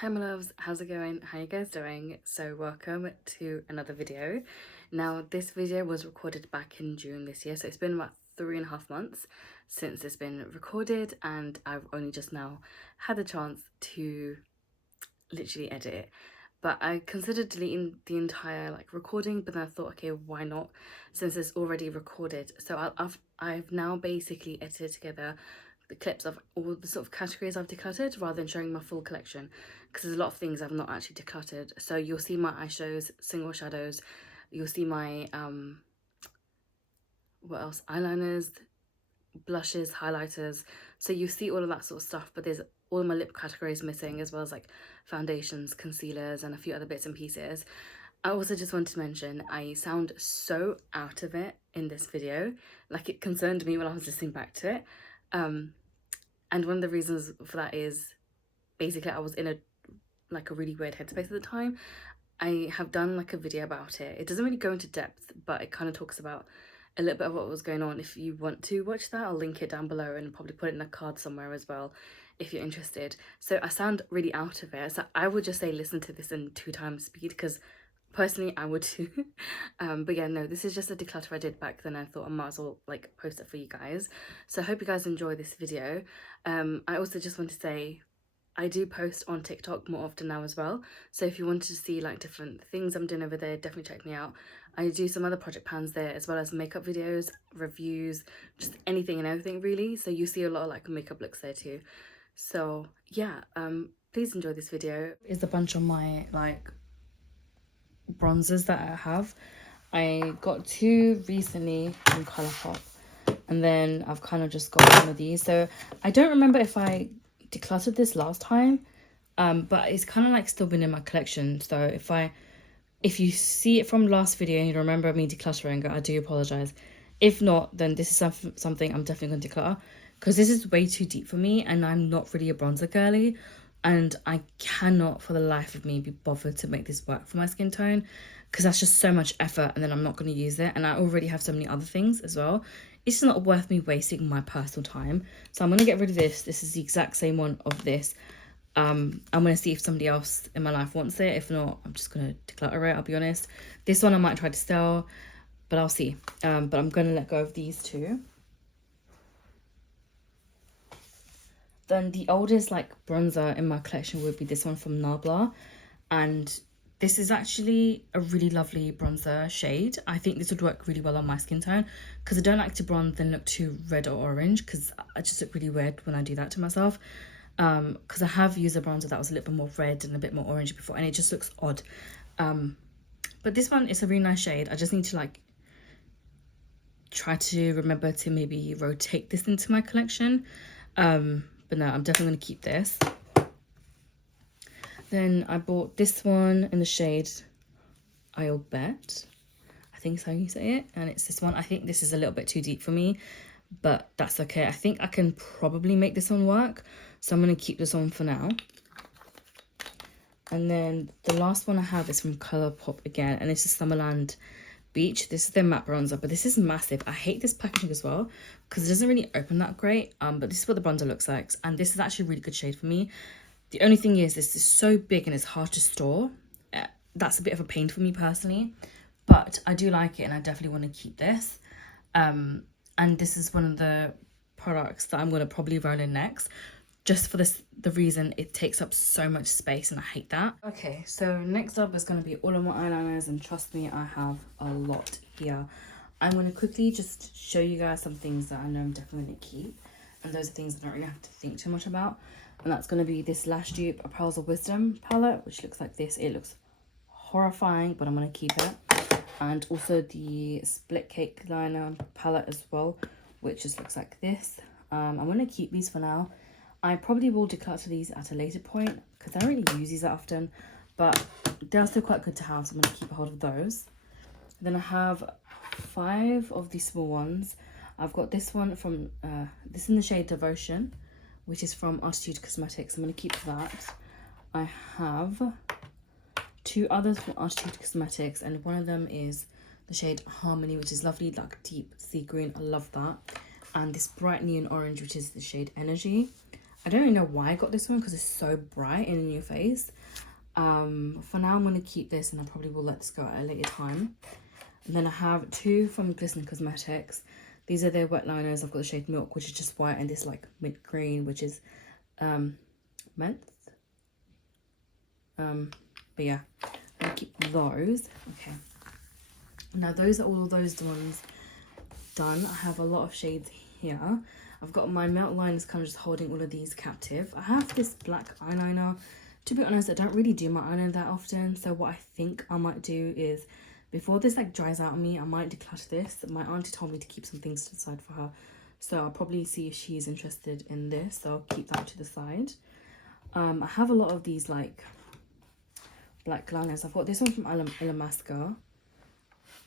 Hi my loves, how's it going? How you guys doing? So welcome to another video. Now this video was recorded back in June this year, so it's been about 3.5 months since it's been recorded, and I've only just now had the chance to literally edit it. But I considered deleting the entire recording, but then I thought, okay, why not, since it's already recorded. So I've now basically edited together the clips of all the sort of categories I've decluttered rather than showing my full collection, because there's a lot of things I've not actually decluttered. So you'll see my eyeshadows, single shadows, you'll see my what else, eyeliners, blushes, highlighters. So you see all of that sort of stuff, but there's all of my lip categories missing, as well as like foundations, concealers, and a few other bits and pieces. I also just wanted to mention I sound so out of it in this video. Like, it concerned me when I was listening back to it. And one of the reasons for that is basically I was in a really weird headspace at the time. I have done like a video about it. It doesn't really go into depth, but it kind of talks about a little bit of what was going on. If you want to watch that, I'll link it down below and probably put it in a card somewhere as well if you're interested. So I sound really out of it, so I would just say listen to this in 2x speed, because personally I would too. But yeah, no, this is just a declutter I did back then. I thought I might as well like post it for you guys, so I hope you guys enjoy this video. I also just want to say I do post on TikTok more often now as well, so if you wanted to see like different things I'm doing over there, definitely check me out. I do some other project plans there, as well as makeup videos, reviews, just anything and everything really, so you see a lot of like makeup looks there too. So yeah, please enjoy this video. Is a bunch of my like bronzers that I have. I got two recently from Colourpop, and then I've kind of just got one of these. So I don't remember if I decluttered this last time, but it's kind of like still been in my collection. So if you see it from last video and you remember me decluttering it, I do apologize. If not, then this is something I'm definitely going to declutter, because this is way too deep for me and I'm not really a bronzer girly, and I cannot for the life of me be bothered to make this work for my skin tone, because that's just so much effort and then I'm not going to use it, and I already have so many other things as well. It's just not worth me wasting my personal time. So I'm going to get rid of this. This is the exact same one of this. I'm going to see if somebody else in my life wants it. If not, I'm just going to declutter it, I'll be honest. This one I might try to sell, but I'll see. But I'm going to let go of these two. Then the oldest like bronzer in my collection would be this one from Nabla, and this is actually a really lovely bronzer shade. I think this would work really well on my skin tone, because I don't like to bronze and look too red or orange, because I just look really weird when I do that to myself. Because I have used a bronzer that was a little bit more red and a bit more orange before, and it just looks odd. But this one is a really nice shade. I just need to like try to remember to maybe rotate this into my collection. But no, I'm definitely going to keep this. Then I bought this one in the shade I'll Bet. I think is how you say it. And it's this one. I think this is a little bit too deep for me, but that's okay. I think I can probably make this one work, so I'm going to keep this on for now. And then the last one I have is from Colourpop again, and this is Summerland Beach. This is their matte bronzer, but this is massive. I hate this packaging as well, because it doesn't really open that great. But this is what the bronzer looks like, and this is actually a really good shade for me. The only thing is this is so big and it's hard to store. That's a bit of a pain for me personally, but I do like it and I definitely want to keep this. And this is one of the products that I'm going to probably roll in next, just for the reason it takes up so much space, and I hate that. Okay, so next up is going to be all of my eyeliners, and trust me, I have a lot here. I'm going to quickly just show you guys some things that I know I'm definitely going to keep, and those are things I don't really have to think too much about. And that's going to be this Lash Dupe A Pearls of Wisdom palette, which looks like this. It looks horrifying, but I'm going to keep it. And also the Split Cake liner palette as well, which just looks like this. I'm going to keep these for now. I probably will declutter these at a later point, because I don't really use these that often, but they're still quite good to have, so I'm going to keep a hold of those. Then I have 5 of these small ones. I've got this one from, this in the shade Devotion, which is from Artitude Cosmetics. I'm going to keep that. I have 2 others from Artitude Cosmetics, and one of them is the shade Harmony, which is lovely, like deep sea green. I love that. And this bright neon orange, which is the shade Energy. I don't really know why I got this one because it's so bright and in your face. For now I'm going to keep this, and I probably will let this go at a later time. And then I have two from Glistening Cosmetics. These are their wet liners. I've got the shade Milk, which is just white, and this like mint green, which is menthe. But yeah, I'll keep those. Okay, now those are all of those ones done. I have a lot of shades here. I've got my melt liners kind of just holding all of these captive. I have this black eyeliner. To be honest, I don't really do my eyeliner that often, so what I think I might do is, before this like dries out on me, I might declutter this. My auntie told me to keep some things to the side for her, so I'll probably see if she's interested in this, so I'll keep that to the side. I have a lot of these like black liners. I've got this one from Alamasca,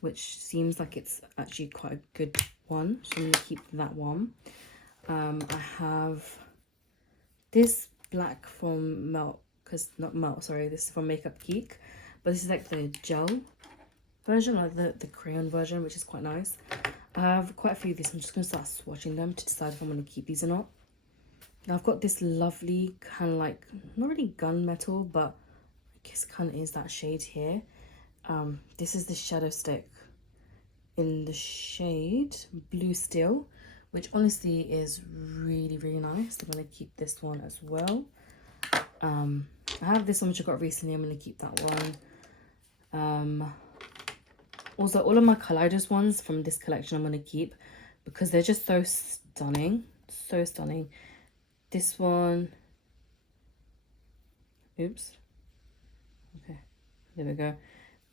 which seems like it's actually quite a good one, so I'm going to keep that one. I have this black from Melt, because not Melt, sorry, this is from Makeup Geek, but this is like the gel version, like the crayon version, which is quite nice. I have quite a few of these. I'm just going to start swatching them to decide if I'm going to keep these or not. Now I've got this lovely kind of like, not really gunmetal, but I guess kind of is that shade here. This is the shadow stick in the shade Blue Steel, which honestly is really, really nice. I'm going to keep this one as well. I have this one which I got recently. I'm going to keep that one. Also, all of my Kaleidos ones from this collection I'm going to keep because they're just so stunning. So stunning. This one. Oops. Okay. There we go.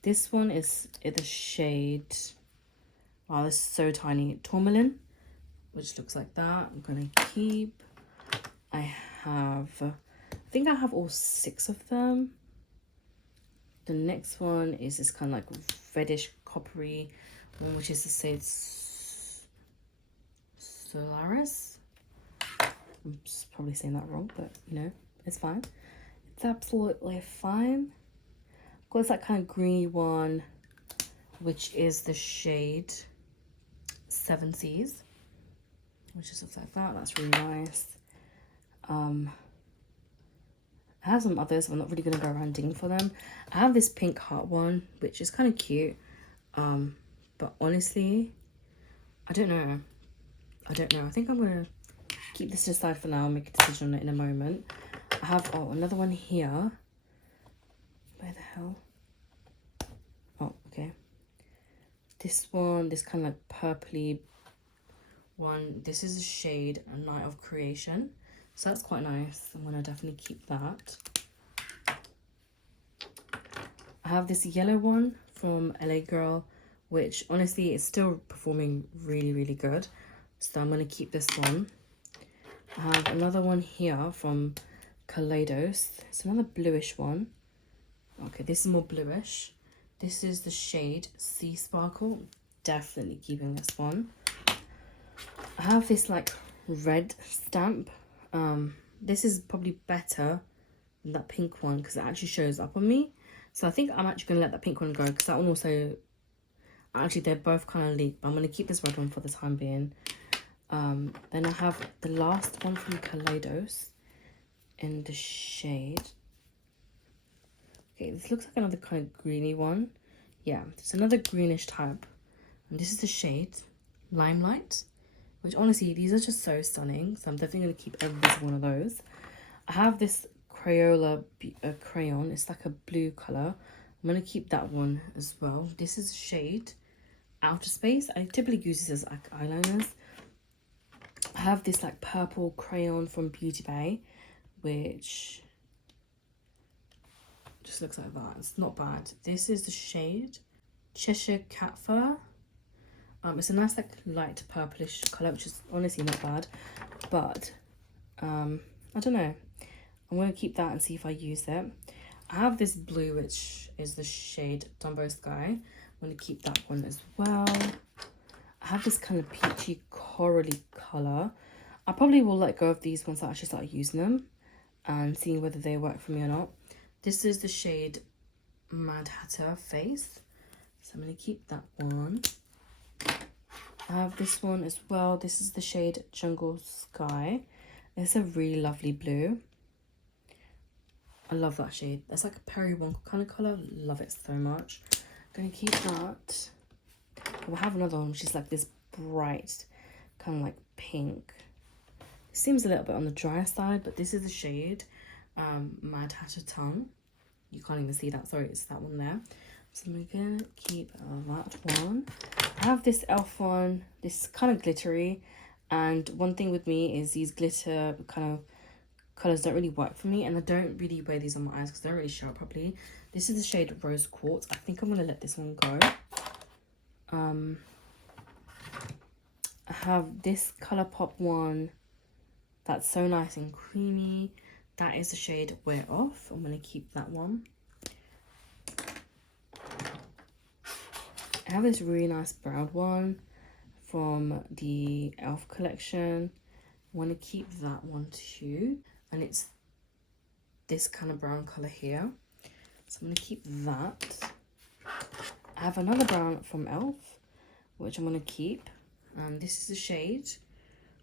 This one is the shade. Wow, this is so tiny. Tourmaline, which looks like that. I'm going to keep. I think I have all 6 of them. The next one is this kind of like reddish coppery one, which is the shade Solaris. I'm probably saying that wrong, but you know, it's fine. It's absolutely fine. Of course, that kind of greeny one, which is the shade 7 Seas, which just looks like that. That's really nice. I have some others, so I'm not really going to go around digging for them. I have this pink heart one, which is kind of cute. But honestly, I don't know. I think I'm going to keep this aside for now and make a decision on it in a moment. I have, another one here. Where the hell? Oh, okay. This one, this kind of like purpley one. This is a shade A Night of Creation. So that's quite nice. I'm going to definitely keep that. I have this yellow one from LA Girl, which honestly is still performing really, really good. So I'm going to keep this one. I have another one here from Kaleidos. It's another bluish one. Okay, this is more bluish. This is the shade Sea Sparkle. Definitely keeping this one. I have this like red stamp. This is probably better than that pink one because it actually shows up on me. So I think I'm actually going to let that pink one go because that one also, actually they're both kind of leaked, but I'm going to keep this red one for the time being. Then I have the last one from Kaleidos in the shade. Okay, this looks like another kind of greeny one. Yeah, it's another greenish type. And this is the shade Limelight, which honestly, these are just so stunning. So I'm definitely going to keep every single one of those. I have this Crayola crayon. It's like a blue colour. I'm going to keep that one as well. This is shade Outer Space. I typically use this as like eyeliners. I have this like purple crayon from Beauty Bay, which just looks like that. It's not bad. This is the shade Cheshire Cat Fur. It's a nice like light purplish colour, which is honestly not bad. But I don't know. I'm going to keep that and see if I use it. I have this blue, which is the shade Dumbo Sky. I'm going to keep that one as well. I have this kind of peachy corally colour. I probably will let go of these once I actually start using them and seeing whether they work for me or not. This is the shade Mad Hatter Face. So I'm going to keep that one. I have this one as well. This is the shade Jungle Sky. It's a really lovely blue. I love that shade. It's like a periwinkle kind of colour. Love it so much. I'm going to keep that. We'll have another one which is like this bright kind of like pink. It seems a little bit on the drier side, but this is the shade Mad Hatter Tongue. You can't even see that. Sorry, it's that one there. So I'm going to keep that one. I have this e.l.f. one. This is kind of glittery. And one thing with me is these glitter kind of colours don't really work for me, and I don't really wear these on my eyes because they don't really show up properly. This is the shade Rose Quartz. I think I'm going to let this one go. I have this Colourpop one that's so nice and creamy. That is the shade Wear Off. I'm going to keep that one. I have this really nice brown one from the e.l.f. collection. I want to keep that one too. And it's this kind of brown colour here. So I'm going to keep that. I have another brown from e.l.f. which I'm going to keep. And this is the shade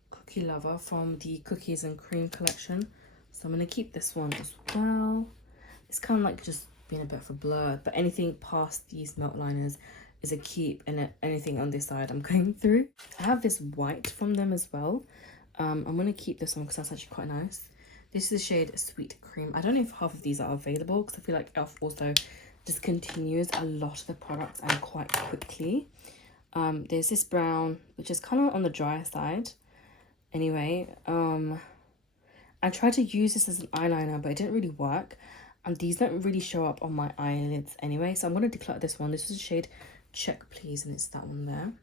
Cookie Lover from the Cookies and Cream collection. So I'm going to keep this one as well. It's kind of like just being a bit of a blur. But anything past these melt liners is a keep. And anything on this side I'm going through. I have this white from them as well. I'm going to keep this one because that's actually quite nice. This is the shade Sweet Cream. I don't know if half of these are available because I feel like e.l.f. also discontinues a lot of the products and quite quickly. There's this brown, which is kind of on the drier side. Anyway, I tried to use this as an eyeliner, but it didn't really work. And these don't really show up on my eyelids anyway. So I'm going to declutter this one. This was a shade Check Please, and it's that one there.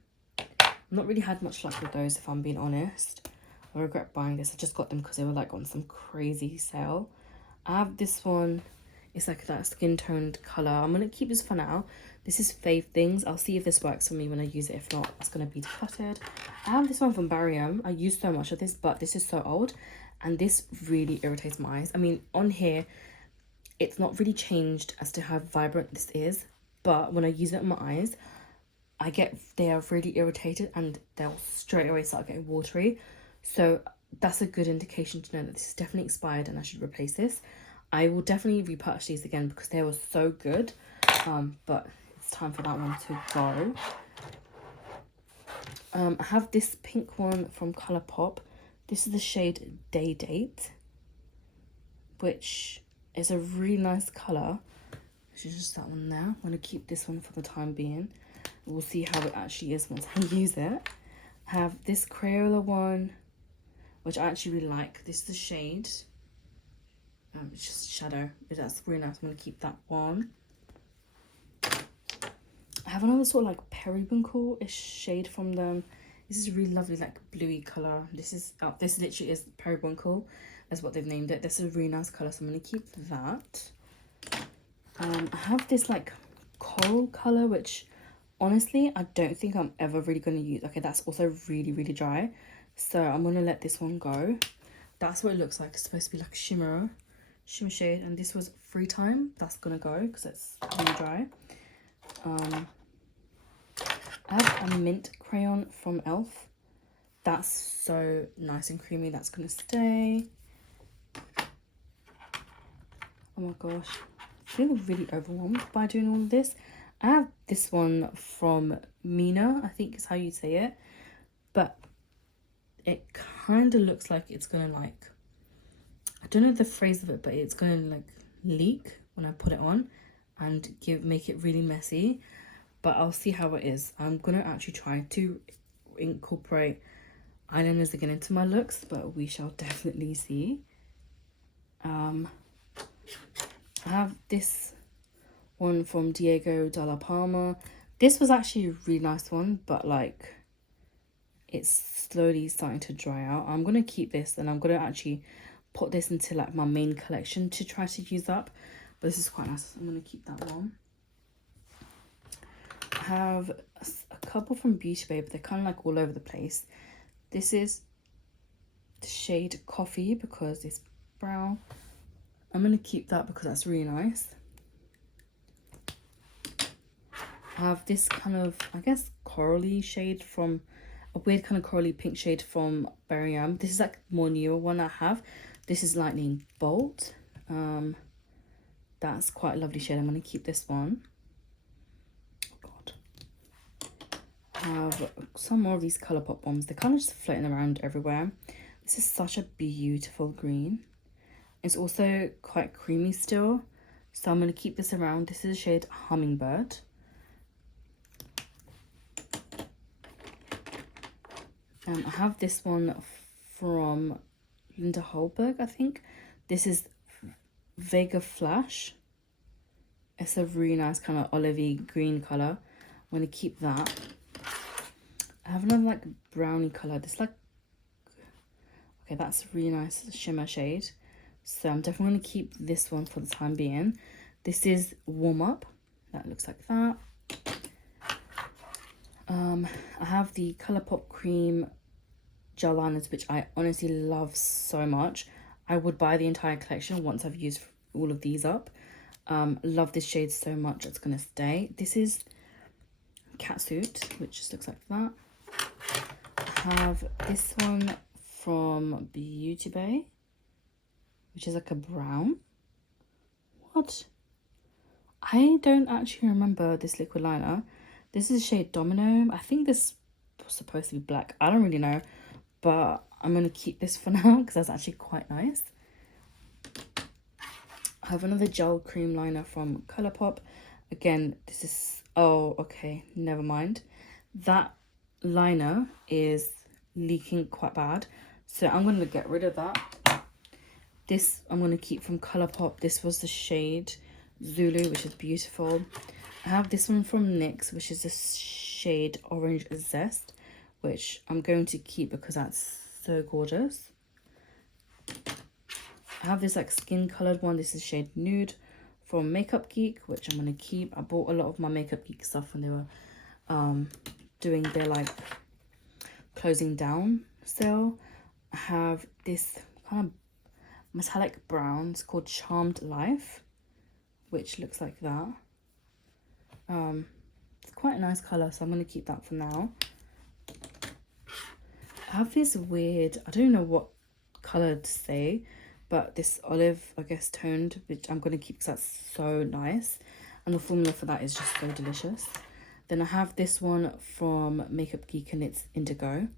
I've not really had much luck with those, if I'm being honest. I regret buying this. I just got them because they were like on some crazy sale. I have this one. It's like that skin toned colour. I'm going to keep this for now. This is Fave Things. I'll see if this works for me when I use it. If not, it's going to be decluttered. I have this one from Barium. I use so much of this, but this is so old. And this really irritates my eyes. I mean, on here, it's not really changed as to how vibrant this is. But when I use it on my eyes, they are really irritated and they'll straight away start getting watery. So that's a good indication to know that this is definitely expired and I should replace this. I will definitely repurchase these again because they were so good. But it's time for that one to go. I have this pink one from Colourpop. This is the shade Day Date, which is a really nice colour. Which is just that one there. I'm going to keep this one for the time being. We'll see how it actually is once I use it. I have this Crayola one, which I actually really like. This is the shade. It's just Shadow. That's really nice. I'm going to keep that one. I have another sort of like periwinkle-ish shade from them. This is really lovely, like bluey colour. This literally is periwinkle. That's what they've named it. This is a really nice colour, so I'm going to keep that. I have this like coral colour, which honestly I don't think I'm ever really going to use. Okay, that's also really, really dry. So I'm going to let this one go. That's what it looks like. It's supposed to be like a shimmer shade, and this was Free Time. That's going to go because it's really dry. I have a mint crayon from e.l.f. That's so nice and creamy. That's going to stay. Oh my gosh. I feel really overwhelmed by doing all of this. I have this one from Mina, I think is how you say it. But it kind of looks like it's going to like, I don't know the phrase of it, but it's going to like leak when I put it on and make it really messy. But I'll see how it is. I'm going to actually try to incorporate eyeliners again into my looks, but we shall definitely see. I have this one from Diego de la Palma. This was actually a really nice one, but like it's slowly starting to dry out. I'm going to keep this and I'm going to actually put this into like my main collection to try to use up. But this is quite nice. I'm going to keep that one. I have a couple from Beauty Bay, but they're kind of like all over the place. This is the shade Coffee because it's brown. I'm going to keep that because that's really nice. I have this kind of, I guess, corally shade from a weird kind of corally pink shade from Berry. This is like more newer one I have. This is Lightning Bolt. That's quite a lovely shade. I'm going to keep this one. Oh God. I have some more of these Colourpop bombs. They're kind of just floating around everywhere. This is such a beautiful green. It's also quite creamy still, so I'm going to keep this around. This is the shade Hummingbird. I have this one from Linda Holberg, I think. This is Vega Flash. It's a really nice kind of olivey green colour. I'm going to keep that. I have another like brownie colour. This like, okay, that's a really nice shimmer shade. So I'm definitely going to keep this one for the time being. This is Warm Up. That looks like that. I have the Colourpop Cream gel liners, which I honestly love so much. I would buy the entire collection once I've used all of these up. Love this shade so much, it's going to stay. This is Catsuit, which just looks like that. I have this one from Beauty Bay, which is like a brown. What? I don't actually remember this liquid liner. This is shade Domino. I think this was supposed to be black. I don't really know, but I'm going to keep this for now because that's actually quite nice. I have another gel cream liner from Colourpop. Again, this is, oh, okay, never mind. That liner is leaking quite bad, so I'm going to get rid of that. This I'm going to keep from Colourpop. This was the shade Zulu, which is beautiful. I have this one from NYX, which is the shade Orange Zest, which I'm going to keep because that's so gorgeous. I have this like skin colored one. This is shade Nude from Makeup Geek, which I'm going to keep. I bought a lot of my Makeup Geek stuff when they were doing their like closing down sale. I have this kind of metallic brown. It's called Charmed Life, which looks like that. It's quite a nice color, so I'm going to keep that for now. I have this weird, I don't know what color to say, but this olive, I guess, toned, which I'm going to keep because that's so nice, and the formula for that is just so delicious. Then I have this one from Makeup Geek, and it's Indigo.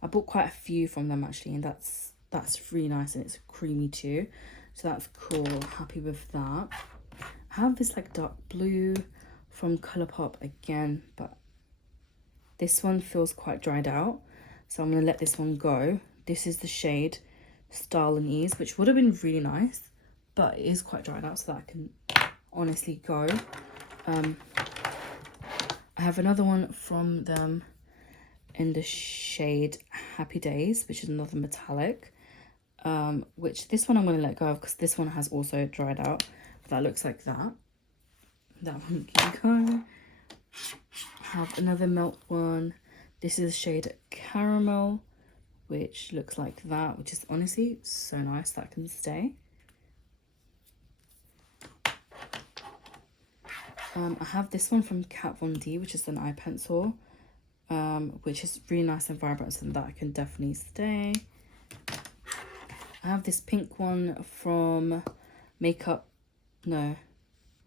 I bought quite a few from them actually, and that's really nice, and it's creamy too, so that's cool. Happy with that. I have this like dark blue from Colourpop again, but this one feels quite dried out, so I'm going to let this one go. This is the shade Style and Ease, which would have been really nice, but it is quite dried out, so that can honestly go. I have another one from them in the shade Happy Days, which is another metallic, which this one I'm going to let go of because this one has also dried out. That looks like that. That one can go. I have another melt one. This is the shade Caramel, which looks like that, which is honestly so nice. That can stay. I have this one from Kat Von D, which is an eye pencil, which is really nice and vibrant, so that can definitely stay. I have this pink one from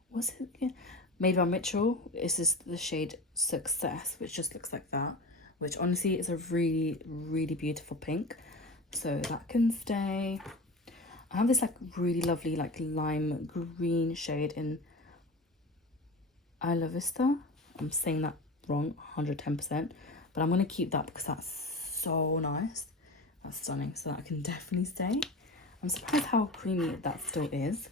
what's it again? Made by Mitchell. This is the shade Success, which just looks like that, which honestly is a really, really beautiful pink, so that can stay. I have this like really lovely like lime green shade in Isla Vista. I'm saying that wrong 110%, but I'm going to keep that because that's so nice. That's stunning, so that can definitely stay. I'm surprised how creamy that still is.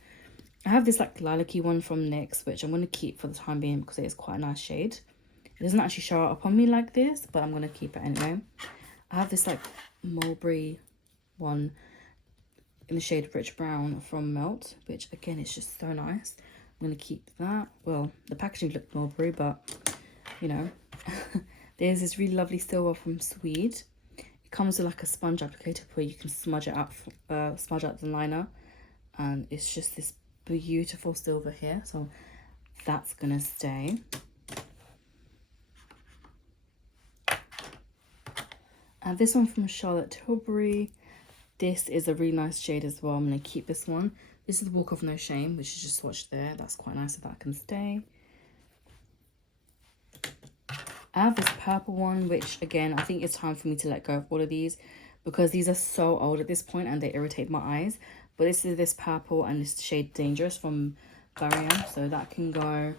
I have this like lilac-y one from NYX, which I'm going to keep for the time being because it is quite a nice shade. It doesn't actually show up on me like this, but I'm going to keep it anyway. I have this like mulberry one in the shade Rich Brown from Melt, which again is just so nice. I'm going to keep that. Well, the packaging looked mulberry, but you know. There's this really lovely silver from Swede. It comes with like a sponge applicator where you can smudge it out, smudge out the liner, and it's just this beautiful silver here, so that's gonna stay. have this one from Charlotte Tilbury. This is a really nice shade as well. I'm going to keep this one. This is Walk of No Shame, which is just swatched there. That's quite nice if that can stay. I have this purple one, which again, I think it's time for me to let go of all of these because these are so old at this point and they irritate my eyes. But this is this purple and this shade Dangerous from ByMehshake, so that can go.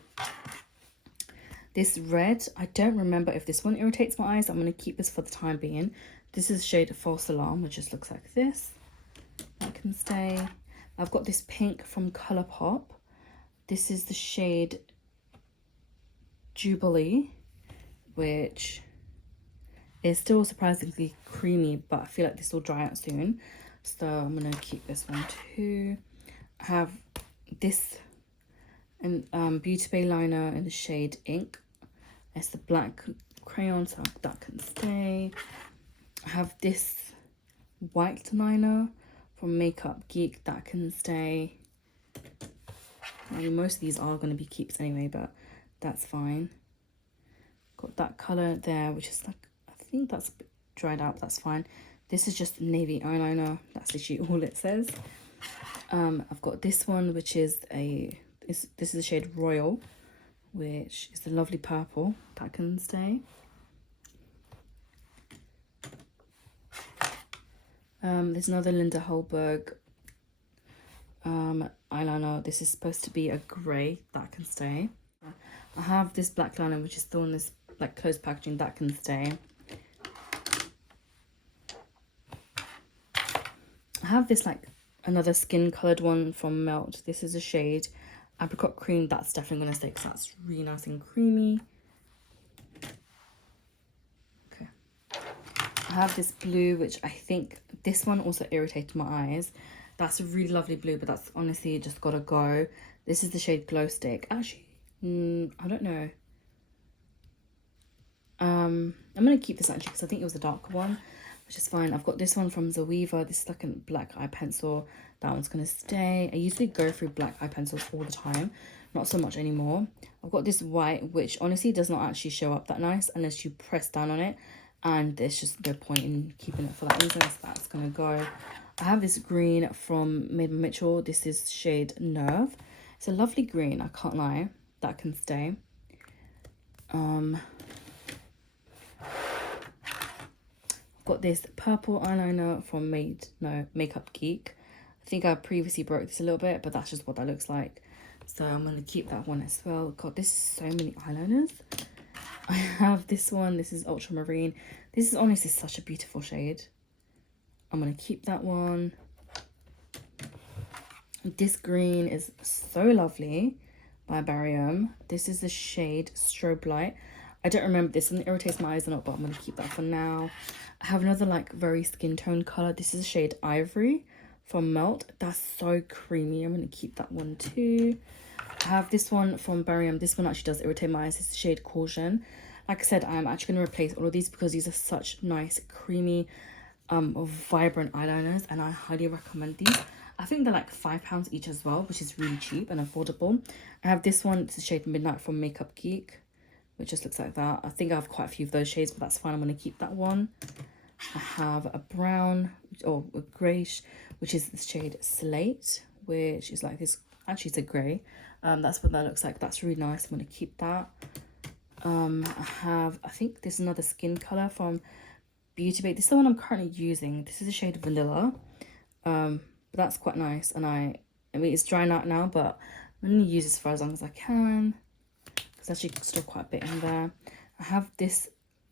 This red, I don't remember if this one irritates my eyes. I'm going to keep this for the time being. This is shade False Alarm, which just looks like this. That can stay. I've got this pink from Colourpop. This is the shade Jubilee, which is still surprisingly creamy, but I feel like this will dry out soon. So I'm going to keep this one too. I have this Beauty Bay liner in the shade Ink. It's the black crayon, so that can stay. I have this white liner from Makeup Geek, that can stay. I mean, most of these are going to be keeps anyway, but that's fine. Got that colour there, which is like, I think that's a bit dried out, that's fine. This is just navy eyeliner, that's literally all it says. I've got this one, which is this is the shade Royal, which is the lovely purple, that can stay. There's another Linda Holberg eyeliner. This is supposed to be a grey, that can stay. I have this black liner, which is still in this like closed packaging, that can stay. I have this like another skin coloured one from Melt. This is a shade Apricot Cream, that's definitely going to stay because that's really nice and creamy. Okay. I have this blue, which I think this one also irritated my eyes. That's a really lovely blue, but that's honestly just gotta go. This is the shade Glow Stick. Actually, I don't know. I'm gonna keep this actually because I think it was a darker one, which is fine. I've got this one from Zoeva. This is like a black eye pencil. That one's gonna stay. I usually go through black eye pencils all the time, not so much anymore. I've got this white, which honestly does not actually show up that nice unless you press down on it, and there's just no point in keeping it for that reason, so that's gonna go. I have this green from Made by Mitchell. This is shade Nerve. It's a lovely green, I can't lie. That can stay. I've got this purple eyeliner from Makeup Geek. I think I previously broke this a little bit, but that's just what that looks like. So I'm going to keep that one as well. God, this is so many eyeliners. I have this one. This is Ultramarine. This is honestly such a beautiful shade. I'm going to keep that one. This green is so lovely by Barium. This is the shade Strobe Light. I don't remember this one irritates my eyes or not, but I'm going to keep that for now. I have another like very skin tone color. This is the shade Ivory from Melt. That's so creamy. I'm going to keep that one too. I have this one from Barium. This one actually does irritate my eyes. It's the shade Caution. Like I said, I'm actually going to replace all of these because these are such nice, creamy, vibrant eyeliners, and I highly recommend these. I think they're like £5 each as well, which is really cheap and affordable. I have this one. It's the shade Midnight from Makeup Geek, which just looks like that. I think I have quite a few of those shades, but that's fine. I'm going to keep that one. I have a brown or a greyish, which is the shade Slate, which is like this. Actually, it's a grey. That's what that looks like. That's really nice. I'm going to keep that. I think this is another skin colour from Beauty Bay. This is the one I'm currently using. This is the shade Vanilla. But that's quite nice. And I mean, it's drying out now, but I'm going to use this for as long as I can. There's actually still quite a bit in there. I have this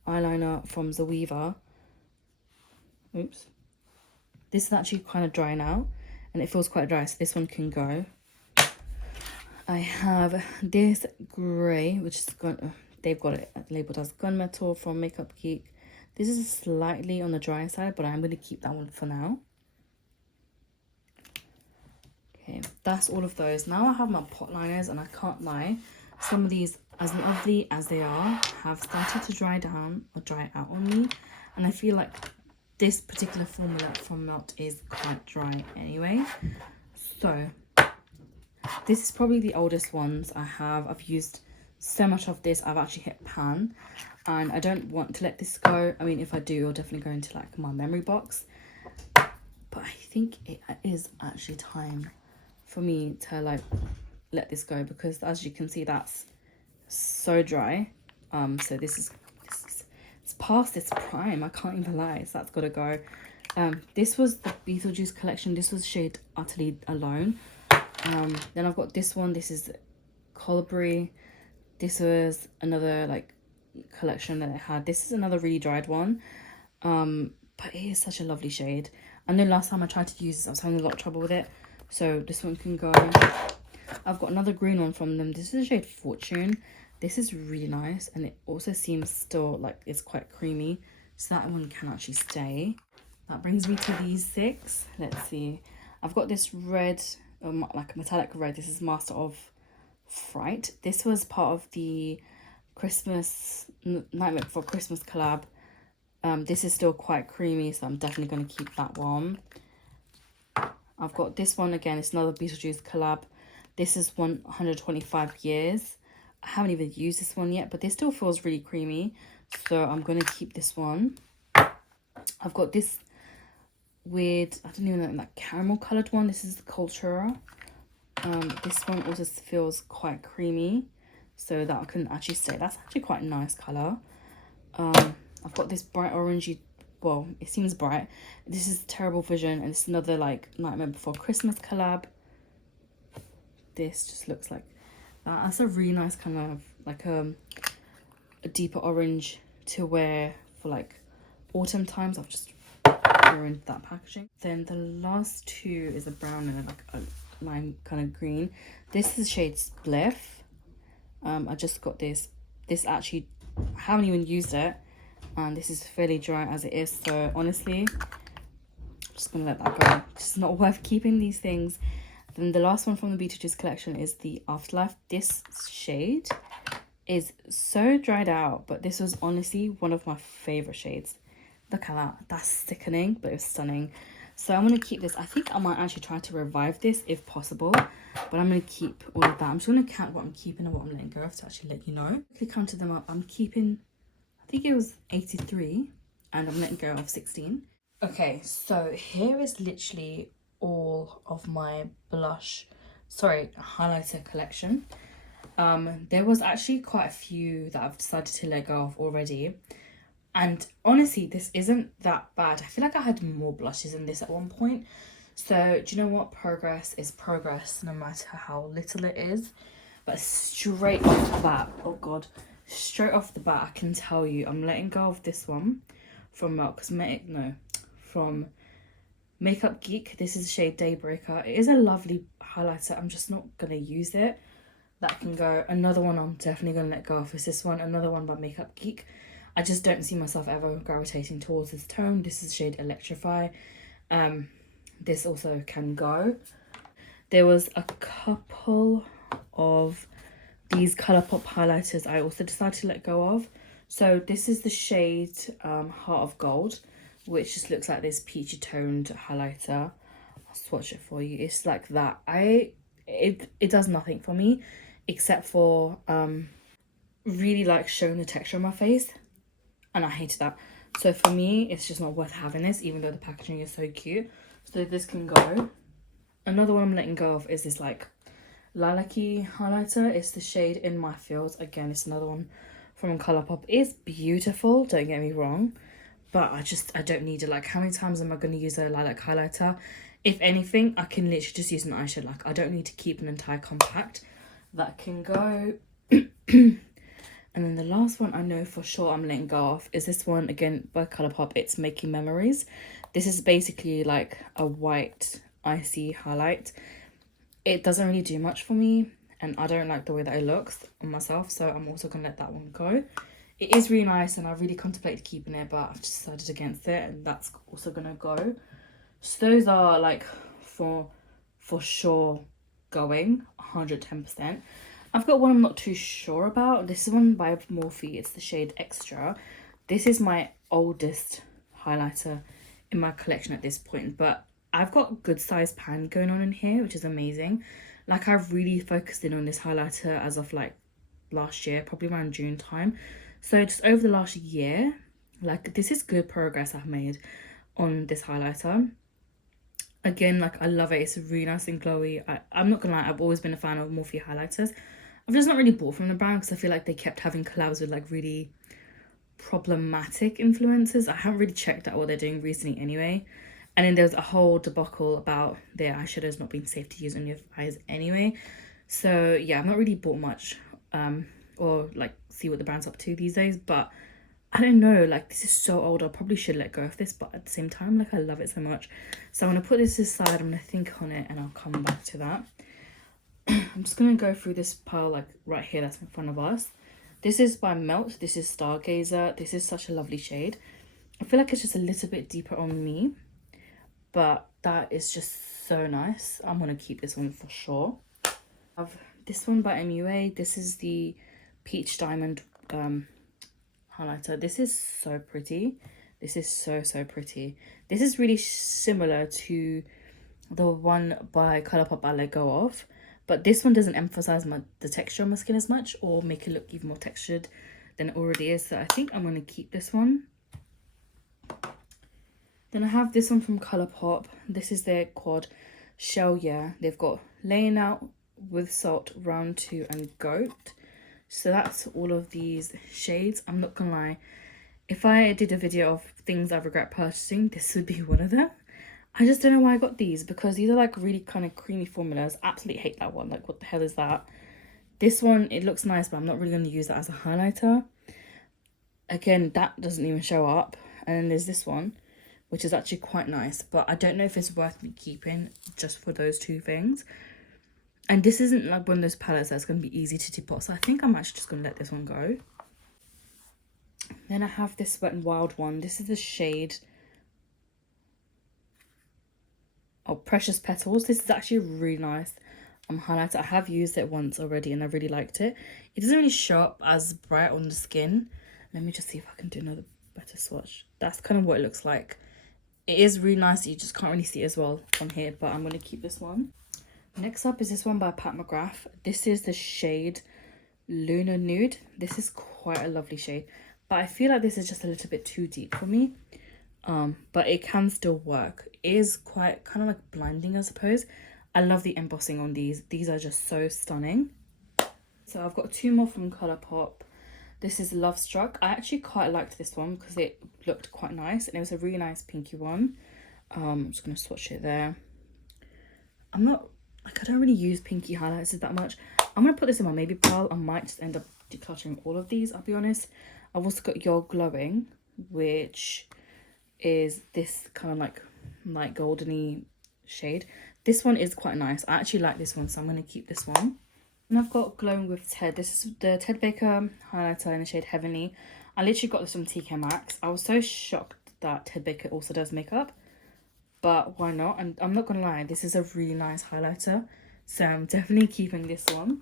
eyeliner from Zoeva. Oops. This is actually kind of dry now, and it feels quite dry, so this one can go. I have this grey, which is they've got it labeled as Gunmetal from Makeup Geek. This is slightly on the dry side, but I'm going to keep that one for now. Okay, that's all of those. Now I have my pot liners, and I can't lie, some of these, as lovely as they are, have started to dry down or dry out on me, and I feel like this particular formula from Melt is quite dry anyway. So this is probably the oldest ones I have. I've used so much of this I've actually hit pan, and I don't want to let this go. I mean, if I do, it'll definitely go into like my memory box, but I think it is actually time for me to like let this go, because as you can see, that's so dry. So this is it's past its prime, I can't even lie, so that's gotta go. This was the Beetlejuice collection. This was shade Utterly Alone. Then I've got this one. This is Colibri. This was another like collection that I had. This is another really dried one, but it is such a lovely shade. I know last time I tried to use this, I was having a lot of trouble with it, so this one can go. I've got another green one from them. This is a shade Fortune. This is really nice, and it also seems still like it's quite creamy, so that one can actually stay. That brings me to these 6. Let's see. I've got this red, like metallic red. This is Master of Fright. This was part of the Christmas Nightmare Before Christmas collab. This is still quite creamy, so I'm definitely going to keep that one. I've got this one again. It's another Beetlejuice collab. This is 125 years. I haven't even used this one yet, but this still feels really creamy, so I'm going to keep this one. I've got this with, I don't even know, that caramel coloured one. This is the Cultura. This one also feels quite creamy, so that can actually stay. That's actually quite a nice colour. I've got this bright orangey, well, it seems bright. This is Terrible Vision, and it's another like Nightmare Before Christmas collab. This just looks like that. That's a really nice kind of like a deeper orange to wear for like autumn times. I've just ruined that packaging. Then the last 2 is a brown and like a lime kind of green. This is shade Spliff. I just got this. This actually, I haven't even used it, and this is fairly dry as it is, so honestly I'm just gonna let that go. It's not worth keeping these things. Then the last one from the Beetlejuice collection is the Afterlife. This shade is so dried out, but this was honestly one of my favorite shades. Look at that. That's sickening, but it's stunning. So I'm going to keep this. I think I might actually try to revive this if possible, but I'm going to keep all of that. I'm just going to count what I'm keeping and what I'm letting go of to actually let you know. Quickly counted them up. I'm keeping, I think it was 83, and I'm letting go of 16. Okay, so here is literally all of my highlighter collection. There was actually quite a few that I've decided to let go of already, and honestly this isn't that bad. I feel like I had more blushes in this at one point, so do you know what, progress is progress no matter how little it is. But straight off the bat, oh god, straight off the bat I can tell you I'm letting go of this one from from Makeup Geek. This is shade Daybreaker. It is a lovely highlighter. I'm just not gonna use it. That can go. Another one I'm definitely gonna let go of is this one. Another one by Makeup Geek. I just don't see myself ever gravitating towards this tone. This is shade Electrify. This also can go. There was a couple of these Colourpop highlighters I also decided to let go of. So this is the shade Heart of Gold, which just looks like this peachy toned highlighter. I'll swatch it for you. It's like that. It does nothing for me except for really like showing the texture on my face, and I hated that. So for me it's just not worth having this, even though the packaging is so cute. So this can go. Another one I'm letting go of is this like lilac-y highlighter. It's the shade In My Fields. Again, it's another one from Colourpop. It's beautiful, don't get me wrong, but I don't need it. Like, how many times am I going to use a lilac highlighter? If anything, I can literally just use an eyeshadow. Like, I don't need to keep an entire compact. That can go. And then the last one I know for sure I'm letting go of is this one, again by Colourpop. It's Making Memories. This is basically like a white icy highlight. It doesn't really do much for me, and I don't like the way that it looks on myself, so I'm also gonna let that one go. It is really nice, and I really contemplated keeping it, but I've decided against it, and that's also gonna go. So those are like for sure going 110%. I've got one I'm not too sure about. This is one by Morphe. It's the shade Extra. This is my oldest highlighter in my collection at this point, but I've got a good size pan going on in here, which is amazing. Like, I've really focused in on this highlighter as of like last year, probably around June time. So just over the last year, like this is good progress I've made on this highlighter. Again, like I love it. It's really nice and glowy. I'm not gonna lie, I've always been a fan of Morphe highlighters. I've just not really bought from the brand because I feel like they kept having collabs with like really problematic influencers. I haven't really checked out what they're doing recently anyway. And then there's a whole debacle about their eyeshadows not being safe to use on your eyes anyway. So yeah, I've not really bought much or like see what the brand's up to these days, but I don't know, like this is so old, I probably should let go of this, but at the same time, like I love it so much. So I'm gonna put this aside, I'm gonna think on it, and I'll come back to that. I'm just gonna go through this pile like right here that's in front of us. This is by Melt. This is Stargazer. This is such a lovely shade. I feel like it's just a little bit deeper on me, but that is just so nice. I'm gonna keep this one for sure. I have this one by MUA. This is the Peach Diamond highlighter. This is so pretty. This is so pretty. This is really similar to the one by Colourpop I let go of, but this one doesn't emphasize the texture on my skin as much or make it look even more textured than it already is. So I think I'm going to keep this one. Then I have this one from Colourpop. This is their quad Shell Yeah. They've got Laying Out, With Salt, Round 2 and Goat. So that's all of these shades. I'm not gonna lie, if I did a video of things I regret purchasing, this would be one of them. I just don't know why I got these, because these are like really kind of creamy formulas. Absolutely hate that one. Like, what the hell is that? This one, it looks nice, but I'm not really going to use that as a highlighter. Again, that doesn't even show up. And then there's this one, which is actually quite nice, but I don't know if it's worth me keeping just for those two things. And this isn't like one of those palettes that's going to be easy to depot, so I think I'm actually just going to let this one go. Then I have this Wet n Wild one. This is the shade Precious Petals. This is actually really nice highlighter. I have used it once already and I really liked it. It doesn't really show up as bright on the skin. Let me just see if I can do another better swatch. That's kind of what it looks like. It is really nice. You just can't really see it as well on here, but I'm going to keep this one. Next up is this one by Pat McGrath. This is the shade Lunar Nude. This is quite a lovely shade, but I feel like this is just a little bit too deep for me. But it can still work. It is quite kind of like blinding, I suppose. I love the embossing on these. These are just so stunning. So I've got two more from Colourpop. This is Love Struck. I actually quite liked this one because it looked quite nice and it was a really nice pinky one. I'm just going to swatch it there. I don't really use pinky highlighters that much. I'm going to put this in my maybe pile. I might just end up decluttering all of these, I'll be honest. I've also got You're Glowing, which is this kind of like light goldeny shade. This one is quite nice. I actually like this one, so I'm going to keep this one. And I've got Glowing with Ted. This is the Ted Baker highlighter in the shade Heavenly. I literally got this from TK Maxx. I was so shocked that Ted Baker also does makeup, but why not? And I'm not gonna lie, this is a really nice highlighter, so I'm definitely keeping this one.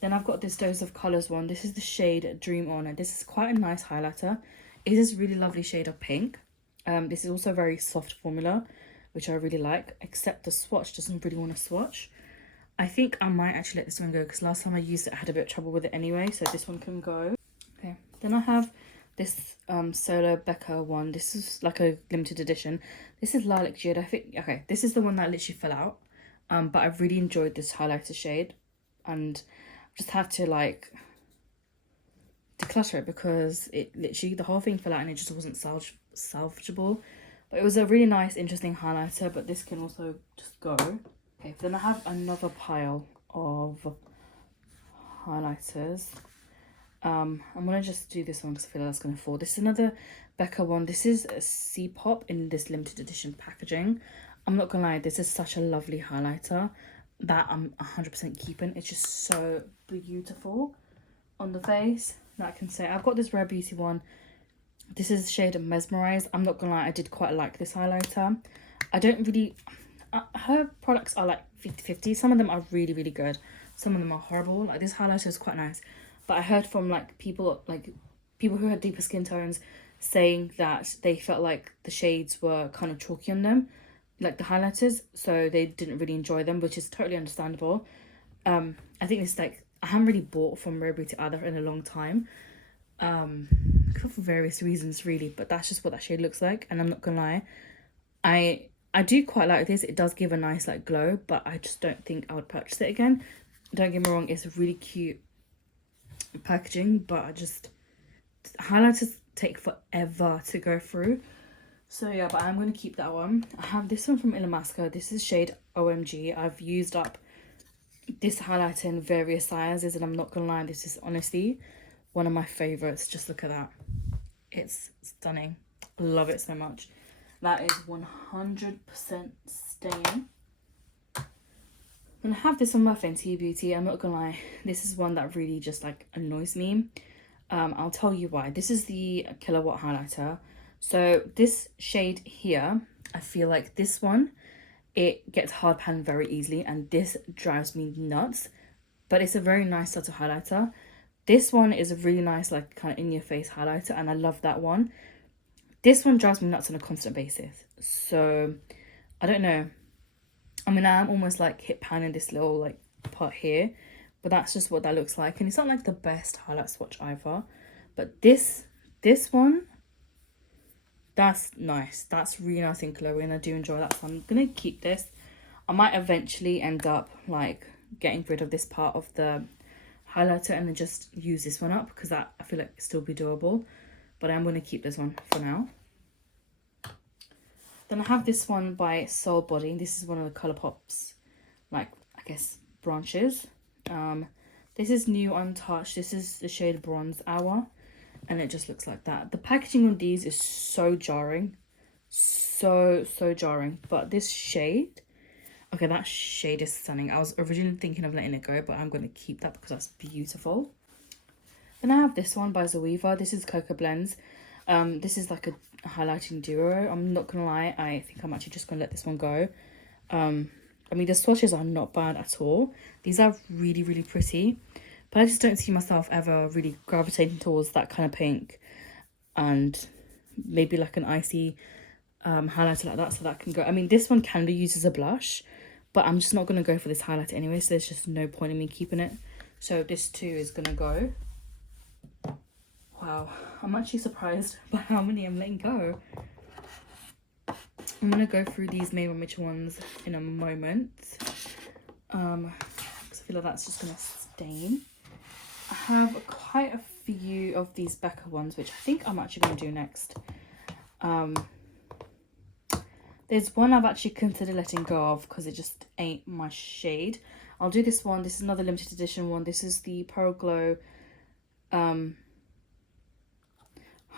Then I've got this Dose of Colours one. This is the shade Dream On, and this is quite a nice highlighter. It is a really lovely shade of pink. This is also a very soft formula, which I really like, except the swatch doesn't really want to swatch. I think I might actually let this one go because last time I used it I had a bit of trouble with it anyway, so this one can go. Okay, then I have this Solo Becca one. This is like a limited edition. This is Lilac Jade. I think, okay, this is the one that literally fell out, but I've really enjoyed this highlighter shade and just had to like declutter it because it literally, the whole thing fell out and it just wasn't salvageable. But it was a really nice, interesting highlighter, but this can also just go. Okay, then I have another pile of highlighters. I'm gonna just do this one because I feel like that's gonna fall. This is another Becca one. This is a C-Pop in this limited edition packaging. I'm not gonna lie, this is such a lovely highlighter that I'm 100% keeping. It's just so beautiful on the face, that I can say. I've got this Rare Beauty one. This is the shade Mesmerize. I'm not gonna lie, I did quite like this highlighter. I don't really... her products are like 50-50. Some of them are really, really good. Some of them are horrible. Like this highlighter is quite nice. But I heard from like people who had deeper skin tones saying that they felt like the shades were kind of chalky on them, like the highlighters, so they didn't really enjoy them, which is totally understandable. I think it's like I haven't really bought from Rare Beauty either in a long time, for various reasons really, but that's just what that shade looks like. And I'm not gonna lie, I do quite like this. It does give a nice like glow, but I just don't think I would purchase it again. Don't get me wrong, it's really cute packaging, but I just, highlighters take forever to go through. So yeah, but I'm going to keep that one. I have this one from Illamasqua. This is shade OMG. I've used up this highlighter in various sizes, and I'm not going to lie, this is honestly one of my favorites. Just look at that. It's stunning. Love it so much. That is 100% staying. And I have this on my Fenty Beauty. I'm not going to lie, this is one that really just like annoys me. I'll tell you why. This is the Kilowatt highlighter. So this shade here, I feel like this one, it gets hard pan very easily, and this drives me nuts. But it's a very nice sort of highlighter. This one is a really nice like kind of in your face highlighter, and I love that one. This one drives me nuts on a constant basis. So I don't know. I mean, I am almost like hit pan in this little like part here, but that's just what that looks like. And it's not like the best highlight swatch either, but this one, that's nice. That's really nice and glowy, and I do enjoy that. So I'm gonna keep this. I might eventually end up like getting rid of this part of the highlighter and then just use this one up, because that I feel like still be doable. But I'm gonna keep this one for now. Then I have this one by Soul Body. This is one of the Colourpop's, like, I guess, branches. This is New Untouched. This is the shade Bronze Hour, and it just looks like that. The packaging on these is so jarring. So jarring. But this shade, okay, that shade is stunning. I was originally thinking of letting it go, but I'm going to keep that because that's beautiful. Then I have this one by Zoeva. This is Cocoa Blends. This is like a highlighting duo. I'm not gonna lie, I think I'm actually just gonna let this one go. I mean, the swatches are not bad at all. These are really pretty, but I just don't see myself ever really gravitating towards that kind of pink, and maybe like an icy highlighter like that, so that can go. I mean, this one can be used as a blush, but I'm just not gonna go for this highlighter anyway, so there's just no point in me keeping it. So this too is gonna go. Wow, I'm actually surprised by how many I'm letting go. I'm gonna go through these Maybelline Mitchell ones in a moment, because I feel like that's just gonna stain. I have quite a few of these Becca ones, which I think I'm actually gonna do next. There's one I've actually considered letting go of because it just ain't my shade. I'll do this one. This is another limited edition one. This is the Pearl Glow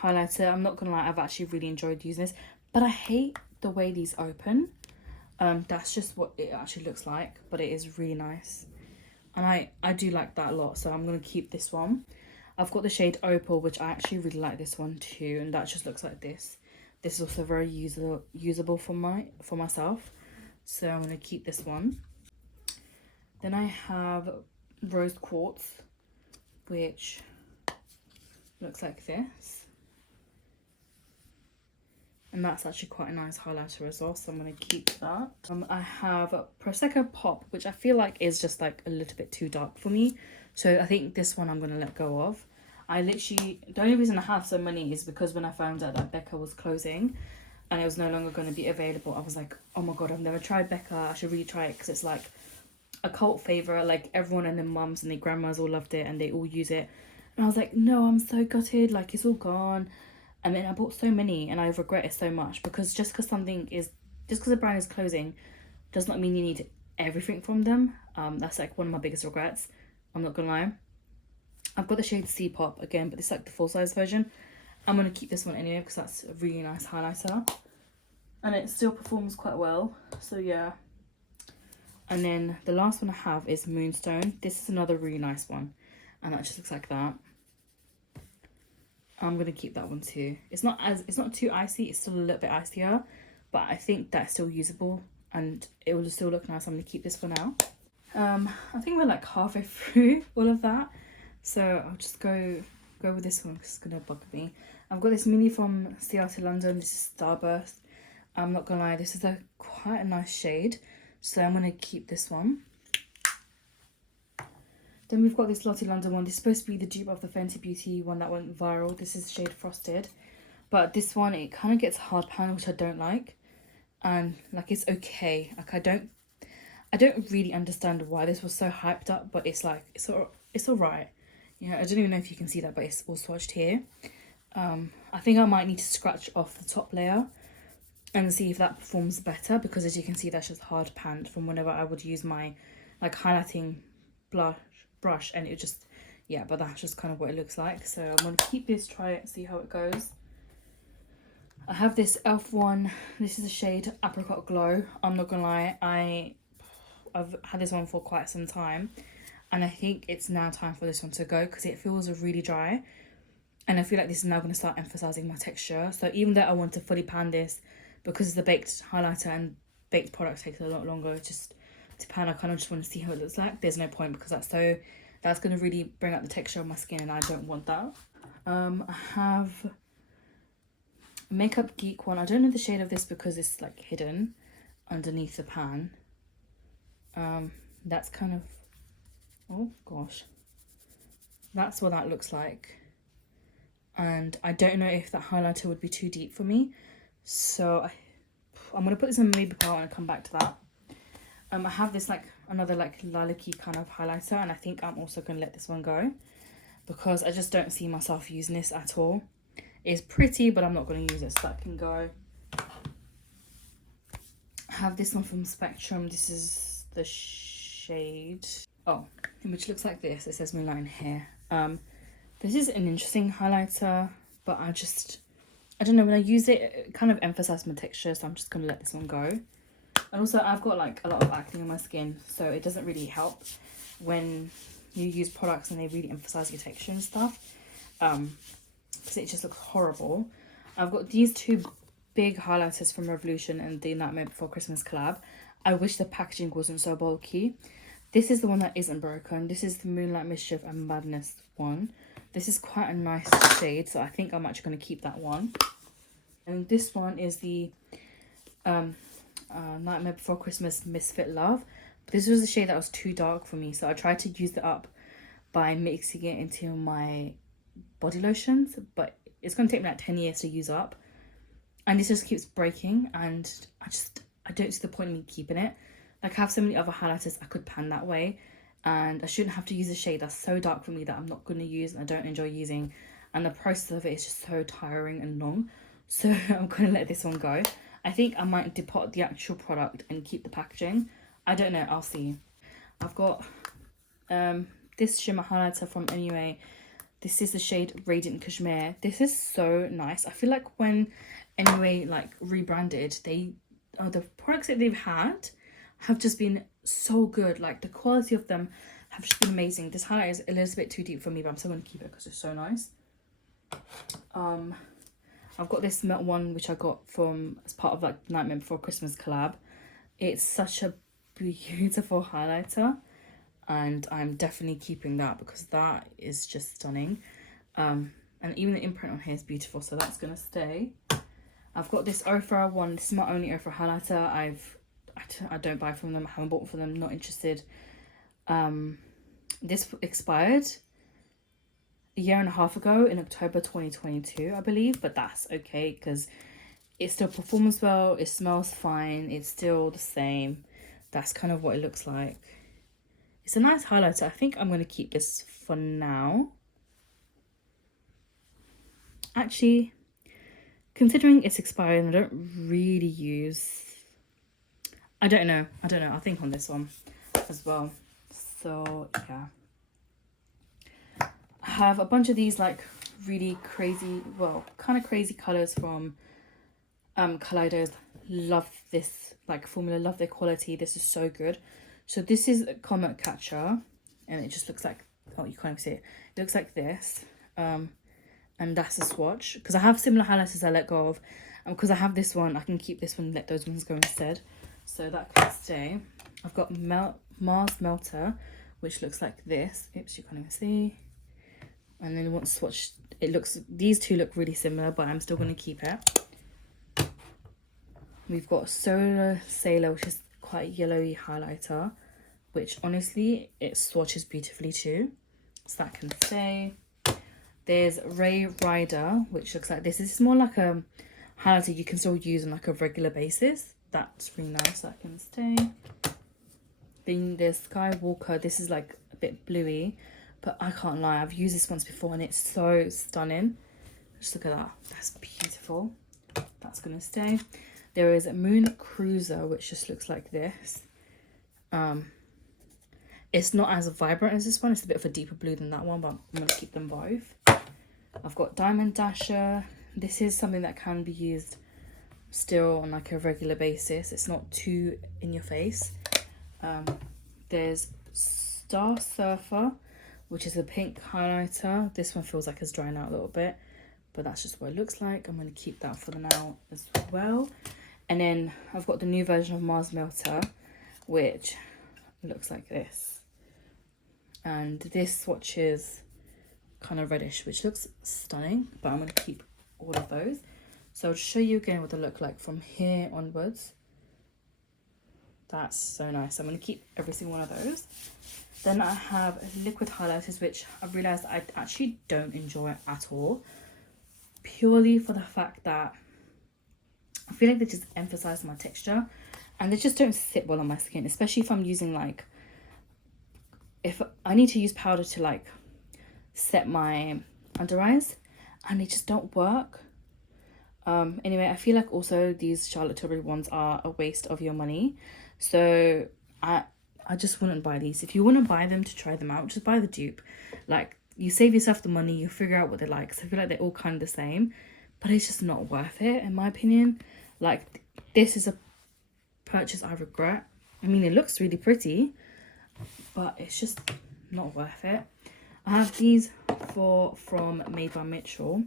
highlighter. I'm not gonna lie, I've actually really enjoyed using this, but I hate the way these open. That's just what it actually looks like, but it is really nice, and I do like that a lot, so I'm gonna keep this one. I've got the shade Opal, which I actually really like this one too, and that just looks like this. This is also very usable for myself, so I'm gonna keep this one. Then I have Rose Quartz, which looks like this. And that's actually quite a nice highlighter as well, so I'm going to keep that. I have Prosecco Pop, which I feel like is just like a little bit too dark for me. So I think this one I'm going to let go of. The only reason I have so many is because when I found out that Becca was closing and it was no longer going to be available, I was like, oh my god, I've never tried Becca. I should really try it, because it's like a cult favourite. Like everyone and their mums and their grandmas all loved it and they all use it. And I was like, no, I'm so gutted. Like, it's all gone. And then I bought so many and I regret it so much, because just because a brand is closing does not mean you need everything from them. That's like one of my biggest regrets. I'm not gonna lie. I've got the shade C Pop again, but it's like the full size version. I'm gonna keep this one anyway because that's a really nice highlighter and it still performs quite well. So yeah. And then the last one I have is Moonstone. This is another really nice one, and that just looks like that. I'm gonna keep that one too. It's not too icy, it's still a little bit icier, but I think that's still usable and it will still look nice. I'm gonna keep this for now. I think we're like halfway through all of that, so I'll just go with this one because it's gonna bug me. I've got this mini from Seattle, London. This is Starburst. I'm not gonna lie, this is quite a nice shade, so I'm gonna keep this one. Then we've got this Lottie London one. This is supposed to be the dupe of the Fenty Beauty one that went viral. This is shade Frosted. But this one, it kind of gets hard pan, which I don't like. And like, it's okay. Like, I don't really understand why this was so hyped up, but it's like, it's alright. You know, I don't even know if you can see that, but it's all swatched here. I think I might need to scratch off the top layer and see if that performs better, because as you can see, that's just hard panned from whenever I would use my like highlighting brush, and it just, yeah, but that's just kind of what it looks like. So I'm going to keep this, try it, see how it goes. I have this e.l.f. one. This is a shade Apricot Glow. I'm not gonna lie, I've had this one for quite some time, and I think it's now time for this one to go, because it feels really dry, and I feel like this is now going to start emphasizing my texture. So even though I want to fully pan this, because the baked highlighter and baked products takes a lot longer just to pan, I kind of just want to see how it looks like. There's no point, because that's going to really bring out the texture of my skin, and I don't want that. I have Makeup Geek one. I don't know the shade of this because it's like hidden underneath the pan. That's kind of, oh gosh, that's what that looks like. And I don't know if that highlighter would be too deep for me, so I'm gonna put this in my makeup palette and come back to that. I have this like another like lilac-y kind of highlighter, and I think I'm also gonna let this one go, because I just don't see myself using this at all. It's pretty, but I'm not going to use it, so that can go. I have this one from Spectrum. This is the shade, oh, which looks like this. It says Moonlight here. This is an interesting highlighter, but I don't know, when I use it, it kind of emphasizes my texture, so I'm just going to let this one go. And also, I've got like a lot of acne on my skin, so it doesn't really help when you use products and they really emphasize your texture and stuff. Because it just looks horrible. I've got these two big highlighters from Revolution and the Nightmare Before Christmas collab. I wish the packaging wasn't so bulky. This is the one that isn't broken. This is the Moonlight Mischief and Madness one. This is quite a nice shade, so I think I'm actually going to keep that one. And this one is the Nightmare Before Christmas Misfit Love. But this was a shade that was too dark for me, so I tried to use it up by mixing it into my body lotions, but it's going to take me like 10 years to use up, and this just keeps breaking, and I don't see the point in me keeping it. Like, I have so many other highlighters I could pan that way, and I shouldn't have to use a shade that's so dark for me that I'm not going to use and I don't enjoy using, and the process of it is just so tiring and long. So I'm going to let this one go. I think I might depot the actual product and keep the packaging. I don't know, I'll see. I've got this shimmer highlighter from MUA. This is the shade Radiant Cashmere. This is so nice. I feel like when MUA like rebranded, the products that they've had have just been so good. Like, the quality of them have just been amazing. This highlight is a little bit too deep for me, but I'm still going to keep it because it's so nice. I've got this matte one, which I got from as part of like Nightmare Before Christmas collab. It's such a beautiful highlighter, and I'm definitely keeping that because that is just stunning. And even the imprint on here is beautiful, so that's gonna stay. I've got this Ofra one. This is my only Ofra highlighter. I don't buy from them. I haven't bought from them. Not interested. This expired a year and a half ago in October 2022, I believe, but that's okay because it still performs well. It smells fine. It's still the same. That's kind of what it looks like. It's a nice highlighter. I think I'm going to keep this for now. Actually, considering it's expired and I don't really use... I don't know. I'll think on this one as well. So, yeah. I have a bunch of these, like, really crazy, well, kind of crazy colours from Kaleidos. Love this, like, formula. Love their quality. This is so good. So this is a Comet Catcher, and it just looks like, oh, you can't even see it. It looks like this. And that's a swatch. Because I have similar highlighters I let go of. And because I have this one, I can keep this one and let those ones go instead. So that can stay. I've got Mars Melter, which looks like this. Oops, you can't even see. And then once swatch, it looks, these two look really similar, but I'm still going to keep it. We've got Solar Sailor, which is quite a yellowy highlighter which honestly, it swatches beautifully too. So that can stay. There's Ray Rider, which looks like this. This is more like a highlighter you can still use on like a regular basis. That's really nice. That can stay. Then there's Skywalker. This is like a bit bluey, but I can't lie, I've used this once before and it's so stunning. Just look at that. That's beautiful. That's gonna stay. There is a Moon Cruiser, which just looks like this. It's not as vibrant as this one. It's a bit of a deeper blue than that one, but I'm gonna keep them both. I've got Diamond Dasher. This is something that can be used still on like a regular basis. It's not too in your face. There's Star Surfer, which is a pink highlighter. This one feels like it's drying out a little bit, but that's just what it looks like. I'm going to keep that for now as well. And then I've got the new version of Mars Melter, which looks like this. And this swatches kind of reddish, which looks stunning, but I'm going to keep all of those. So I'll show you again what they look like from here onwards. That's so nice. I'm going to keep every single one of those. Then I have liquid highlighters, which I've realised I actually don't enjoy at all. Purely for the fact that I feel like they just emphasise my texture. And they just don't sit well on my skin. Especially if I'm using like... if I need to use powder to like set my under eyes. And they just don't work. Anyway, I feel like also these Charlotte Tilbury ones are a waste of your money. So I just wouldn't buy these. If you want to buy them to try them out, just buy the dupe. Like, you save yourself the money, you figure out what they like. So I feel like they're all kind of the same, but it's just not worth it in my opinion. Like, this is a purchase I regret. I mean, it looks really pretty, but it's just not worth it. I have these from Made by Mitchell.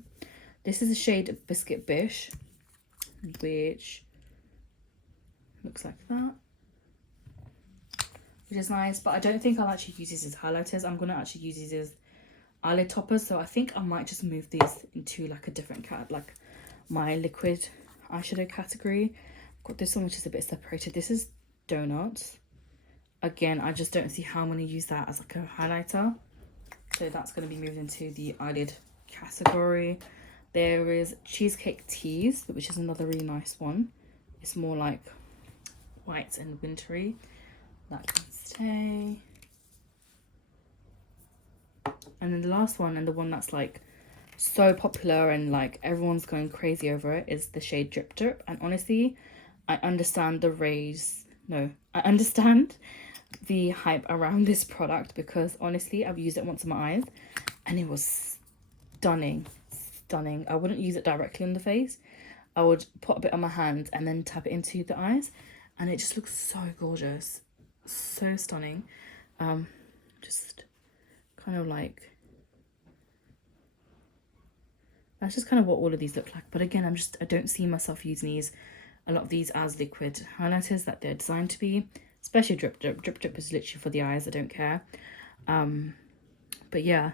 This is the shade Biscuit Bish, which looks like that, which is nice, but I don't think I'll actually use these as highlighters. I'm going to actually use these as eyelid toppers, so I think I might just move these into like a different like my liquid eyeshadow category. I've got this one which is a bit separated. This is Donuts. Again, I just don't see how I'm going to use that as like a highlighter, so that's going to be moved into the eyelid category. There is Cheesecake Tease, which is another really nice one. It's more like white and wintry. That can stay. And then the last one, and the one that's like so popular and like everyone's going crazy over it, is the shade Drip Drip. And honestly, I understand I understand the hype around this product, because honestly, I've used it once on my eyes and it was stunning. I wouldn't use it directly on the face. I would put a bit on my hand and then tap it into the eyes, and it just looks so gorgeous, so stunning. Just kind of like, that's just kind of what all of these look like. But again, I don't see myself using a lot of these as liquid highlighters that they're designed to be, especially Drip Drip. Drip Drip is literally for the eyes. I don't care. But yeah,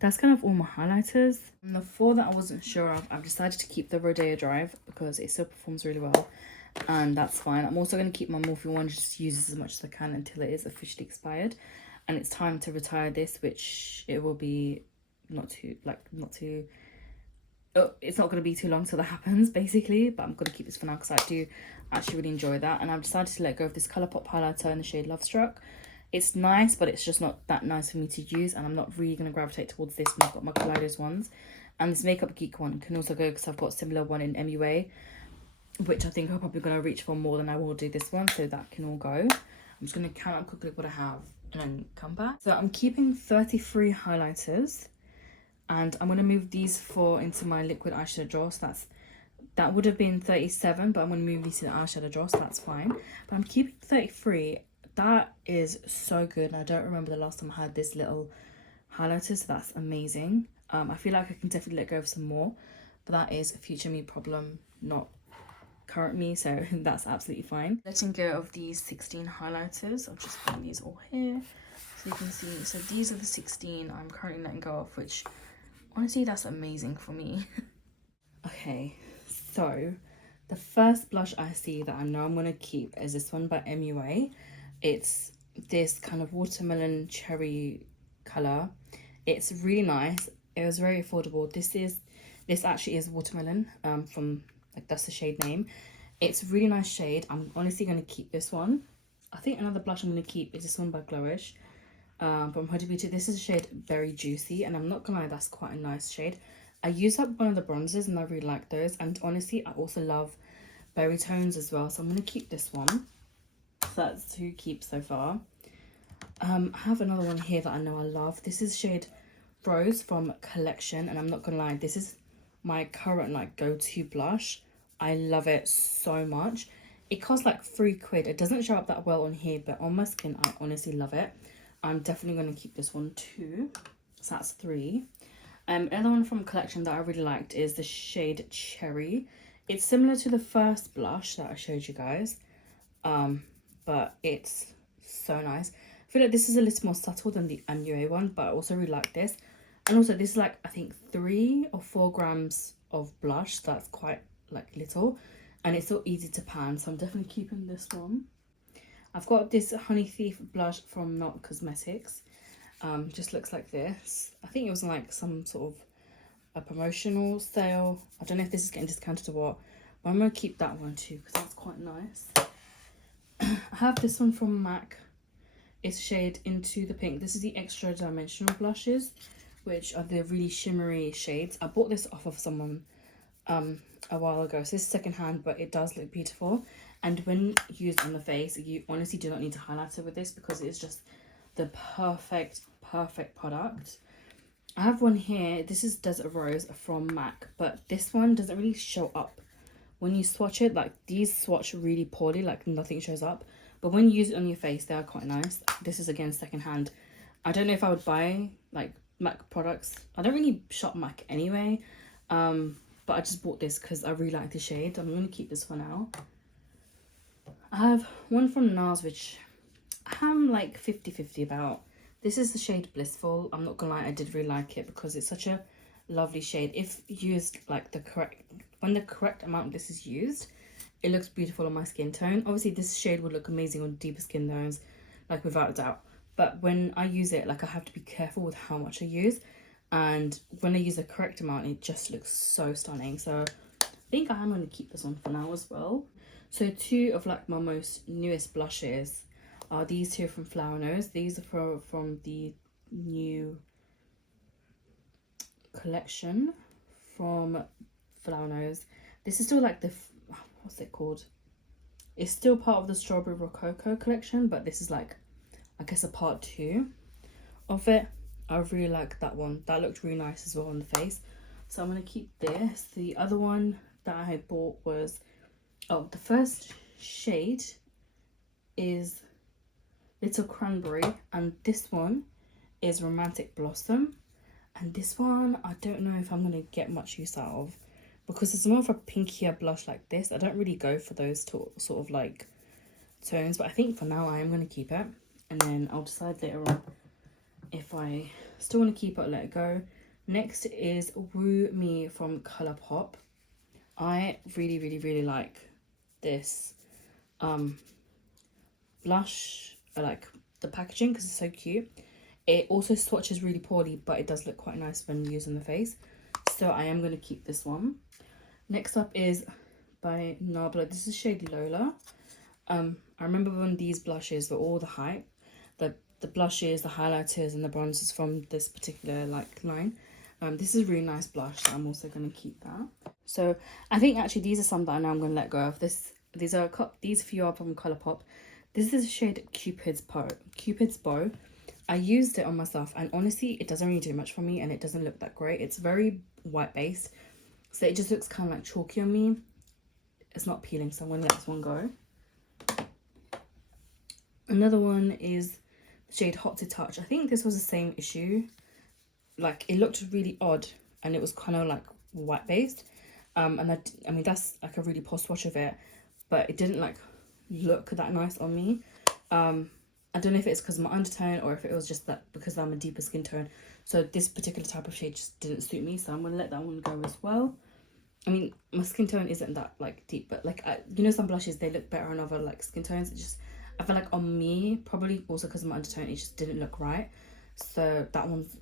that's kind of all my highlighters. And the 4 that I wasn't sure of, I've decided to keep the Rodeo Drive because it still performs really well, and that's fine. I'm also going to keep my Morphe one, just use this as much as I can until it is officially expired, and it's time to retire this, which it will be it's not going to be too long till that happens basically, but I'm going to keep this for now because I do actually really enjoy that. And I've decided to let go of this Colourpop highlighter in the shade Love Struck. It's nice, but it's just not that nice for me to use, and I'm not really going to gravitate towards this when I've got my Kaleidos ones. And this Makeup Geek one can also go because I've got a similar one in MUA, which I think I'm probably going to reach for more than I will do this one, so that can all go. I'm just going to count up quickly what I have and then come back. So I'm keeping 33 highlighters, and I'm going to move these 4 into my liquid eyeshadow drawer. So that would have been 37, but I'm going to move these to the eyeshadow drawer, so that's fine. But I'm keeping 33. That is so good, and I don't remember the last time I had this little highlighter, so that's amazing. I feel like I can definitely let go of some more, but that is a future me problem, not current me, so that's absolutely fine. Letting go of these 16 highlighters. I'll just put these all here so you can see. So these are the 16 I'm currently letting go of, which honestly, that's amazing for me. Okay, so the first blush I see that I know I'm going to keep is this one by MUA. It's this kind of watermelon cherry colour. It's really nice. It was very affordable. This actually is watermelon, from, like, that's the shade name. It's a really nice shade. I'm honestly going to keep this one. I think another blush I'm going to keep is this one by Glowish, from Huda Beauty. This is a shade Berry Juicy, and I'm not gonna lie, that's quite a nice shade. I used up one of the bronzers and I really like those, and honestly I also love berry tones as well, so I'm gonna keep this one. So that's 2 keeps so far. I have another one here that I know I love. This is shade Rose from Collection, and I'm not gonna lie, this is my current like go-to blush. I love it so much. It costs like £3. It doesn't show up that well on here, but on my skin I honestly love it. I'm definitely going to keep this one too. So that's 3. Another one from Collection that I really liked is the shade Cherry. It's similar to the first blush that I showed you guys, but it's so nice. I feel like this is a little more subtle than the MUA one, but I also really like this. And also this is like, I think 3 or 4 grams of blush. So that's quite like little, and it's so easy to pan, so I'm definitely keeping this one. I've got this Honey Thief blush from Not Cosmetics. Just looks like this. I think it was like some sort of a promotional sale. I don't know if this is getting discounted or what, but I'm going to keep that one too because that's quite nice. I have this one from MAC. It's shade Into the Pink. This is the extra dimensional blushes, which are the really shimmery shades. I bought this off of someone a while ago, so this is secondhand, but it does look beautiful. And when used on the face, you honestly do not need to highlight it with this because it's just the perfect product. I have one here. This is Desert Rose from MAC, but this one doesn't really show up when you swatch it. Like, these swatch really poorly, like nothing shows up, but when you use it on your face, they are quite nice. This is again secondhand. I don't know if I would buy like MAC products. I don't really shop MAC anyway, but I just bought this because I really like the shade. I'm going to keep this for now. I have one from NARS, which I'm like 50-50 about. This is the shade Blissful. I'm not gonna lie, I did really like it because it's such a lovely shade. If used like when the correct amount of this is used, it looks beautiful on my skin tone. Obviously this shade would look amazing on deeper skin tones, like without a doubt. But when I use it, like I have to be careful with how much I use. And when I use the correct amount, it just looks so stunning. So I think I am going to keep this one for now as well. So 2 of like my most newest blushes are these 2 from Flower Nose. These are from the new collection from Flower Nose. This is still like the, what's it called? It's still part of the Strawberry Rococo collection, but this is like, I guess, a part 2 of it. I really like that one. That looked really nice as well on the face. So I'm going to keep this. The other one that I had bought was, oh, the first shade is Little Cranberry, and this one is Romantic Blossom. And this one, I don't know if I'm going to get much use out of because it's more of a pinkier blush like this. I don't really go for those sort of like tones, but I think for now I am going to keep it, and then I'll decide later on if I still want to keep it or let it go. Next is Woo Me from Colourpop. I really like this blush. I like the packaging because it's so cute. It also swatches really poorly, but it does look quite nice when used on the face. So I am going to keep this one. Next up is by Nabla. This is shade Lola. I remember when these blushes were all the hype. The blushes, the highlighters, and the bronzers from this particular like line. This is a really nice blush. So I'm also going to keep that. So I think actually these are some that now I'm going to let go of. These few are from Colourpop. This is the shade Cupid's Bow. I used it on myself, and honestly, it doesn't really do much for me, and it doesn't look that great. It's very white based, so it just looks kind of like chalky on me. It's not appealing, so I'm going to let this one go. Another one is the shade Hot to Touch. I think this was the same issue. Like, it looked really odd, and it was kind of like white based. And I mean, that's like a really poor swatch of it, but it didn't like look that nice on me. I don't know if it's because of my undertone or if it was just that because I'm a deeper skin tone. So this particular type of shade just didn't suit me, so I'm gonna let that one go as well. I mean, my skin tone isn't that like deep, but like you know, some blushes, they look better on other like skin tones. I feel like on me, probably also because of my undertone, it just didn't look right. So that one's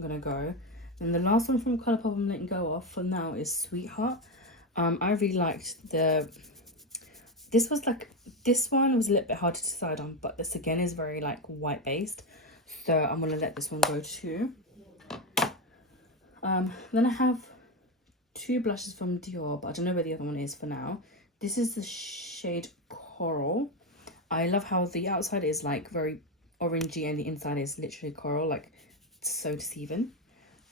gonna go. And the last one from Colourpop I'm letting go of for now is Sweetheart. I really liked this one was a little bit hard to decide on, but this again is very like white based. So I'm gonna let this one go too. Then I have two blushes from Dior, but I don't know where the other one is for now. This is the shade Coral. I love how the outside is like very orangey and the inside is literally coral, like it's so deceiving.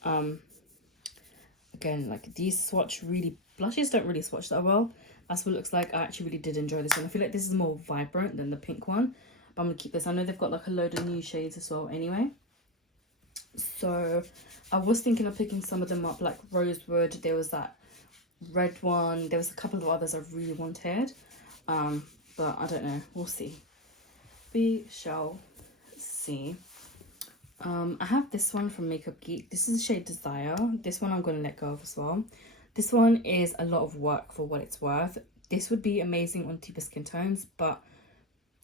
Again, like these blushes don't really swatch that well. That's what it looks like. I actually really did enjoy this one. I feel like this is more vibrant than the pink one, but I'm gonna keep this. I know they've got like a load of new shades as well anyway. So I was thinking of picking some of them up, like Rosewood. There was that red one. There was a couple of others I really wanted. But I don't know. We'll see. We shall see. I have this one from Makeup Geek. This is the shade Desire. This one I'm going to let go of as well. This one is a lot of work for what it's worth. This would be amazing on deeper skin tones, but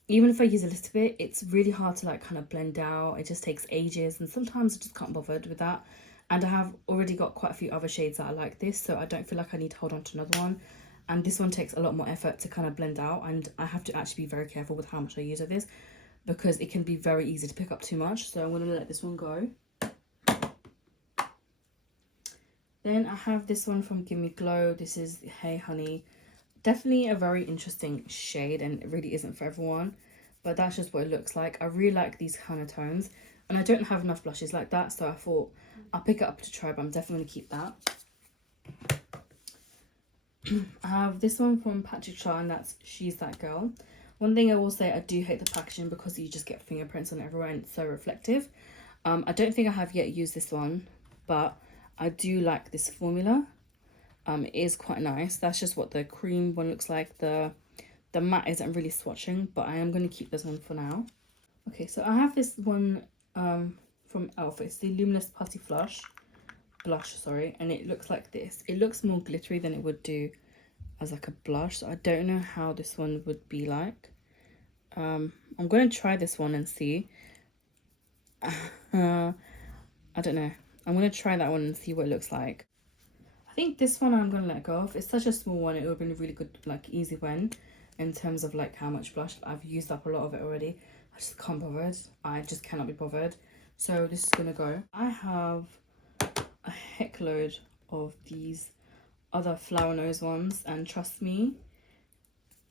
even if I use a little bit, it's really hard to like kind of blend out. It just takes ages, and sometimes I just can't bother with that. And I have already got quite a few other shades that I like this, so I don't feel like I need to hold on to another one. And this one takes a lot more effort to kind of blend out, and I have to actually be very careful with how much I use of this, because it can be very easy to pick up too much. So I'm going to let this one go. Then I have this one from Gimme Glow. This is Hey Honey. Definitely a very interesting shade, and it really isn't for everyone, but that's just what it looks like. I really like these kind of tones, and I don't have enough blushes like that, so I thought I'll pick it up to try, but I'm definitely going to keep that. I have this one from Patrick Char, and that's She's That Girl. One thing I will say, I do hate the packaging because you just get fingerprints on everywhere and it's so reflective. I don't think I have yet used this one, but I do like this formula. It is quite nice. That's just what the cream one looks like. The matte isn't really swatching, but I am going to keep this one for now. Okay, so I have this one from e.l.f. It's the Luminous Putty blush, sorry, and it looks like this. It looks more glittery than it would do as like a blush, so I don't know how this one would be like. I'm going to try this one and see. I don't know. I'm going to try that one and see what it looks like. I think this one I'm going to let go of. It's such a small one. It would have been a really good, like, easy win in terms of like how much blush. I've used up a lot of it already. I just can't bother. I just cannot be bothered. So this is going to go. I have a heck load of these other flower nose ones, and trust me,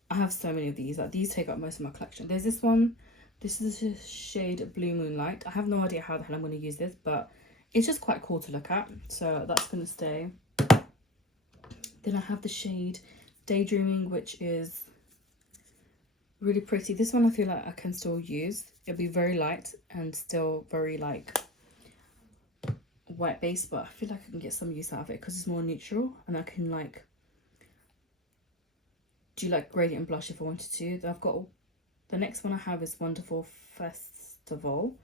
I have so many of these. Like, these take up most of my collection. There's this one. This is the shade Blue Moonlight. I have no idea how the hell I'm going to use this, but it's just quite cool to look at, so that's going to stay. Then I have the shade Daydreaming, which is really pretty. This one I feel like I can still use. It'll be very light and still very like white base, but I feel like I can get some use out of it because it's more neutral, and I can like do like gradient blush if I wanted to. I've got the next one I have is Wonderful Festival,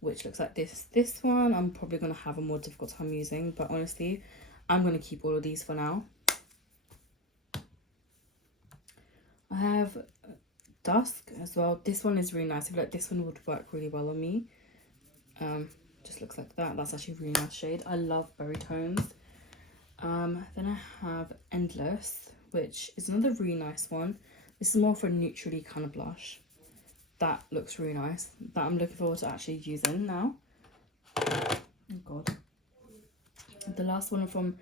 which looks like this. This one I'm probably going to have a more difficult time using, but honestly I'm going to keep all of these for now. I have Dusk as well. This one is really nice. I feel like this one would work really well on me. Just looks like that. That's actually a really nice shade. I love berry tones. Then I have Endless, which is another really nice one. This is more for a neutrally kind of blush. That looks really nice. That I'm looking forward to actually using now. Oh god. The last one from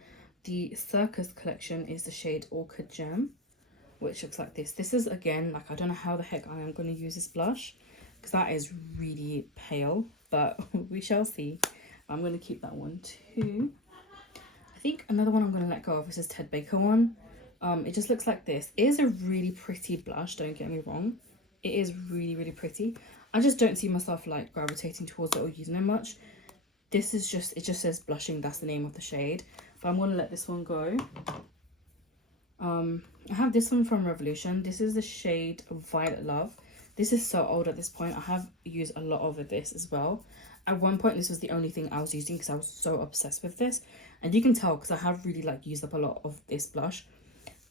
the Circus collection is the shade Orchid Gem, which looks like this. This is, again, like, I don't know how the heck I am going to use this blush because that is really pale, but we shall see. I'm going to keep that one too. I think another one I'm going to let go of is this Ted Baker one. It just looks like this. It is a really pretty blush, don't get me wrong. It is really, really pretty. I just don't see myself like gravitating towards it or using it much. This is just, it just says blushing, that's the name of the shade. But I'm going to let this one go. I have this one from Revolution. This is the shade Violet Love. This is so old at this point. I have used a lot of this as well. At one point, this was the only thing I was using because I was so obsessed with this. And you can tell because I have really like used up a lot of this blush.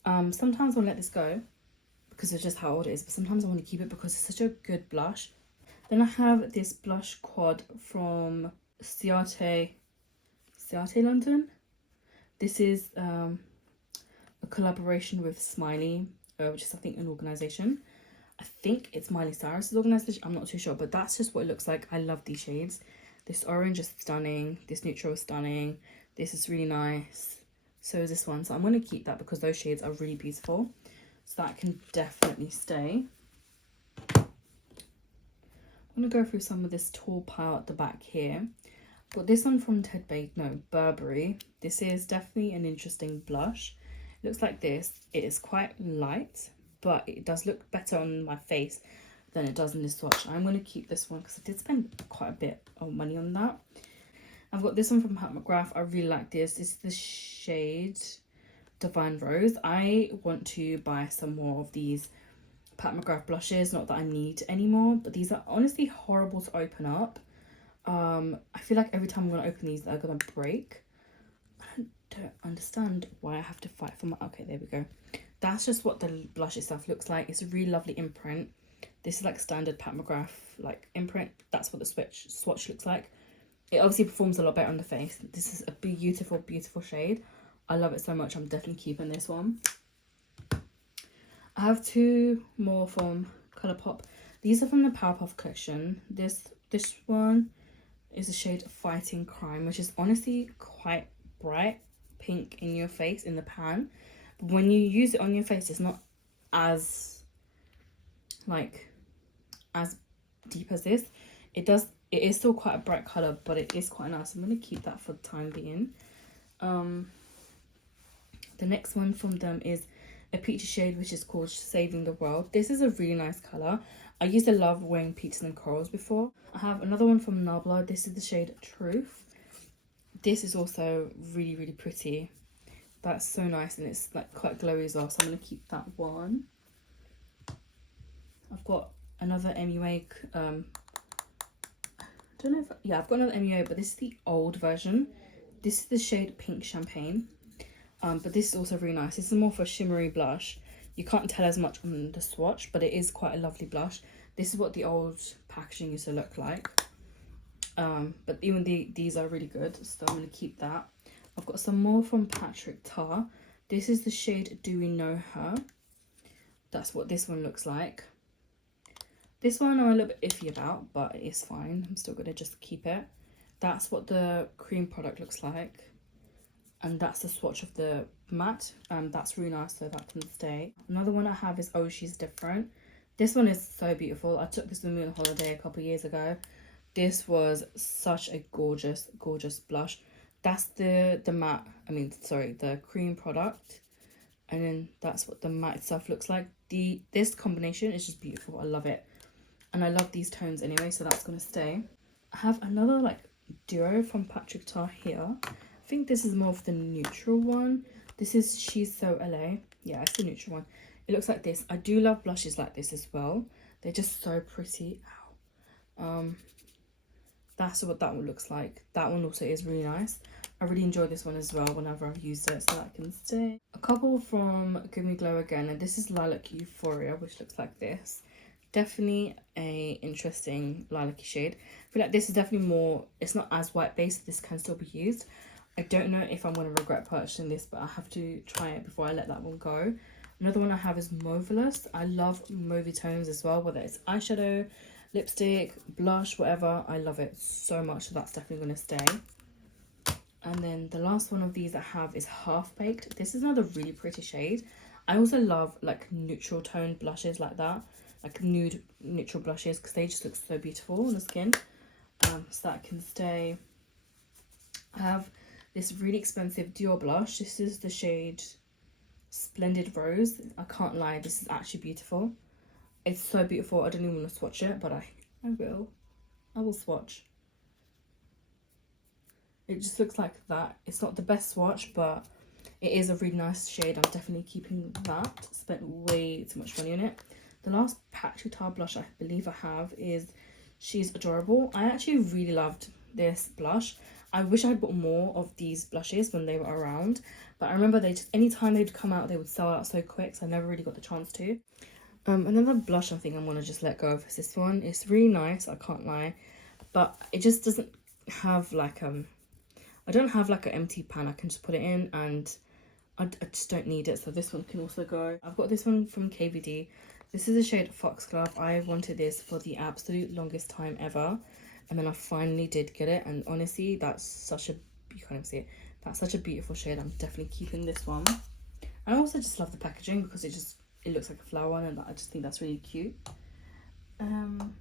Sometimes I'll let this go because of just how old it is, but sometimes I want to keep it because it's such a good blush. Then I have this blush quad from Ciate London. This is a collaboration with Smiley, which is I think an organisation. I think it's Miley Cyrus's organisation, I'm not too sure, but that's just what it looks like. I love these shades. This orange is stunning, this neutral is stunning, this is really nice, so is this one. So I'm going to keep that because those shades are really beautiful, so that can definitely stay. I'm going to go through some of this tall pile at the back here. Got this one from Burberry. This is definitely an interesting blush. It looks like this. It is quite light, but it does look better on my face than it does in this swatch. I'm going to keep this one because I did spend quite a bit of money on that. I've got this one from Pat McGrath. I really like this. This is the shade Divine Rose. I want to buy some more of these Pat McGrath blushes. Not that I need anymore, but these are honestly horrible to open up. I feel like every time I'm going to open these, they're going to break. I don't understand why I have to fight for my... Okay, there we go. That's just what the blush itself looks like. It's a really lovely imprint. This is like standard Pat McGrath like imprint. That's what the swatch looks like. It obviously performs a lot better on the face. This is a beautiful, beautiful shade. I love it so much. I'm definitely keeping this one. I have two more from Colourpop. These are from the Powerpuff collection. This one is the shade Fighting Crime, which is honestly quite bright pink in your face in the pan. But when you use it on your face, it's not as deep as this. It is still quite a bright colour, but it is quite nice. I'm going to keep that for the time being. The next one from them is a peachy shade, which is called Saving the World. This is a really nice colour. I used to love wearing peaches and corals before. I have another one from Nabla. This is the shade Truth. This is also really, really pretty. That's so nice, and it's like quite glowy as well, so I'm going to keep that one. I've got another MUA, I've got another MUA, but this is the old version. This is the shade Pink Champagne, but this is also really nice. This is more for a shimmery blush. You can't tell as much on the swatch, but it is quite a lovely blush. This is what the old packaging used to look like, but even these are really good, so I'm going to keep that. I've got some more from Patrick Tar. This is the shade Do We Know Her. That's what this one looks like. This one I'm a little bit iffy about, but it is fine. I'm still going to just keep it. That's what the cream product looks like. And that's the swatch of the matte. That's really nice, so that can stay. Another one I have is Oh She's Different. This one is so beautiful. I took this with me on holiday a couple of years ago. This was such a gorgeous, gorgeous blush. That's the cream product. And then that's what the matte itself looks like. This combination is just beautiful. I love it. And I love these tones anyway, so that's going to stay. I have another duo from Patrick Tar here. I think this is more of the neutral one. This is She's So LA. Yeah, it's the neutral one. It looks like this. I do love blushes like this as well. They're just so pretty. Ow. That's what that one looks like. That one also is really nice. I really enjoy this one as well whenever I've used it, so that can stay. A couple from Give Me Glow again, and this is Lilac Euphoria, which looks like this. Definitely a interesting lilac shade. I feel like this is definitely more, it's not as white based. This can still be used. I don't know if I'm going to regret purchasing this, but I have to try it before I let that one go. Another one I have is Mauvelous. I love mauvey tones as well, whether it's eyeshadow, lipstick, blush, whatever. I love it so much, so that's definitely going to stay. And then the last one of these I have is Half Baked. This is another really pretty shade. I also love neutral tone blushes like that, nude neutral blushes, because they just look so beautiful on the skin. So that can stay. I have this really expensive Dior blush. This is the shade Splendid Rose. I can't lie, this is actually beautiful. It's so beautiful. I don't even want to swatch it, but I will swatch. It just looks like that. It's not the best swatch, but it is a really nice shade. I'm definitely keeping that. Spent way too much money on it. The last Patrick Tar blush I believe I have is She's Adorable. I actually really loved this blush. I wish I had bought more of these blushes when they were around, but I remember anytime they'd come out, they would sell out so quick, so I never really got the chance to. Another blush I think I'm gonna just let go of is this one. It's really nice, I can't lie, but it just doesn't have like I don't have like an empty pan I can just put it in, and I just don't need it, so this one can also go. I've got this one from KVD. This is the shade Foxglove. I wanted this for the absolute longest time ever, and then I finally did get it, and honestly that's such a, you can't even see it, that's such a beautiful shade. I'm definitely keeping this one. I also just love the packaging because it looks like a flower, and I just think that's really cute. Then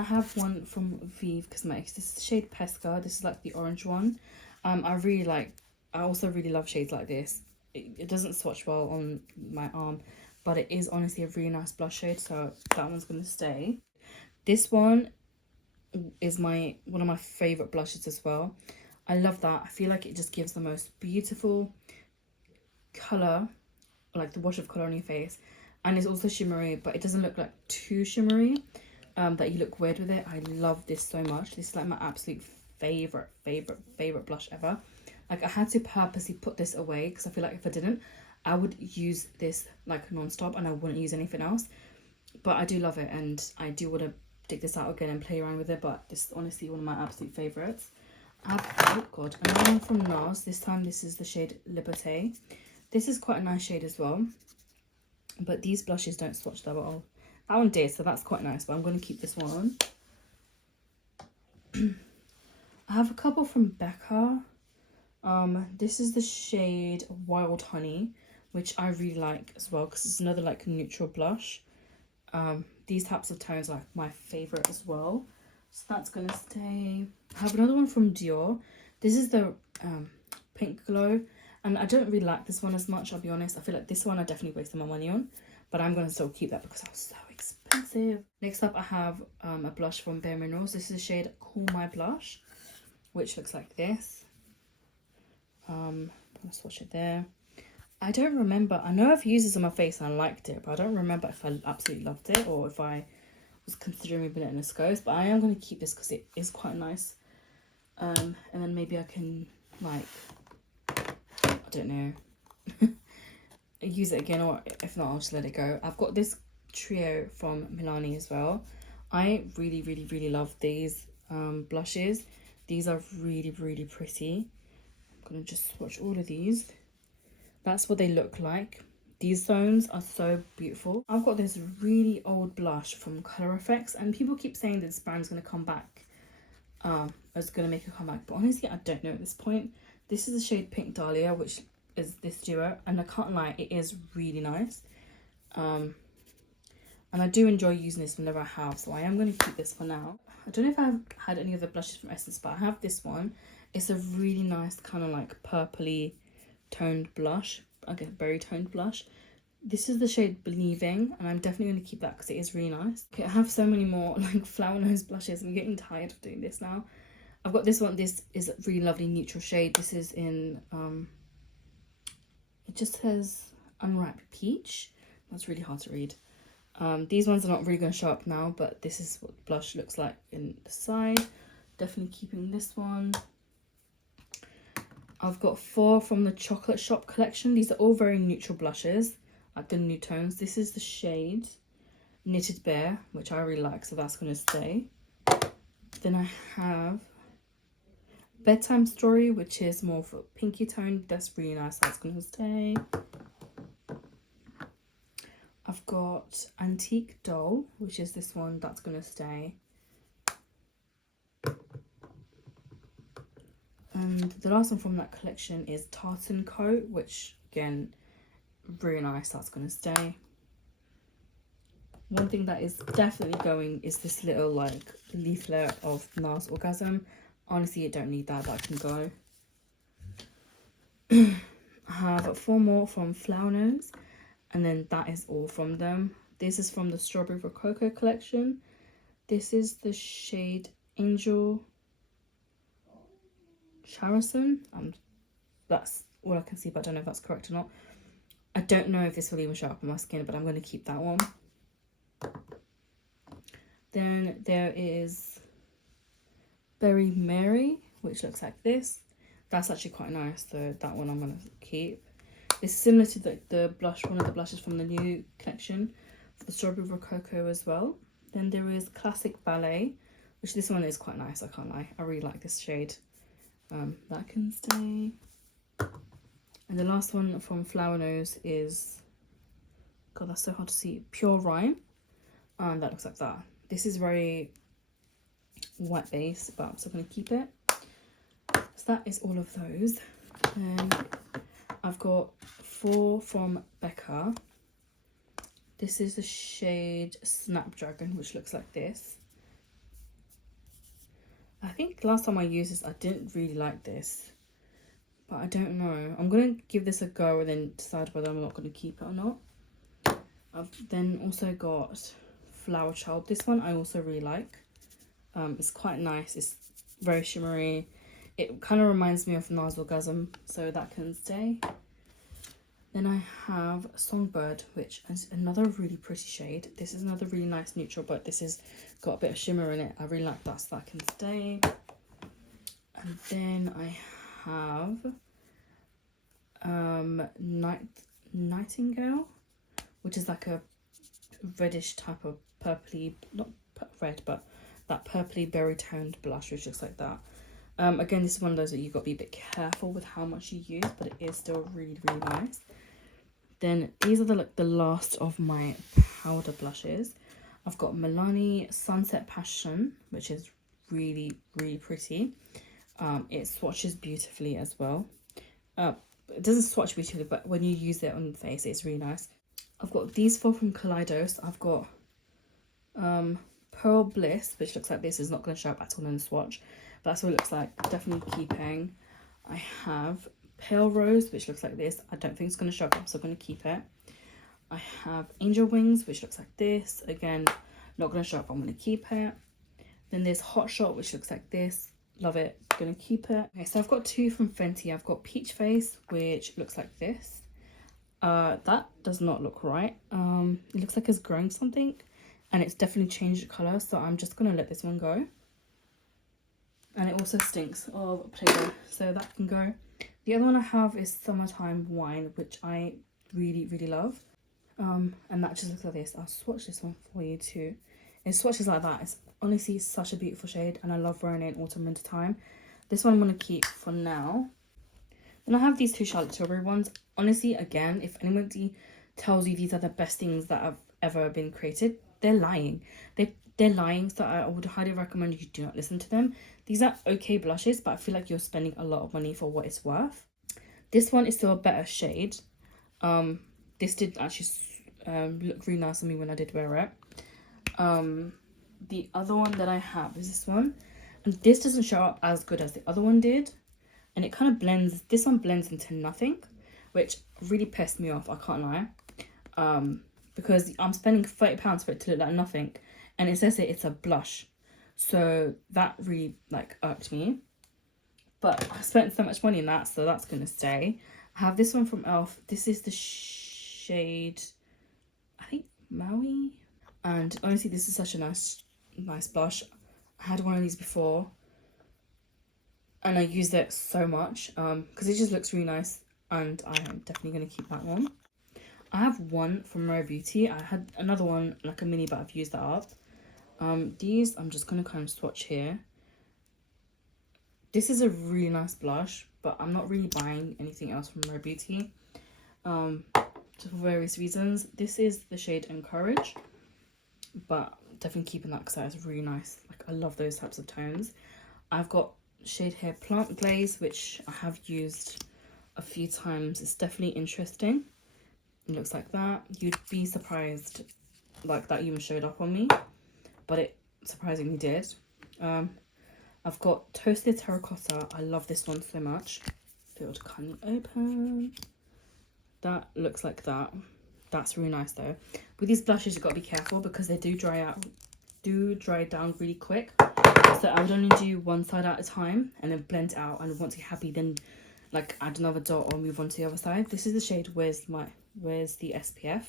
I have one from Vive Cosmetics. This is the shade Pesca. This is like the orange one. I also really love shades like this. It doesn't swatch well on my arm, but it is honestly a really nice blush shade, so that one's gonna stay. This one is one of my favorite blushes as well. I love that. I feel like it just gives the most beautiful color, like the wash of color on your face, and it's also shimmery, but it doesn't look like too shimmery that you look weird with it. I love this so much. This is like my absolute favorite blush ever. Like, I had to purposely put this away because I feel like if I didn't, I would use this like non-stop and I wouldn't use anything else. But I do love it, and I do want to dig this out again and play around with it, but this is honestly one of my absolute favorites. I have, oh god, another one from NARS. This time this is the shade Liberté. This is quite a nice shade as well, but these blushes don't swatch that well. That one did, so that's quite nice, but I'm going to keep this one. I have a couple from Becca. This is the shade Wild Honey, which I really like as well because it's another like neutral blush. These types of tones are like my favorite as well, so that's gonna stay. I have another one from Dior. This is the Pink Glow, and I don't really like this one as much, I'll be honest. I feel like this one I definitely wasted my money on, but I'm gonna still keep that because that was so expensive. Next up I have a blush from Bare Minerals. This is the shade Cool My Blush, which looks like this. I'm gonna swatch it there. I don't remember, I know I've used this on my face and I liked it, but I don't remember if I absolutely loved it or if I was considering moving it in a Scopes, but I am going to keep this because it is quite nice. And then maybe I can, like, I don't know, use it again, or if not I'll just let it go. I've got this trio from Milani as well. I really love these blushes. These are really pretty. I'm going to just swatch all of these. That's what they look like. These zones are so beautiful. I've got this really old blush from Color Effects, and people keep saying that this brand's going to come back. It's going to make a comeback, but honestly I don't know at this point. This is the shade Pink Dahlia, which is this duo, and I can't lie, it is really nice. And I do enjoy using this whenever I have, so I am going to keep this for now. I don't know if I've had any other blushes from Essence, but I have this one. It's a really nice kind of like purpley toned blush, again berry toned blush. This is the shade Believing, and I'm definitely going to keep that because it is really nice. Okay, I have so many more like flower nose blushes. I'm getting tired of doing this now. I've got this one. This is a really lovely neutral shade. This is in it just says Unwrapped Peach. That's really hard to read. These ones are not really going to show up now, but this is what blush looks like in the side. Definitely keeping this one. I've got 4 from the Chocolate Shop collection. These are all very neutral blushes, like the new tones. This is the shade Knitted Bear, which I really like, so that's going to stay. Then I have Bedtime Story, which is more of a pinky tone. That's really nice, that's going to stay. I've got Antique Doll, which is this one, that's going to stay. And the last one from that collection is Tartan Coat, which again, really nice, that's going to stay. One thing that is definitely going is this little like leaflet of NARS Orgasm. Honestly, you don't need that, but I can go. I have 4 more from Flower Nose, and then that is all from them. This is from the Strawberry Rococo collection. This is the shade Angel Charison. That's all I can see, but I don't know if that's correct or not. I don't know if this will even show up on my skin, but I'm going to keep that one. Then there is Berry Mary, which looks like this. That's actually quite nice, so that one I'm going to keep. It's similar to the blush, one of the blushes from the new collection for the Strawberry Rococo as well. Then there is Classic Ballet, which this one is quite nice, I can't lie. I really like this shade. That can stay. And the last one from Flower Nose is, God, that's so hard to see, Pure Rhyme. And that looks like that. This is very white base, but I'm still going to keep it. So that is all of those. Then I've got 4 from Becca. This is the shade Snapdragon, which looks like this. I think last time I used this, I didn't really like this, but I don't know. I'm going to give this a go and then decide whether I'm not going to keep it or not. I've then also got Flower Child. This one I also really like. It's quite nice. It's very shimmery. It kind of reminds me of Nars Orgasm, so that can stay. Then I have Songbird, which is another really pretty shade. This is another really nice neutral, but this has got a bit of shimmer in it. I really like that, so that can stay. And then I have Nightingale, which is like a reddish type of purpley, not red, but that purpley berry toned blush, which looks like that. Again, this is one of those that you've got to be a bit careful with how much you use, but it is still really, really nice. Then these are the last of my powder blushes. I've got Milani Sunset Passion, which is really, really pretty. It swatches beautifully as well. It doesn't swatch beautifully, but when you use it on the face, it's really nice. I've got these 4 from Kaleidos. I've got Pearl Bliss, which looks like this. Is not going to show up at all in the swatch, but that's what it looks like. Definitely keeping. I have Pale Rose, which looks like this. I don't think it's going to show up, so I'm going to keep it. I have Angel Wings, which looks like this. Again, not going to show up, I'm going to keep it. Then there's Hot Shot, which looks like this. Love it, going to keep it. Okay, so I've got 2 from Fenty. I've got Peach Face, which looks like this. That does not look right. It looks like it's growing something, and it's definitely changed the colour, so I'm just going to let this one go. And it also stinks of Play-Doh, so that can go. The other one I have is Summertime Wine, which I really, really love. And that just looks like this. I'll swatch this one for you too. It swatches like that. It's honestly such a beautiful shade, and I love wearing it in autumn, winter time. This one I'm going to keep for now. Then I have these 2 Charlotte Tilbury ones. Honestly, again, if anybody tells you these are the best things that have ever been created, they're lying. They're lying, so I would highly recommend you do not listen to them. These are okay blushes, but I feel like you're spending a lot of money for what it's worth. This one is still a better shade. This did actually look really nice on me when I did wear it. The other one that I have is this one, and this doesn't show up as good as the other one did, and it kind of blends. This one blends into nothing, which really pissed me off, I can't lie. Because I'm spending £30 for it to look like nothing, and it says it's a blush, so that really like irked me. But I spent so much money in that, so that's gonna stay. I have this one from Elf. This is the shade, I think, Maui, and honestly this is such a nice blush. I had one of these before and I used it so much because it just looks really nice, and I am definitely going to keep that one. I have one from Rare Beauty. I had another one like a mini, but I've used that up. These I'm just going to kind of swatch here. This is a really nice blush, but I'm not really buying anything else from Rare Beauty just for various reasons. This is the shade Encourage, but definitely keeping that because that is really nice. Like, I love those types of tones. I've got shade here Plant Glaze, which I have used a few times. It's definitely interesting. It looks like that. You'd be surprised like that even showed up on me, but it surprisingly did. I've got Toasted Terracotta. I love this one so much. Build can open. That looks like that. That's really nice though. With these blushes, you've got to be careful because they do dry down really quick. So I would only do one side at a time and then blend it out. And once you're happy, then like add another dot or move on to the other side. This is the shade Where's the SPF.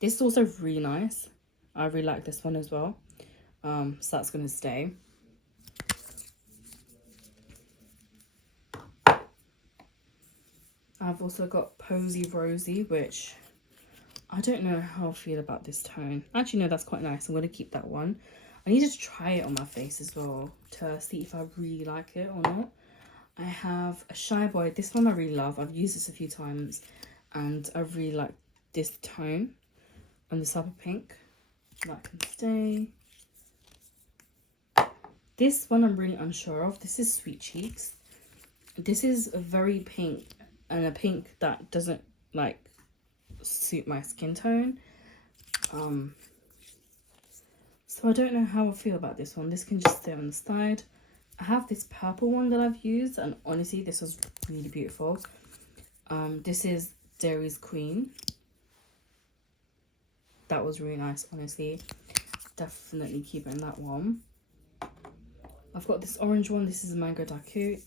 This is also really nice. I really like this one as well. So that's gonna stay. I've also got Posy Rosy, which I don't know how I feel about this tone. Actually, no, that's quite nice. I'm going to keep that one. I need to try it on my face as well to see if I really like it or not. I have a Shy Boy. This one I really love. I've used this a few times and I really like this tone and this type of pink. That can stay. This one I'm really unsure of. This is Sweet Cheeks. This is a very pink and a pink that doesn't like suit my skin tone. So I don't know how I feel about this one. This can just stay on the side. I have this purple one that I've used, and honestly this was really beautiful. This is Dairy's Queen. That was really nice, honestly. Definitely keeping that one. I've got this orange one. This is a Mango Daiquiri.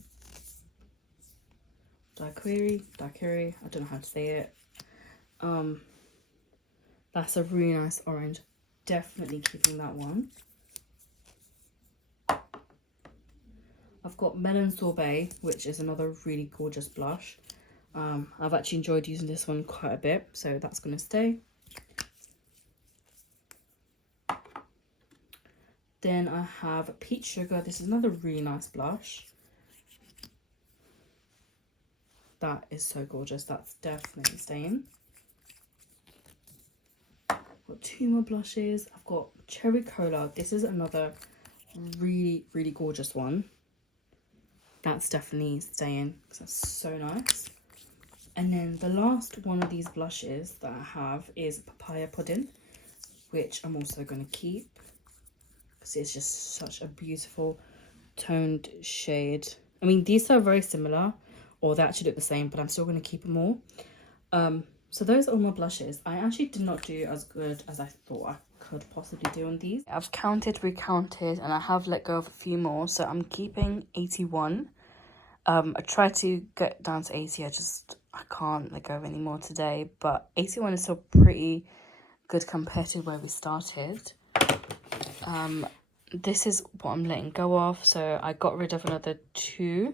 I don't know how to say it. That's a really nice orange. Definitely keeping that one. I've got Melon Sorbet, which is another really gorgeous blush. I've actually enjoyed using this one quite a bit, so that's going to stay. Then I have Peach Sugar. This is another really nice blush. That is so gorgeous. That's definitely staying. Got two more blushes. I've got Cherry Cola. This is another really, really gorgeous one. That's definitely staying because that's so nice. And then the last one of these blushes that I have is Papaya Pudding, which I'm also going to keep because it's just such a beautiful toned shade. I mean, these are very similar, or they actually look the same, but I'm still going to keep them all. So those are all my blushes. I actually did not do as good as I thought I could possibly do on these. I've counted, recounted, and I have let go of a few more, so I'm keeping 81. I tried to get down to 80. I can't let go of any more today, but 81 is still pretty good compared to where we started. This is what I'm letting go of, so I got rid of another 2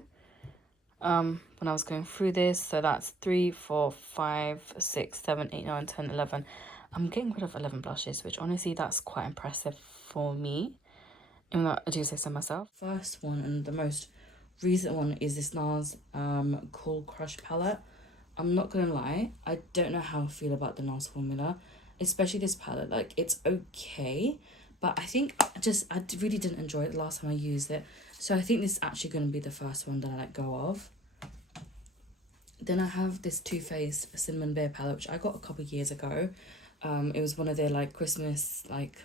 when I was going through this. So that's 3, 4, 5, 6, 7, 8, 9, 10, 11. I'm getting rid of 11 blushes, which honestly that's quite impressive for me, even though I do say so myself. First one and the most recent one is this NARS Cool Crush palette. I'm not gonna lie, I don't know how I feel about the NARS formula, especially this palette. Like, it's okay, but I think I really didn't enjoy it the last time I used it, so I think this is actually going to be the first one that I let go of. Then I have this Too Faced Cinnamon Bear palette, which I got a couple of years ago. It was one of their like Christmas like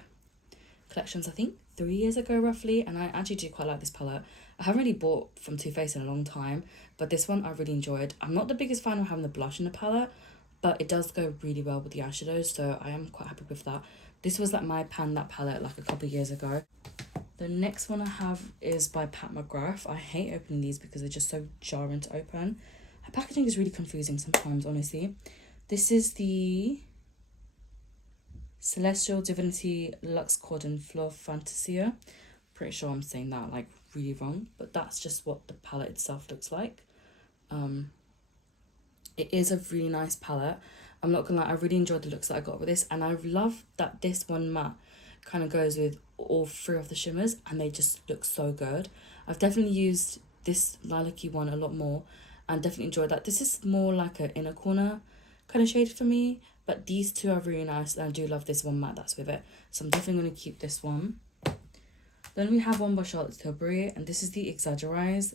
collections, I think 3 years ago roughly, and I actually do quite like this palette. I haven't really bought from Too Faced in a long time, but this one I really enjoyed. I'm not the biggest fan of having the blush in the palette, but it does go really well with the eyeshadows, so I am quite happy with that. This was like my pan that palette like a couple of years ago. The next one I have is by Pat McGrath. I hate opening these because they're just so jarring to open. Her packaging is really confusing sometimes, honestly. This is the Celestial Divinity Luxe Cordon Fleur Fantasia. Pretty sure I'm saying that like really wrong, but that's just what the palette itself looks like. It is a really nice palette. I'm not gonna lie, I really enjoyed the looks that I got with this, and I love that this one matte kind of goes with all 3 of the shimmers, and they just look so good. I've definitely used this lilac-y one a lot more and definitely enjoyed that. This is more like an inner corner kind of shade for me, but these 2 are really nice, and I do love this one matte that's with it, so I'm definitely going to keep this one. Then we have one by Charlotte Tilbury, and this is the Exaggerize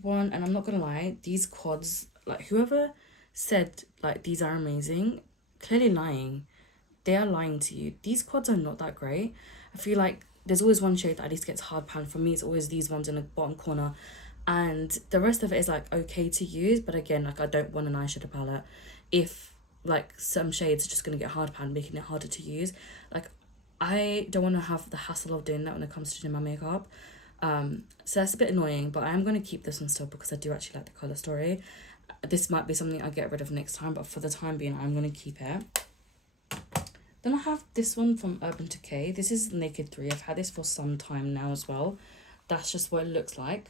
one, and I'm not gonna lie, these quads, like, whoever said like these are amazing, clearly lying. They are lying to you. These quads are not that great. I feel like there's always one shade that at least gets hard pan. For me, it's always these ones in the bottom corner, and the rest of it is like okay to use, but again, like, I don't want an eyeshadow palette if like some shades are just gonna get hard pan, making it harder to use. Like, I don't want to have the hassle of doing that when it comes to doing my makeup. So that's a bit annoying, but I am going to keep this one still because I do actually like the colour story. This might be something I get rid of next time, but for the time being, I'm going to keep it. Then I have this one from Urban Decay. This is Naked 3. I've had this for some time now as well. That's just what it looks like.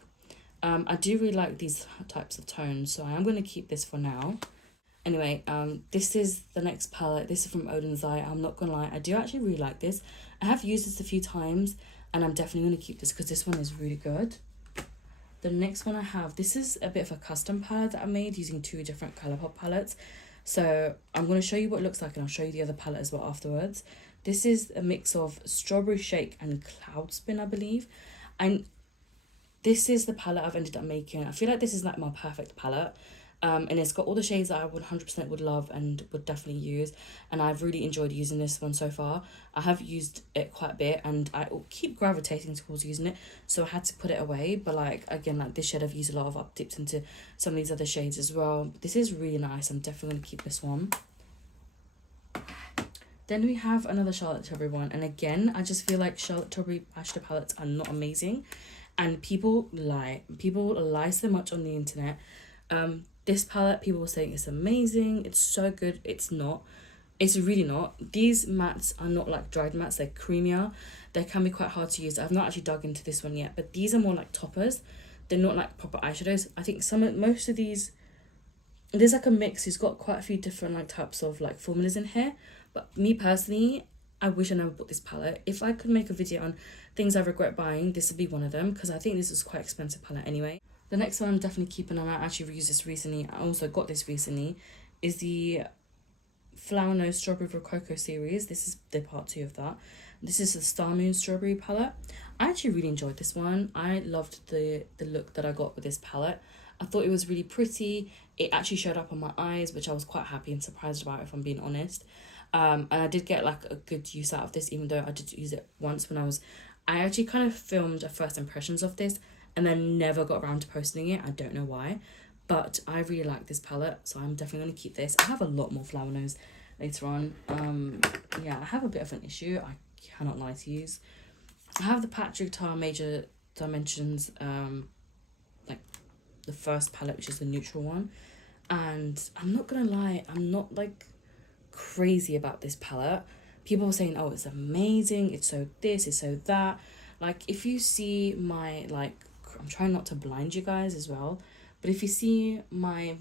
I do really like these types of tones, so I am going to keep this for now. Anyway, this is the next palette. This is from Odin's Eye. I'm not gonna lie, I do actually really like this. I have used this a few times, and I'm definitely gonna keep this because this one is really good. The next one I have, this is a bit of a custom palette that I made using 2 different Colourpop palettes. So I'm going to show you what it looks like, and I'll show you the other palette as well afterwards. This is a mix of Strawberry Shake and Cloud Spin, I believe. And this is the palette I've ended up making. I feel like this is like my perfect palette. And it's got all the shades that I 100% would love and would definitely use. And I've really enjoyed using this one so far. I have used it quite a bit, and I keep gravitating towards using it. So I had to put it away. But like, again, like this shade I've used a lot of. I've dipped into some of these other shades as well. This is really nice. I'm definitely going to keep this one. Then we have another Charlotte Tilbury one. And again, I just feel like Charlotte Tilbury eyeshadow palettes are not amazing. And people lie. People lie so much on the internet. This palette, people were saying it's amazing, it's so good. It's not. It's really not. These mattes are not like dried mattes, they're creamier. They can be quite hard to use. I've not actually dug into this one yet, but these are more like toppers. They're not like proper eyeshadows. I think most of these, there's like a mix. It's got quite a few different like types of like formulas in here. But me personally, I wish I never bought this palette. If I could make a video on things I regret buying, this would be one of them, because I think this is quite expensive palette anyway. The next one I'm definitely keeping, and I actually reused this recently, I also got this recently, is the Flower Nose Strawberry Rococo series. This is the part 2 of that. This is the Star Moon Strawberry palette. I actually really enjoyed this one. I loved the look that I got with this palette. I thought it was really pretty. It actually showed up on my eyes, which I was quite happy and surprised about, if I'm being honest. And I did get like a good use out of this, even though I did use it once when I actually kind of filmed a first impressions of this and then never got around to posting it. I don't know why, but I really like this palette, so I'm definitely going to keep this. I have a lot more Flower Nose later on. Yeah, I have a bit of an issue, I cannot lie to you. I have the Patrick Tar Major Dimensions, like the first palette, which is the neutral one, and I'm not gonna lie, I'm not like crazy about this palette. People were saying, oh, it's amazing, it's so this, it's so that. Like, if you see my, like, I'm trying not to blind you guys as well, but if you see my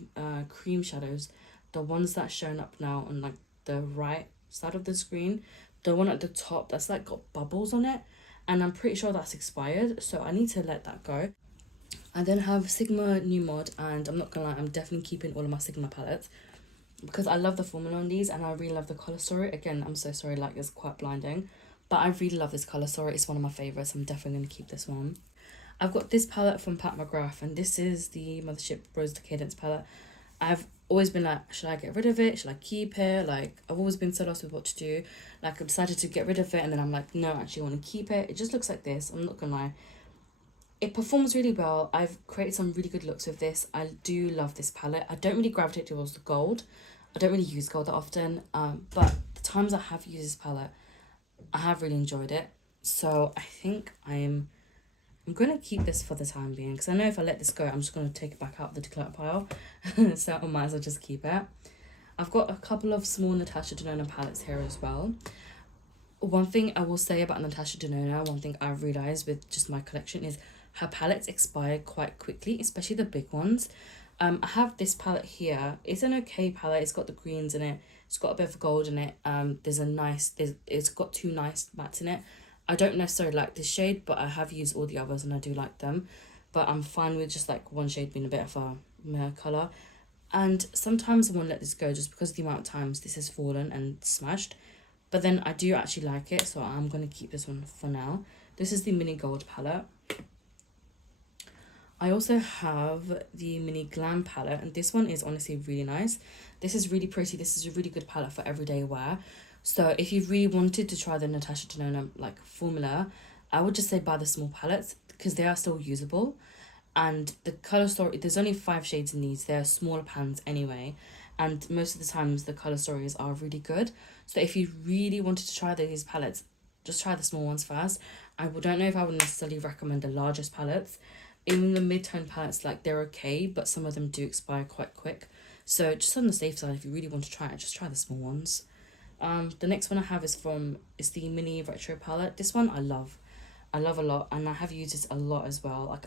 cream shadows, the ones that shown up now on like the right side of the screen, the one at the top that's like got bubbles on it, and I'm pretty sure that's expired, so I need to let that go. I then have Sigma New Mod, and I'm not gonna lie, I'm definitely keeping all of my Sigma palettes because I love the formula on these, and I really love the colour story. Again, I'm so sorry, like, it's quite blinding, but I really love this colour story. It's one of my favourites. I'm definitely going to keep this one. I've got this palette from Pat McGrath, and this is the Mothership Rose Decadence palette. I've always been like, should I get rid of it? Should I keep it? Like, I've always been so lost with what to do. Like, I decided to get rid of it, and then I'm like, no, I actually want to keep it. It just looks like this. I'm not going to lie. It performs really well. I've created some really good looks with this. I do love this palette. I don't really gravitate towards the gold. I don't really use gold that often, but the times I have used this palette, I have really enjoyed it. So I think I'm going to keep this for the time being, because I know if I let this go, I'm just going to take it back out of the declutter pile. So I might as well just keep it. I've got a couple of small Natasha Denona palettes here as well. One thing I will say about Natasha Denona, one thing I've realised with just my collection is her palettes expire quite quickly, especially the big ones. I have this palette here. It's an okay palette. It's got the greens in it. It's got a bit of gold in it. It's got 2 nice mattes in it. I don't necessarily like this shade, but I have used all the others and I do like them. But I'm fine with just like one shade being a bit of a meh colour. And sometimes I won't let this go just because of the amount of times this has fallen and smashed. But then I do actually like it, so I'm going to keep this one for now. This is the Mini Gold palette. I also have the Mini Glam palette, and this one is honestly really nice. This is really pretty. This is a really good palette for everyday wear. So if you really wanted to try the Natasha Denona like formula, I would just say buy the small palettes because they are still usable. And the colour story, there's only 5 shades in these. They're smaller pans anyway. And most of the times the colour stories are really good. So if you really wanted to try these palettes, just try the small ones first. I don't know if I would necessarily recommend the largest palettes. Even the mid-tone palettes, like, they're okay, but some of them do expire quite quick. So just on the safe side, if you really want to try it, just try the small ones. The next one I have is the Mini Retro palette. This one I love a lot, and I have used it a lot as well. Like,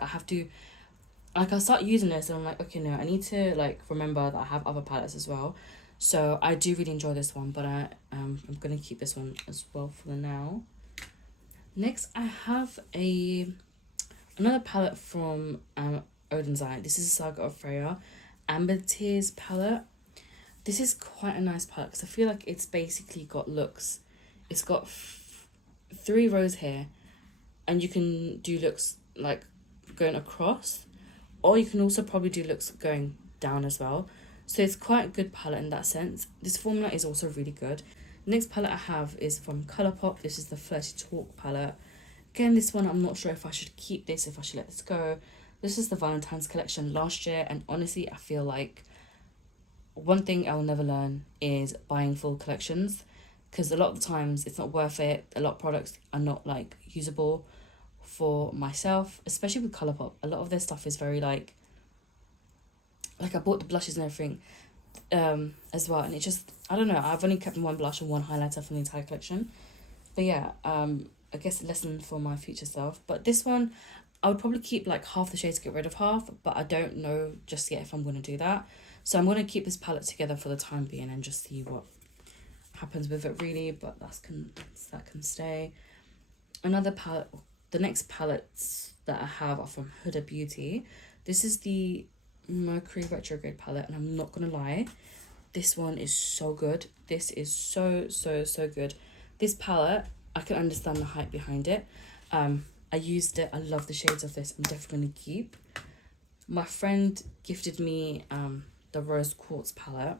like I start using this and I'm like, okay, no, I need to like remember that I have other palettes as well. So I do really enjoy this one, but I'm gonna keep this one as well for the now. Next, I have another palette from Odin's Eye. This is Saga of Freya Amber Tears palette. This is quite a nice palette because I feel like it's basically got looks. It's got 3 rows here, and you can do looks like going across, or you can also probably do looks going down as well. So it's quite a good palette in that sense. This formula is also really good. Next palette I have is from Colourpop. This is the Flirty Talk palette. Again, this one I'm not sure if I should keep this, if I should let this go. This is the Valentine's collection last year, and honestly I feel like one thing I'll never learn is buying full collections, because a lot of the times it's not worth it. A lot of products are not like usable for myself, especially with Colourpop. A lot of their stuff is very like I bought the blushes and everything as well, and it just, I don't know, I've only kept one blush and one highlighter from the entire collection. But yeah, I guess a lesson for my future self. But this one I would probably keep like half the shades, get rid of half, but I don't know just yet if I'm going to do that. So I'm going to keep this palette together for the time being and just see what happens with it really, but that can stay. Another palette, the next palettes that I have are from Huda Beauty. This is the Mercury Retrograde palette, and I'm not going to lie, this one is so good. This is so good. This palette, I can understand the hype behind it. I used it. I love the shades of this. I'm definitely going to keep. My friend gifted me the Rose Quartz palette.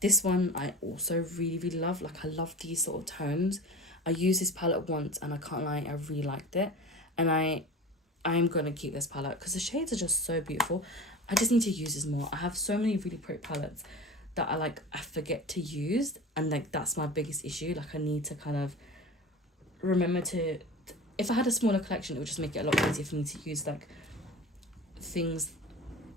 This one I also really love. Like, I love these sort of tones. I used this palette once and I can't lie, I really liked it. And I'm going to keep this palette because the shades are just so beautiful. I just need to use this more. I have so many really pretty palettes that I forget to use, and like that's my biggest issue. Like, I need to kind of remember to, if I had a smaller collection, it would just make it a lot easier for me to use like things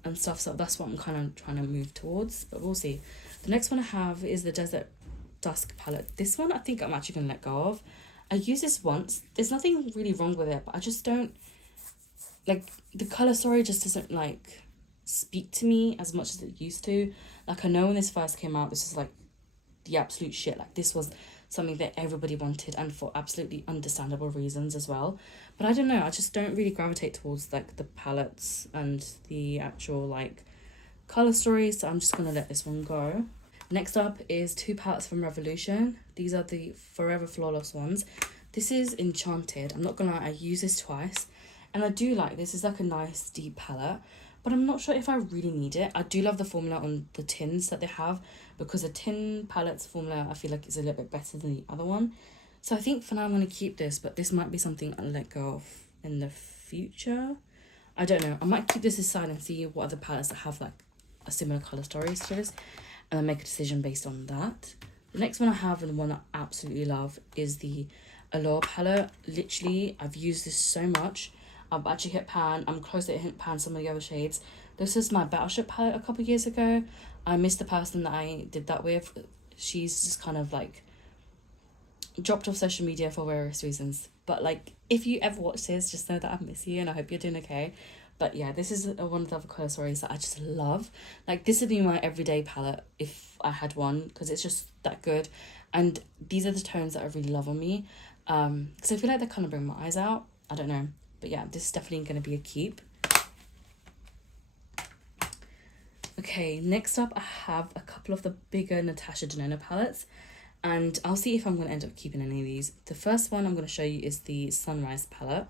and stuff. So that's what I'm kind of trying to move towards, but we'll see. The next one I have is the Desert Dusk palette. This one I think I'm actually going to let go of. I used this once. There's nothing really wrong with it, but I just don't, like, the colour story just doesn't like speak to me as much as it used to. Like, I know when this first came out, this is like the absolute shit. Like, this was something that everybody wanted, and for absolutely understandable reasons as well. But I don't know, I just don't really gravitate towards like the palettes and the actual like colour story, so I'm just gonna let this one go. Next up is 2 palettes from Revolution. These are the Forever Flawless ones. This is Enchanted. I'm not gonna lie, I use this twice, and I do like this. It's like a nice deep palette, but I'm not sure if I really need it. I do love the formula on the tins that they have, because the tin palettes formula I feel like is a little bit better than the other one. So I think for now I'm going to keep this, but this might be something I'll let go of in the future. I don't know. I might keep this aside and see what other palettes that have like a similar colour story to this, and then make a decision based on that. The next one I have, and the one I absolutely love, is the Allure palette. Literally, I've used this so much. I've actually hit pan. I'm close to hit pan some of the other shades. This is my Battleship palette a couple of years ago. I missed the person that I did that with. She's just kind of like dropped off social media for various reasons. But like, if you ever watch this, just know that I miss you and I hope you're doing okay. But yeah, this is one of the other colour stories that I just love. Like, this would be my everyday palette if I had one, because it's just that good. And these are the tones that I really love on me. Because I feel like they kind of bring my eyes out. I don't know. But yeah, this is definitely going to be a keep. Okay, next up I have a couple of the bigger Natasha Denona palettes, and I'll see if I'm going to end up keeping any of these. The first one I'm going to show you is the Sunrise palette.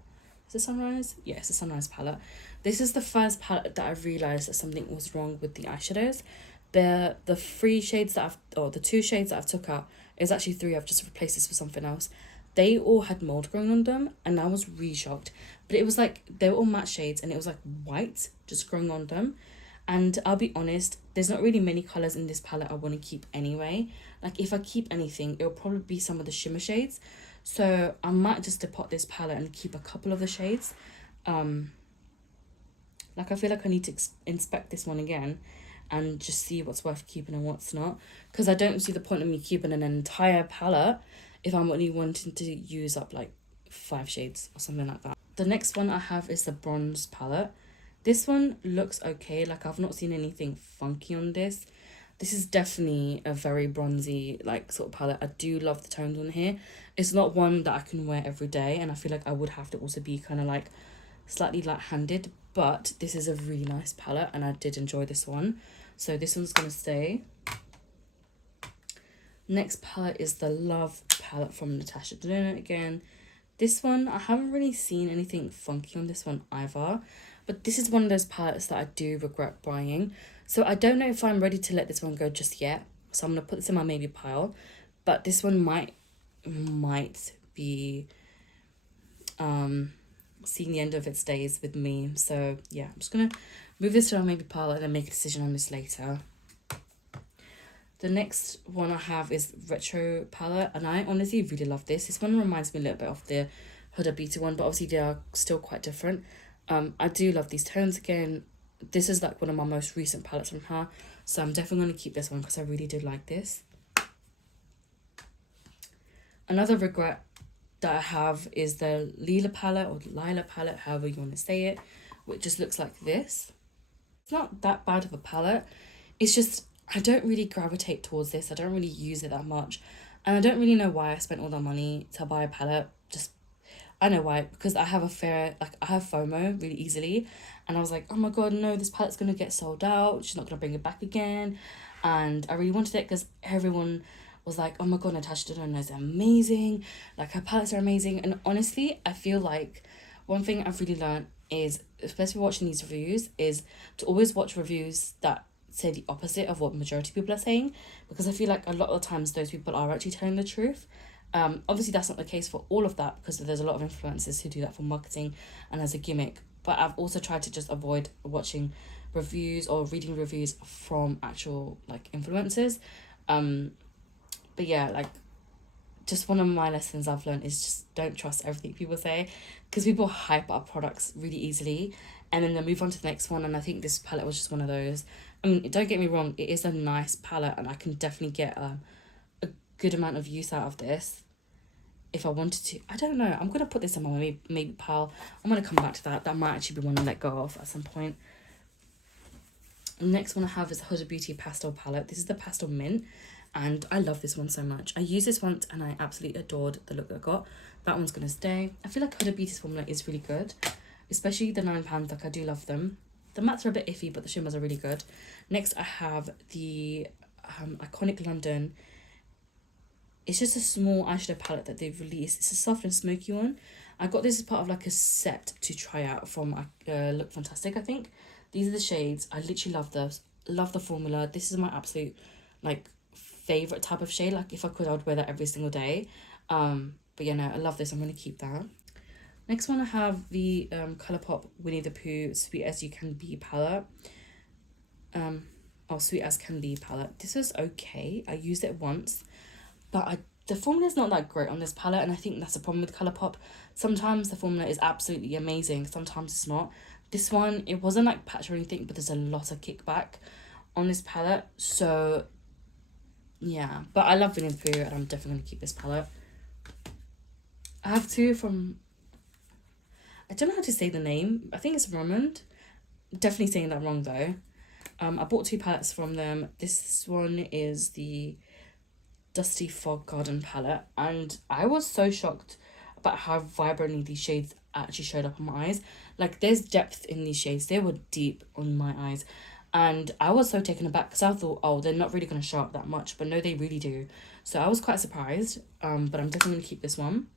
Is it Sunrise? Yeah, it's the Sunrise palette. This is the first palette that I realised that something was wrong with the eyeshadows. The 3 shades that the 2 shades that I've took out, is actually 3, I've just replaced this with something else. They all had mold growing on them, and I was really shocked. But it was like, they were all matte shades, and it was like white just growing on them. And I'll be honest, there's not really many colours in this palette I want to keep anyway. Like, if I keep anything, it'll probably be some of the shimmer shades. So I might just depot this palette and keep a couple of the shades. Like, I feel like I need to inspect this one again and just see what's worth keeping and what's not. Because I don't see the point of me keeping an entire palette if I'm only wanting to use up like 5 shades or something like that. The next one I have is the Bronze palette. This one looks okay. Like, I've not seen anything funky on this. This is definitely a very bronzy, like, sort of palette. I do love the tones on here. It's not one that I can wear every day, and I feel like I would have to also be kind of like slightly light-handed, but this is a really nice palette and I did enjoy this one. So this one's going to stay. Next palette is the Love palette from Natasha Denona again. This one, I haven't really seen anything funky on this one either, but this is one of those palettes that I do regret buying. So I don't know if I'm ready to let this one go just yet. So I'm going to put this in my maybe pile, but this one might be seeing the end of its days with me. So yeah, I'm just going to move this to my maybe pile and then make a decision on this later. The next one I have is Retro palette, and I honestly really love this. This one reminds me a little bit of the Huda Beauty one, but obviously they are still quite different. I do love these tones again. This is like one of my most recent palettes from her, so I'm definitely going to keep this one because I really do like this. Another regret that I have is the Lila palette, or Lila palette, however you want to say it, which just looks like this. It's not that bad of a palette. It's just, I don't really gravitate towards this. I don't really use it that much. And I don't really know why I spent all that money to buy a palette. Just, I know why. Because I have I have FOMO really easily. And I was like, oh my god, no, this palette's going to get sold out. She's not going to bring it back again. And I really wanted it because everyone was like, oh my god, Natasha Denona is amazing. Like, her palettes are amazing. And honestly, I feel like one thing I've really learned is, especially watching these reviews, is to always watch reviews that say the opposite of what majority of people are saying, because I feel like a lot of the times those people are actually telling the truth. Obviously that's not the case for all of that, because there's a lot of influencers who do that for marketing and as a gimmick, but I've also tried to just avoid watching reviews or reading reviews from actual like influencers. But yeah, like, just one of my lessons I've learned is just don't trust everything people say, because people hype up products really easily and then they move on to the next one. And I think this palette was just one of those. I mean, don't get me wrong, it is a nice palette and I can definitely get a good amount of use out of this if I wanted to. I don't know, I'm going to put this in my maybe pile. I'm going to come back to that. That might actually be one to let go of at some point. The next one I have is Huda Beauty Pastel palette. This is the Pastel Mint, and I love this one so much. I used this once and I absolutely adored the look that I got. That one's going to stay. I feel like Huda Beauty's formula is really good, especially the £9. Like, I do love them. The mattes are a bit iffy, but the shimmers are really good. Next, I have the Iconic London. It's just a small eyeshadow palette that they've released. It's a soft and smoky one. I got this as part of like a set to try out from Look Fantastic, I think. These are the shades. I literally love those. Love the formula. This is my absolute like favourite type of shade. Like, if I could, I would wear that every single day. But yeah, no, I love this. I'm going to keep that. Next one, I have the Colourpop Winnie the Pooh Sweet As You Can Be palette. Sweet As Can Be palette. This was okay. I used it once, but the formula is not that great on this palette, and I think that's the problem with Colourpop. Sometimes the formula is absolutely amazing, sometimes it's not. This one, it wasn't like patch or anything, but there's a lot of kickback on this palette. So yeah, but I love Winnie the Pooh and I'm definitely going to keep this palette. I have two from, I don't know how to say the name. I think it's Romand. Definitely saying that wrong though. I bought two palettes from them. This one is the Dusty Fog Garden palette, and I was so shocked about how vibrantly these shades actually showed up on my eyes. Like, there's depth in these shades. They were deep on my eyes, and I was so taken aback because I thought, oh, they're not really going to show up that much, but no, they really do. So I was quite surprised, but I'm definitely going to keep this one.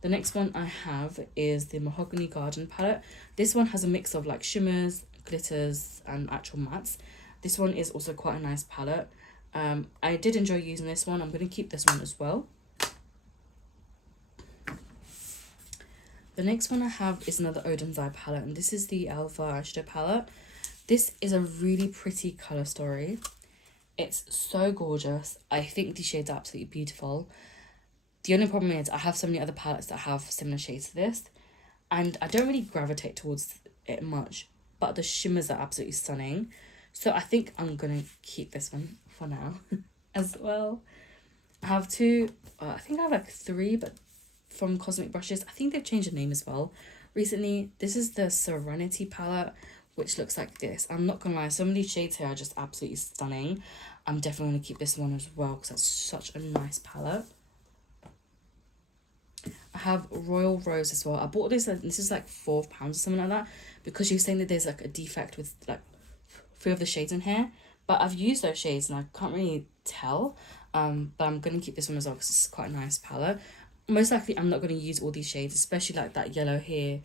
The next one I have is the Mahogany Garden palette. This one has a mix of like shimmers, glitters and actual mattes. This one is also quite a nice palette. I did enjoy using this one. I'm going to keep this one as well. The next one I have is another Odin's Eye palette, and this is the Alpha eyeshadow palette. This is a really pretty colour story. It's so gorgeous. I think the shades are absolutely beautiful. The only problem is I have so many other palettes that have similar shades to this, and I don't really gravitate towards it much, but the shimmers are absolutely stunning. So I think I'm going to keep this one for now as well. I have two, I think I have like three, but from Cosmic Brushes. I think they've changed the name as well. recently. This is the Serenity palette, which looks like this. I'm not gonna lie, some of these shades here are just absolutely stunning. I'm definitely gonna keep this one as well because that's such a nice palette. I have Royal Rose as well. I bought this, this is like £4 or something like that, because you're saying that there's like a defect with like 3 of the shades in here. But I've used those shades and I can't really tell. But I'm going to keep this one as well because it's quite a nice palette. Most likely I'm not going to use all these shades, especially like that yellow here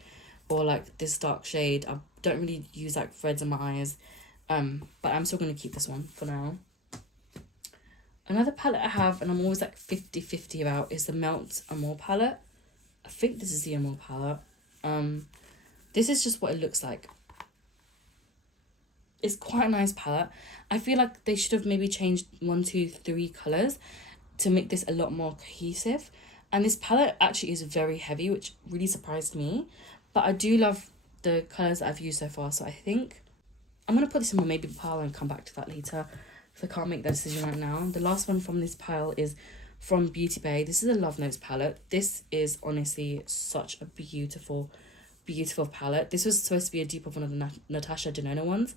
or like this dark shade. I don't really use like reds in my eyes. But I'm still going to keep this one for now. Another palette I have, and I'm always like 50-50 about, is the Melt Amore palette. I think this is the Amore palette. This is just what it looks like. It's quite a nice palette. I feel like they should have maybe changed 1, 2, 3 colours to make this a lot more cohesive. And this palette actually is very heavy, which really surprised me. But I do love the colours that I've used so far, so I think I'm going to put this in my maybe pile and come back to that later, because I can't make that decision right now. The last one from this pile is from Beauty Bay. This is a Love Notes palette. This is honestly such a beautiful palette. This was supposed to be a dupe of one of the Natasha Denona ones.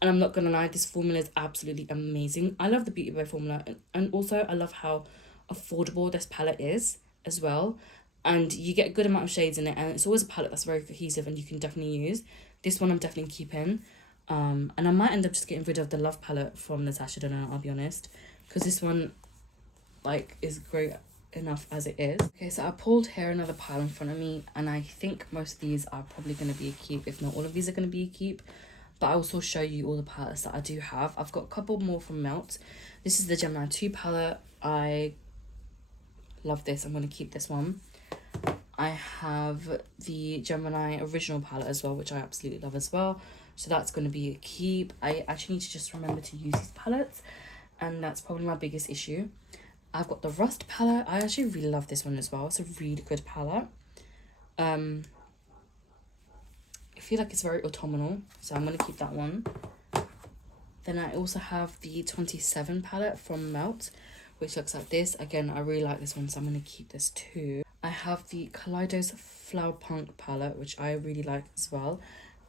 And I'm not going to lie, this formula is absolutely amazing. I love the Beauty Bay formula. And also, I love how affordable this palette is as well. And you get a good amount of shades in it. And it's always a palette that's very cohesive and you can definitely use. This one I'm definitely keeping. And I might end up just getting rid of the Love palette from Natasha Denona, I'll be honest. Because this one, like, is great enough as it is. Okay, so I pulled here another pile in front of me. And I think most of these are probably going to be a keep. If not, all of these are going to be a keep. But I also show you all the palettes that I do have. I've got a couple more from Melt. This is the Gemini 2 palette. I love this. I'm going to keep this one. I have the Gemini original palette as well, which I absolutely love as well. So that's going to be a keep. I actually need to just remember to use these palettes. And that's probably my biggest issue. I've got the Rust palette. I actually really love this one as well. It's a really good palette. I feel like it's very autumnal, so I'm going to keep that one. Then I also have the 27 palette from Melt, which looks like this. Again, I really like this one, so I'm going to keep this too. I have the Kaleidos Flower Punk palette, which I really like as well.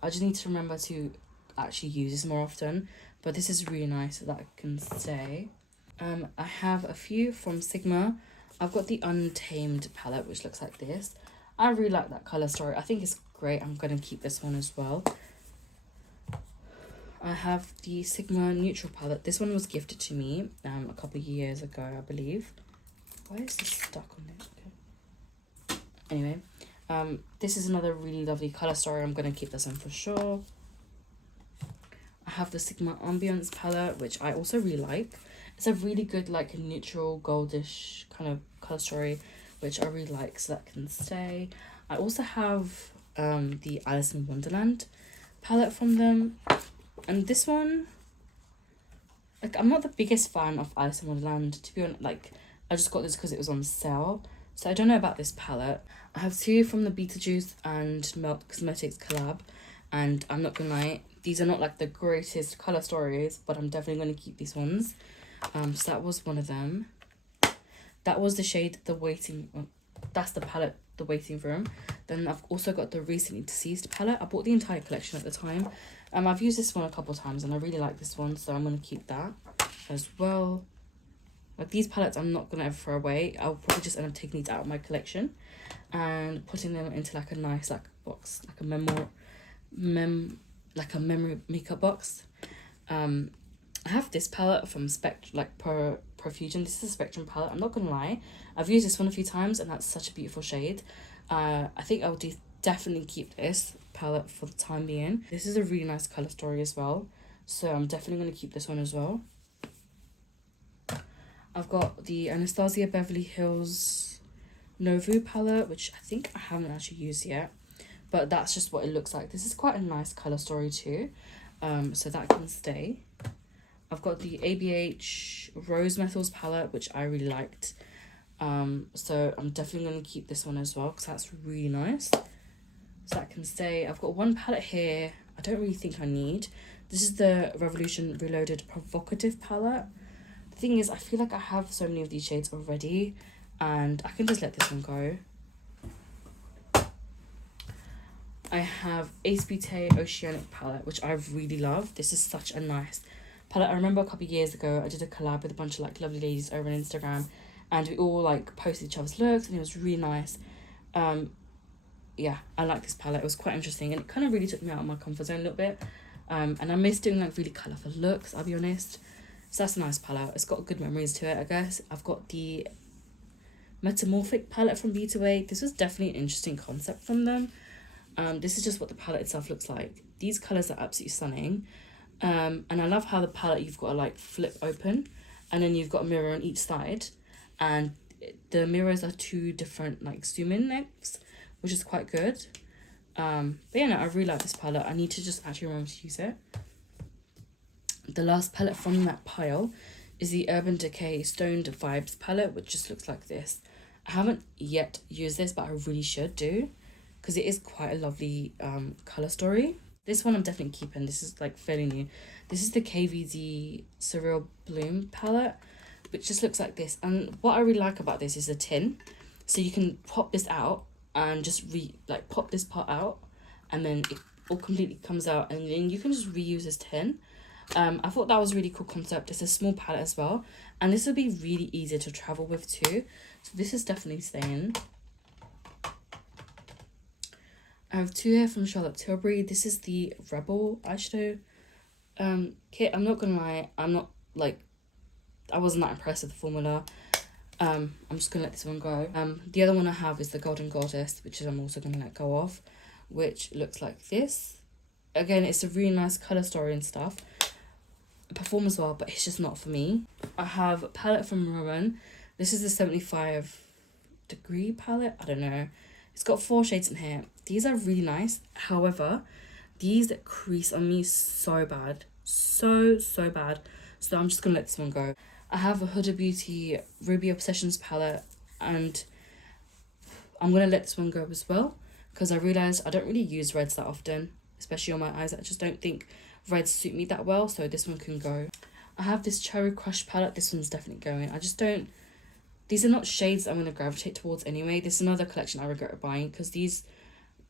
I just need to remember to actually use this more often, but this is really nice so that I can stay. I have a few from Sigma. I've got the Untamed palette, which looks like this. I really like that colour story. I think it's great. I'm going to keep this one as well. I have the Sigma Neutral palette. This one was gifted to me a couple of years ago, I believe. Why is this stuck on it? Okay. Anyway, this is another really lovely colour story. I'm going to keep this one for sure. I have the Sigma Ambience palette, which I also really like. It's a really good, like, neutral, goldish kind of colour story, which I really like, so that can stay. I also have the Alice in Wonderland palette from them. And this one, like, I'm not the biggest fan of Alice in Wonderland, to be honest. Like, I just got this because it was on sale. So I don't know about this palette. I have 2 from the Beetlejuice and Melt Cosmetics collab. And I'm not gonna lie, these are not like the greatest colour stories, but I'm definitely going to keep these ones. So that was one of them. That was the shade The Waiting... that's the palette, The Waiting Room. Then I've also got the Recently Deceased palette. I bought the entire collection at the time. I've used this one a couple of times and I really like this one, so I'm going to keep that as well. Like, these palettes I'm not going to ever throw away. I'll probably just end up taking these out of my collection and putting them into like a nice like box, like a memory makeup box. I have this palette from Profusion. This is a Spectrum palette. I'm not gonna lie, I've used this one a few times and that's such a beautiful shade. I think I'll definitely keep this palette for the time being. This is a really nice color story as well, so I'm definitely going to keep this one as well. I've got the Anastasia Beverly Hills Novu palette, which I think I haven't actually used yet, but that's just what it looks like. This is quite a nice color story too, so that can stay. I've got the ABH Rose Metals palette, which I really liked. So I'm definitely going to keep this one as well because that's really nice. So that can stay. I've got one palette here I don't really think I need. This is the Revolution Reloaded Provocative palette. The thing is, I feel like I have so many of these shades already and I can just let this one go. I have Ace Beauté Oceanic palette, which I really love. This is such a nice palette. I remember a couple of years ago, I did a collab with a bunch of like lovely ladies over on Instagram, and we all like posted each other's looks, and it was really nice. Yeah, I like this palette. It was quite interesting, and it kind of really took me out of my comfort zone a little bit. And I miss doing like really colourful looks, I'll be honest. So that's a nice palette. It's got good memories to it, I guess. I've got the Metamorphic palette from Beauty Way. This was definitely an interesting concept from them. This is just what the palette itself looks like. These colours are absolutely stunning. And I love how the palette you've got to like flip open, and then you've got a mirror on each side, and the mirrors are two different like zoom in necks, which is quite good. But yeah, no, I really like this palette. I need to just actually remember to use it. The last palette from that pile is the Urban Decay Stoned Vibes palette, which just looks like this. I haven't yet used this, but I really should do, because it is quite a lovely colour story. This one I'm definitely keeping. This is like fairly new. This is the KVD Surreal Bloom palette, which just looks like this. And what I really like about this is the tin. So you can pop this out and just pop this part out, and then it all completely comes out, and then you can just reuse this tin. I thought that was a really cool concept. It's a small palette as well, and this will be really easy to travel with too. So this is definitely staying. I have two here from Charlotte Tilbury. This is the Rebel eyeshadow kit. I'm not gonna lie, I wasn't that impressed with the formula. I'm just gonna let this one go. The other one I have is the Golden Goddess, which is I'm also gonna let go of, which looks like this. Again, it's a really nice colour story and stuff. It performs well, but it's just not for me. I have a palette from Rowan. This is the 75 degree palette. I don't know. It's got 4 shades in here. These are really nice. However, these crease on me so bad. So bad. So I'm just gonna let this one go. I have a Huda Beauty Ruby Obsessions palette, and I'm gonna let this one go as well, because I realised I don't really use reds that often, especially on my eyes. I just don't think reds suit me that well, so this one can go. I have this Cherry Crush palette. This one's definitely going. I just don't... These are not shades I'm going to gravitate towards anyway. This is another collection I regret buying, because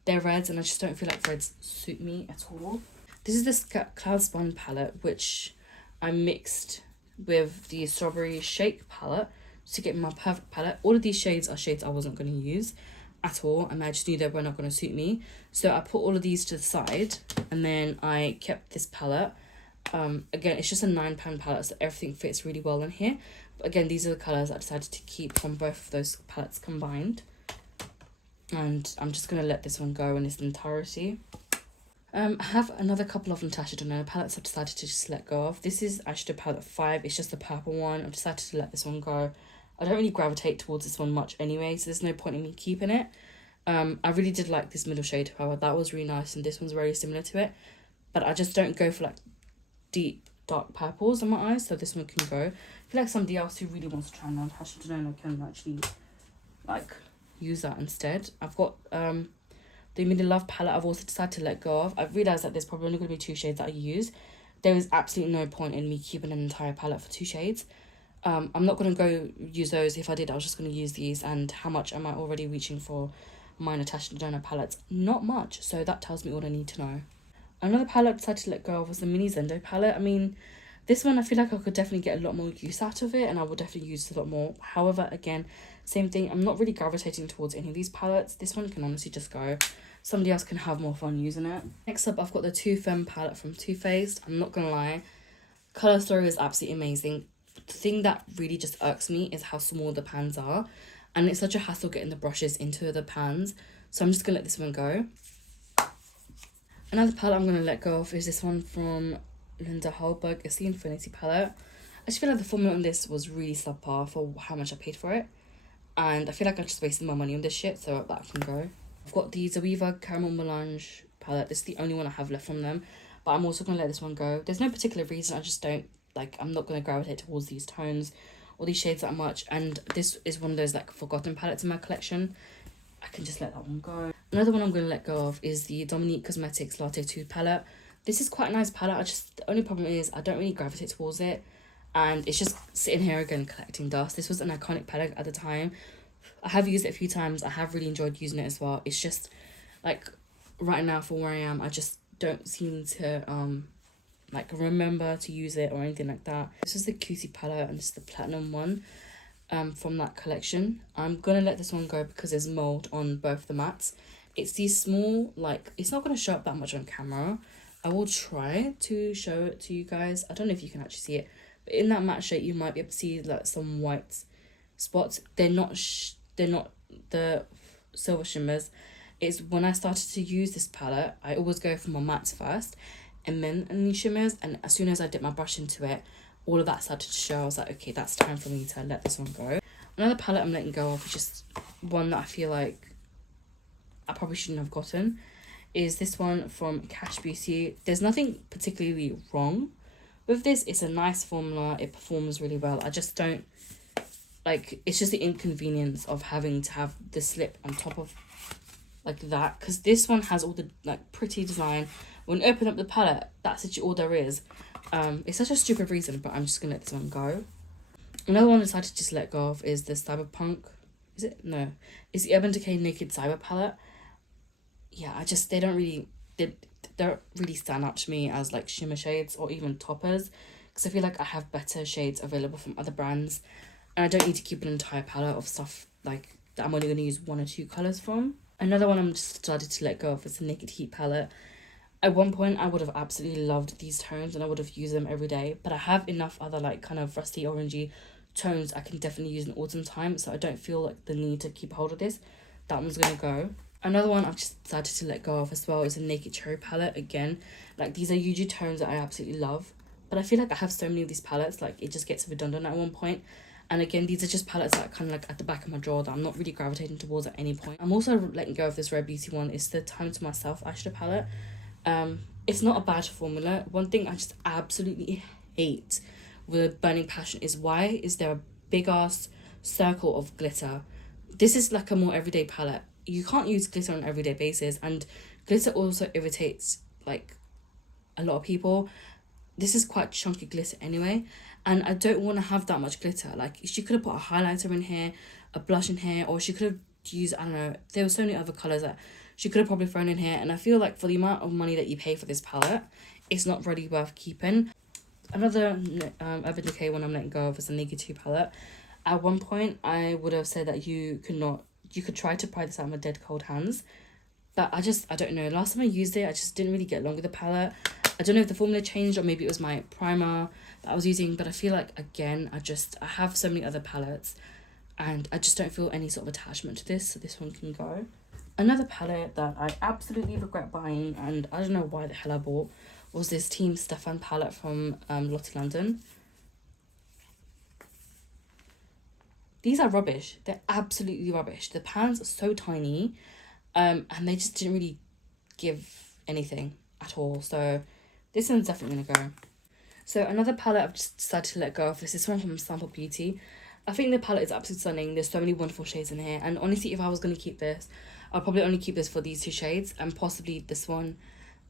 they're reds, and I just don't feel like reds suit me at all. This is this Cloud Spun palette, which I mixed with the Strawberry Shake palette to get my perfect palette. All of these shades are shades I wasn't going to use at all, and I just knew they were not going to suit me. So I put all of these to the side, and then I kept this palette. Again, it's just a £9 palette, so everything fits really well in here. But again, these are the colours I decided to keep from both of those palettes combined. And I'm just going to let this one go in its entirety. I have another couple of Natasha Denona palettes I've decided to just let go of. This is eyeshadow palette 5. It's just the purple one. I've decided to let this one go. I don't really gravitate towards this one much anyway, so there's no point in me keeping it. I really did like this middle shade, however. That was really nice, and this one's very similar to it. But I just don't go for like deep, dark purples on my eyes, so this one can go. I feel like somebody else who really wants to try Natasha Denona can actually like use that instead. I've got the Mini Love palette I've also decided to let go of. I've realised that there's probably only going to be 2 shades that I use. There is absolutely no point in me keeping an entire palette for 2 shades. I'm not going to go use those. If I did, I was just going to use these. And how much am I already reaching for my Natasha Denona palettes? Not much. So that tells me all I need to know. Another palette I decided to let go of was the Mini Zendo palette. I mean, this one I feel like I could definitely get a lot more use out of it, and I will definitely use it a lot more. However, again, same thing. I'm not really gravitating towards any of these palettes. This one can honestly just go. Somebody else can have more fun using it. Next up, I've got the Too Femme palette from Too Faced. I'm not going to lie. Colour story is absolutely amazing. The thing that really just irks me is how small the pans are, and it's such a hassle getting the brushes into the pans, so I'm just gonna let this one go. Another palette I'm gonna let go of is this one from Linda Hallberg. It's the Infinity palette. I just feel like the formula on this was really subpar for how much I paid for it, and I feel like I just wasted my money on this shit, so that can go. I've got the Zoeva Caramel Melange palette. This is the only one I have left from them, but I'm also gonna let this one go. There's no particular reason, I just don't like, I'm not going to gravitate towards these tones or these shades that much, and this is one of those like forgotten palettes in my collection. I can just let that one go. Another one I'm going to let go of is the Dominique Cosmetics Latte 2 palette. This is quite a nice palette. The only problem is I don't really gravitate towards it, and it's just sitting here again collecting dust. This was an iconic palette at the time. I have used it a few times. I have really enjoyed using it as well. It's just like, right now for where I am, I just don't seem to like remember to use it or anything like that. This is the Cutie palette, and this is the platinum one from that collection. I'm gonna let this one go because there's mold on both the mattes. It's these small, like, it's not gonna show up that much on camera. I will try to show it to you guys. I don't know if you can actually see it, but in that matte shade you might be able to see like some white spots. They're not the silver shimmers. It's when I started to use this palette, I always go for my mattes first and then any shimmers, and as soon as I dip my brush into it, all of that started to show. I was like, okay, that's time for me to let this one go. Another palette I'm letting go of, which is one that I feel like I probably shouldn't have gotten, is this one from Cash Beauty. There's nothing particularly wrong with this. It's a nice formula. It performs really well. I just don't like, it's just the inconvenience of having to have the slip on top of like that, because this one has all the like pretty design. When you open up the palette, that's actually all there is. It's such a stupid reason, but I'm just gonna let this one go. Another one I decided to just let go of is the Cyberpunk. Is it? No. It's the Urban Decay Naked Cyber palette. Yeah, they don't really stand out to me as like shimmer shades or even toppers, because I feel like I have better shades available from other brands, and I don't need to keep an entire palette of stuff like that I'm only going to use 1 or 2 colours from. Another one I'm just decided to let go of is the Naked Heat palette. At one point I would have absolutely loved these tones and I would have used them every day, but I have enough other like kind of rusty orangey tones I can definitely use in autumn time, so I don't feel like the need to keep hold of this. That one's going to go. Another one I've just decided to let go of as well is a Naked Cherry palette. Again, like, these are usually tones that I absolutely love, but I feel like I have so many of these palettes, like it just gets redundant at one point. And again, these are just palettes that are kind of like at the back of my drawer that I'm not really gravitating towards at any point. I'm also letting go of this Rare Beauty one. It's the Time to Myself eyeshadow palette. It's not a bad formula. One thing I just absolutely hate with Burning Passion is, why is there a big ass circle of glitter? This is like a more everyday palette. You can't use glitter on an everyday basis, and glitter also irritates like a lot of people. This is quite chunky glitter anyway, and I don't want to have that much glitter. Like, she could have put a highlighter in here, a blush in here, or she could have used, I don't know, there were so many other colours that she could have probably thrown in here, and I feel like for the amount of money that you pay for this palette, it's not really worth keeping. Another Urban Decay one I'm letting go of is the Naked 2 palette. At one point, I would have said that you could try to pry this out of my dead cold hands, but I don't know. Last time I used it, I just didn't really get along with the palette. I don't know if the formula changed or maybe it was my primer that I was using, but I feel like, again, I have so many other palettes and I just don't feel any sort of attachment to this, so this one can go. Another palette that I absolutely regret buying, and I don't know why the hell I bought, was this Team Stefan palette from Lottie London. These are rubbish. They're absolutely rubbish. The pans are so tiny, and they just didn't really give anything at all. So this one's definitely gonna go. So another palette I've just decided to let go of is this one from Sample Beauty. I think the palette is absolutely stunning. There's so many wonderful shades in here, and honestly, if I was gonna keep this, I'll probably only keep this for these 2 shades and possibly this one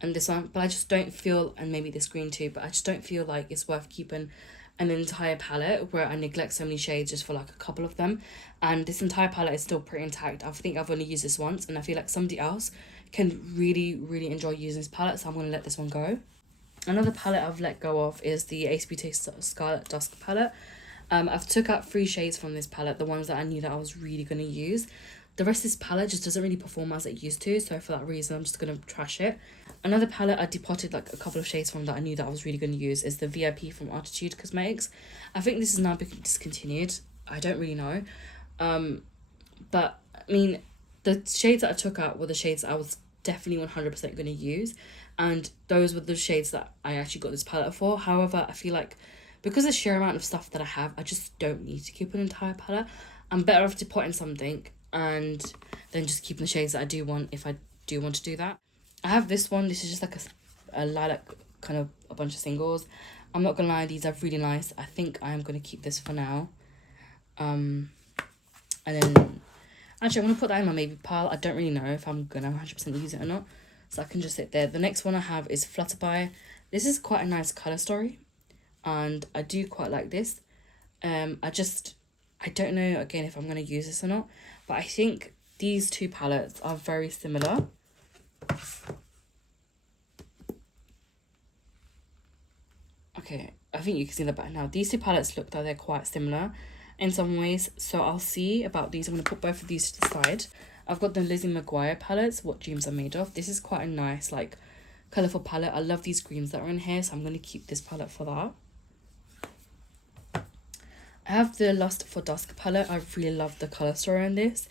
and this one. But I just don't feel, and maybe this green too, but I just don't feel like it's worth keeping an entire palette where I neglect so many shades just for like a couple of them. And this entire palette is still pretty intact. I think I've only used this once, and I feel like somebody else can really enjoy using this palette, so I'm going to let this one go. Another palette I've let go of is the Ace Beauty Scarlet Dusk palette. I've took out 3 shades from this palette, the ones that I knew that I was really going to use. The rest of this palette just doesn't really perform as it used to, so for that reason I'm just going to trash it. Another palette I depotted like a couple of shades from that I knew that I was really going to use is the VIP from Artitude Cosmetics. I think this is now being discontinued. I don't really know. But I mean, the shades that I took out were the shades that I was definitely 100% going to use, and those were the shades that I actually got this palette for. However, I feel like because of the sheer amount of stuff that I have, I just don't need to keep an entire palette. I'm better off depotting something and then just keeping the shades that I do want if I do want to do that. I have this one. This is just like a lilac, kind of a bunch of singles. I'm not gonna lie, these are really nice. I think I am gonna keep this for now. And then actually I'm gonna put that in my maybe pile. I don't really know if I'm gonna 100% use it or not, so I can just sit there. The next one I have is Flutterby. This is quite a nice color story, and I do quite like this. I don't know again if I'm gonna use this or not, but I think these 2 palettes are very similar. Okay, I think you can see the back now. These two palettes look like they're quite similar in some ways, so I'll see about these. I'm going to put both of these to the side. I've got the Lizzie McGuire palettes, What Dreams Are Made Of. This is quite a nice, like, colourful palette. I love these greens that are in here, so I'm going to keep this palette for that. I have the Lust for Dusk palette. I really love the colour story on this.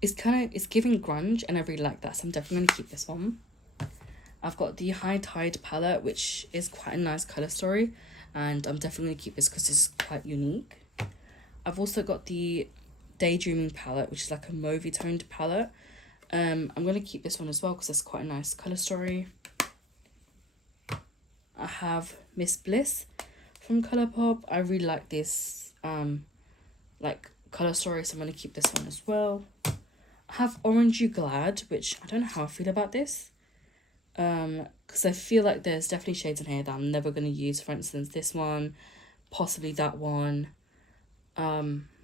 It's giving grunge, and I really like that, so I'm definitely going to keep this one. I've got the High Tide palette, which is quite a nice colour story, and I'm definitely going to keep this because it's quite unique. I've also got the Daydreaming palette, which is like a mauvey toned palette. I'm going to keep this one as well because it's quite a nice colour story. I have Miss Bliss from Colourpop. I really like this like colour story, so I'm going to keep this one as well. I have Orange You Glad, which I don't know how I feel about this. Because I feel like there's definitely shades in here that I'm never going to use. For instance, this one, possibly that one,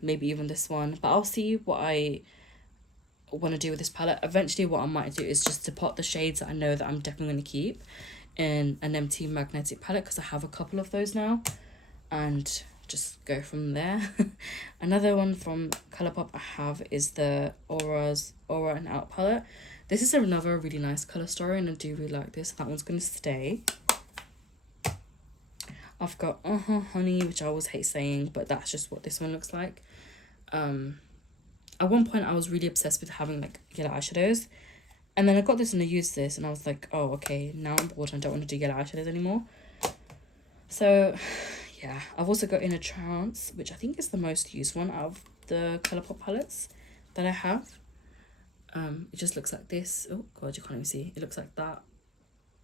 maybe even this one. But I'll see what I want to do with this palette. Eventually what I might do is just to pot the shades that I know that I'm definitely going to keep in an empty magnetic palette, because I have a couple of those now, and just go from there. Another one from Colourpop I have is the Aura and Out palette. This is another really nice colour story, and I do really like this. That one's going to stay. I've got Honey, which I always hate saying, but that's just what this one looks like. At one point I was really obsessed with having like yellow eyeshadows, and then I got this and I used this and I was like, oh, okay, now I'm bored and I don't want to do yellow eyeshadows anymore. So yeah, I've also got Inner Trance, which I think is the most used one out of the Colourpop palettes that I have. It just looks like this. Oh god, you can't even see. It looks like that.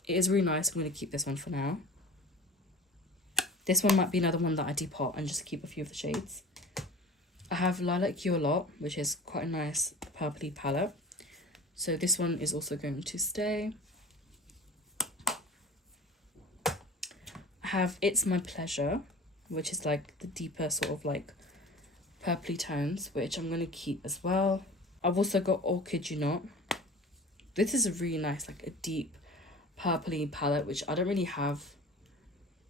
It is really nice. I'm going to keep this one for now. This one might be another one that I depot and just keep a few of the shades. I have Lilac You A Lot, which is quite a nice purpley palette. So this one is also going to stay. I have It's My Pleasure, which is like the deeper sort of like purpley tones, which I'm going to keep as well. I've also got Or Kid You Not. This is a really nice, like a deep purpley palette, which I don't really have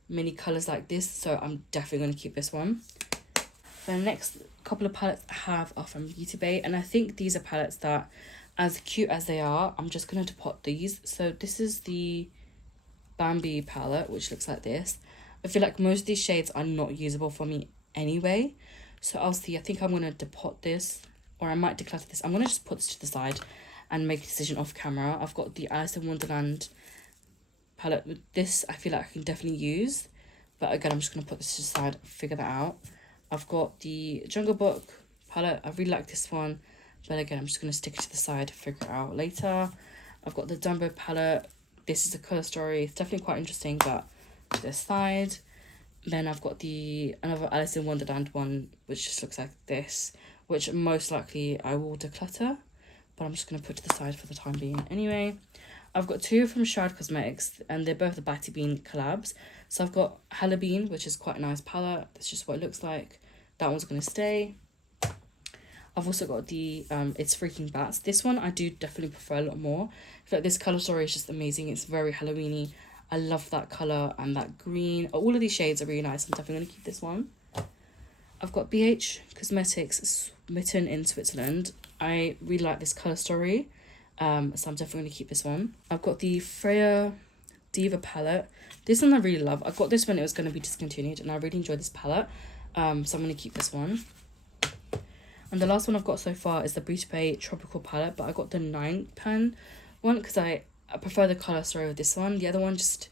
many colours like this, so I'm definitely going to keep this one. The next couple of palettes I have are from Beauty Bay, and I think these are palettes that, as cute as they are, I'm just going to pot these. So this is the Bambi palette, which looks like this. I feel like most of these shades are not usable for me anyway, so I'll see. I think I'm going to depot this, or I might declutter this. I'm going to just put this to the side and make a decision off camera. I've got the Alice in Wonderland palette. With this, I feel like I can definitely use, but again, I'm just going to put this to the side, figure that out. I've got the Jungle Book palette. I really like this one, but again, I'm just going to stick it to the side, figure it out later. I've got the Dumbo palette. This is a colour story. It's definitely quite interesting, but to the side. Then I've got another Alice in Wonderland one, which just looks like this, which most likely I will declutter, but I'm just going to put to the side for the time being anyway. I've got two from Shroud Cosmetics, and they're both the Batty Bean collabs. So I've got Hella Bean, which is quite a nice palette. That's just what it looks like. That one's going to stay. I've also got the It's Freaking Bats. This one I do definitely prefer a lot more. I feel like this colour story is just amazing. It's very Halloween-y. I love that colour and that green. All of these shades are really nice. I'm definitely going to keep this one. I've got BH Cosmetics Smitten in Switzerland. I really like this colour story. So I'm definitely going to keep this one. I've got the Freya Diva palette. This one I really love. I got this when it was going to be discontinued, and I really enjoyed this palette. So I'm going to keep this one. And the last one I've got so far is the Beauty Bay Tropical palette, but I got the 9-pan one because I prefer the colour story of this one. The other one just,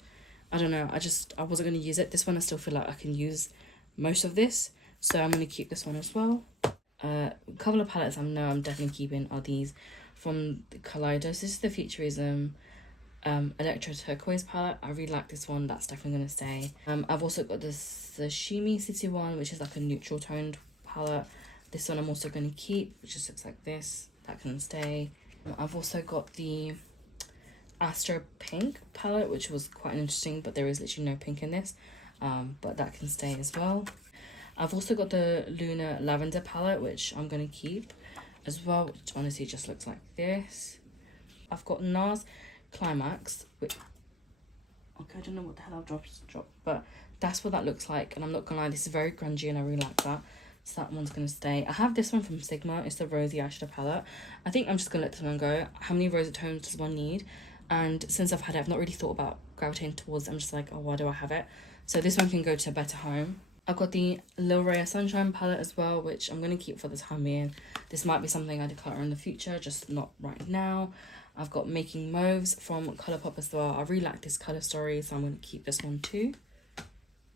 I don't know, I wasn't going to use it. This one I still feel like I can use most of this, so I'm going to keep this one as well. A couple of palettes I know I'm definitely keeping are these from the Kaleidos. This is the Futurism Electro Turquoise palette. I really like this one. That's definitely going to stay. I've also got this Sashimi City one, which is like a neutral toned palette. This one I'm also going to keep, which just looks like this. That can stay. I've also got the Astro Pink palette, which was quite interesting, but there is literally no pink in this. But that can stay as well. I've also got the Luna Lavender palette, which I'm going to keep as well, which honestly just looks like this. I've got NARS Climax, which, okay, I don't know what the hell I've dropped, but that's what that looks like. And I'm not gonna lie, this is very grungy and I really like that. So that one's gonna stay. I have this one from Sigma. It's the Rosy Eyeshadow Palette. I think I'm just gonna let this one go. How many rosy tones does one need? And since I've had it, I've not really thought about gravitating towards it. I'm just like, oh, why do I have it? So this one can go to a better home. I've got the Lil Raya Sunshine palette as well, which I'm going to keep for the time being. This might be something I declutter in the future, just not right now. I've got Making Mauves from Colourpop as well. I really like this colour story, so I'm going to keep this one too.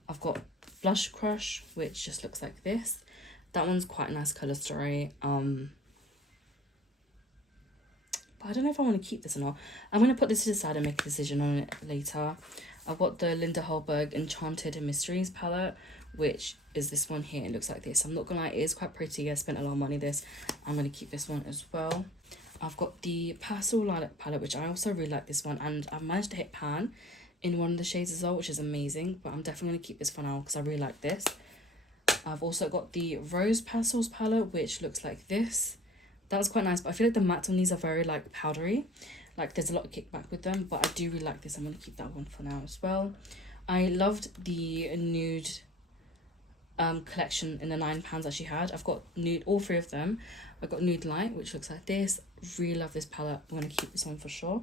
I've got Blush Crush, which just looks like this. That one's quite a nice colour story. But I don't know if I want to keep this or not. I'm going to put this to the side and make a decision on it later. I've got the Linda Hallberg Enchanted Mysteries palette, which is this one here. It looks like this. I'm not gonna lie, it is quite pretty. I spent a lot of money on this. I'm gonna keep this one as well. I've got the Pastel Lilac palette, which I also really like this one, and I've managed to hit pan in one of the shades as well, which is amazing. But I'm definitely gonna keep this for now because I really like this. I've also got the Rose Pastels palette, which looks like this. That was quite nice, but I feel like the mattes on these are very like powdery. Like there's a lot of kickback with them, but I do really like this. I'm gonna keep that one for now as well. I loved the nude collection in the £9 that she had. I've got nude, all three of them. I've got Nude Light, which looks like this. Really love this palette. I'm going to keep this one for sure.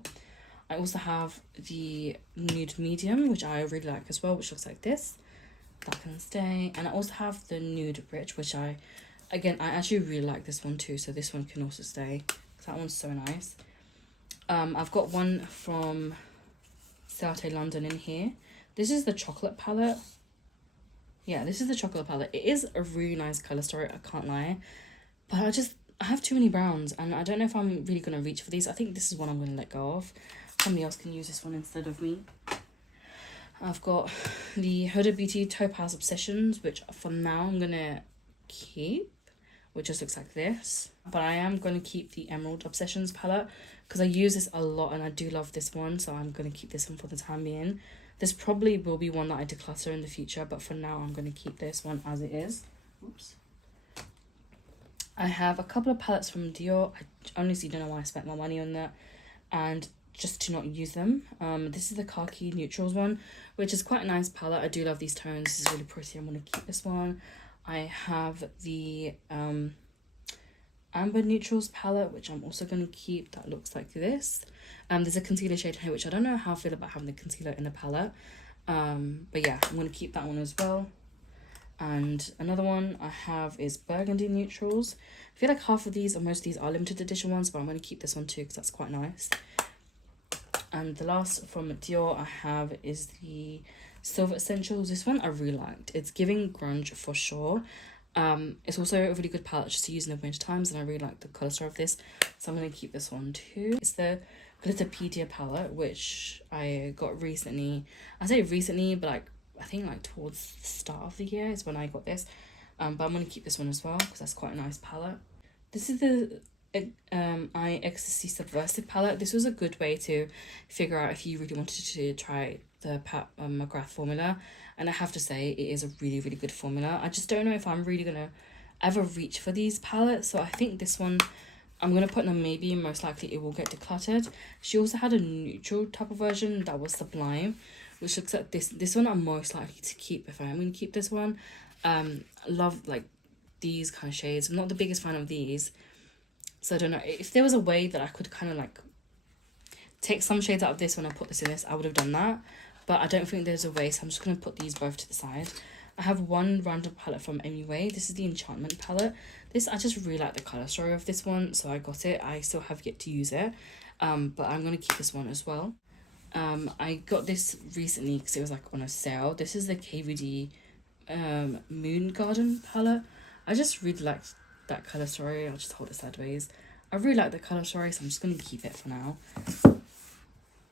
I also have the Nude Medium, which I really like as well, which looks like this. That can stay. And I also have the Nude Rich, which I actually really like this one too, so this one can also stay. That one's so nice. I've got one from Saute London in here. This is the chocolate palette. Yeah, this is the chocolate palette. It is a really nice colour story, I can't lie. But I have too many browns and I don't know if I'm really going to reach for these. I think this is one I'm going to let go of. Somebody else can use this one instead of me. I've got the Huda Beauty Topaz Obsessions, which for now I'm going to keep, which just looks like this. But I am going to keep the Emerald Obsessions palette because I use this a lot and I do love this one. So I'm going to keep this one for the time being. This probably will be one that I declutter in the future, but for now I'm going to keep this one as it is. Oops. I have a couple of palettes from Dior. I honestly don't know why I spent my money on that and just to not use them. This is the Khaki Neutrals one, which is quite a nice palette. I do love these tones. This is really pretty. I'm going to keep this one. I have the Amber Neutrals palette, which I'm also going to keep. That looks like this. There's a concealer shade here, which I don't know how I feel about having the concealer in a palette. But yeah, I'm going to keep that one as well. And another one I have is Burgundy Neutrals. I feel like half of these or most of these are limited edition ones, but I'm going to keep this one too because that's quite nice. And the last from Dior I have is the Silver Essentials. This one I really liked. It's giving grunge for sure. It's also a really good palette just to use in the winter times, and I really like the colour story of this, so I'm going to keep this one too. It's the Glitterpedia palette, which I got recently. I say recently, but like I think like towards the start of the year is when I got this. But I'm going to keep this one as well because that's quite a nice palette. This is the Eye Ecstasy Subversive palette. This was a good way to figure out if you really wanted to try the Pat McGrath formula, and I have to say it is a really, really good formula. I just don't know if I'm really gonna ever reach for these palettes, so I think this one I'm gonna put in a maybe. Most likely it will get decluttered. She also had a neutral type of version that was Sublime, which looks like this one I'm most likely to keep if I am gonna keep this one. Love like these kind of shades. I'm not the biggest fan of these, so I don't know if there was a way that I could kind of like take some shades out of this one and put this in this, I would have done that, but I don't think there's a way, so I'm just going to put these both to the side. I have one random palette from MUA. This is the Enchantment palette. This, I just really like the colour story of this one, so I got it. I still have yet to use it, but I'm going to keep this one as well. I got this recently because it was like on a sale. This is the KVD Moon Garden palette. I just really liked that colour story. I'll just hold it sideways. I really like the colour story, so I'm just going to keep it for now.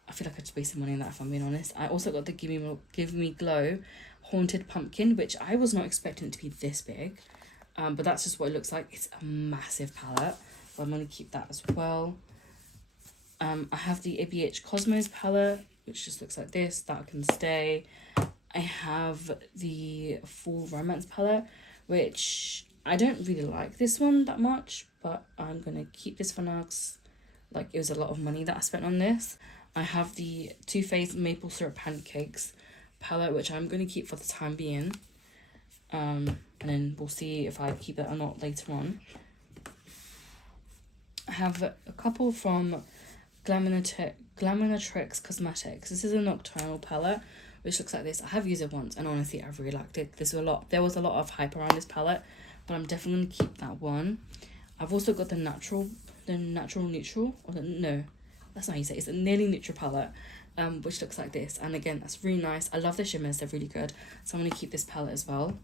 I feel like I just wasted money on that if I'm being honest. I also got the Give Me Glow Haunted Pumpkin, which I was not expecting it to be this big. But that's just what it looks like. It's a massive palette, but I'm going to keep that as well. I have the ABH Cosmos palette, which just looks like this. That can stay. I have the Full Romance palette, which I don't really like this one that much, but I'm going to keep this for now because like, it was a lot of money that I spent on this. I have the Too Faced Maple Syrup Pancakes palette, which I'm going to keep for the time being. And then we'll see if I keep that or not later on. I have a couple from Glaminatrix Cosmetics. This is a nocturnal palette, which looks like this. I have used it once, and honestly, I really liked it. There was a lot of hype around this palette, but I'm definitely going to keep that one. I've also got the natural neutral, no, that's not how you say it. It's a nearly neutral palette, which looks like this. And again, that's really nice. I love the shimmers, they're really good. So I'm going to keep this palette as well.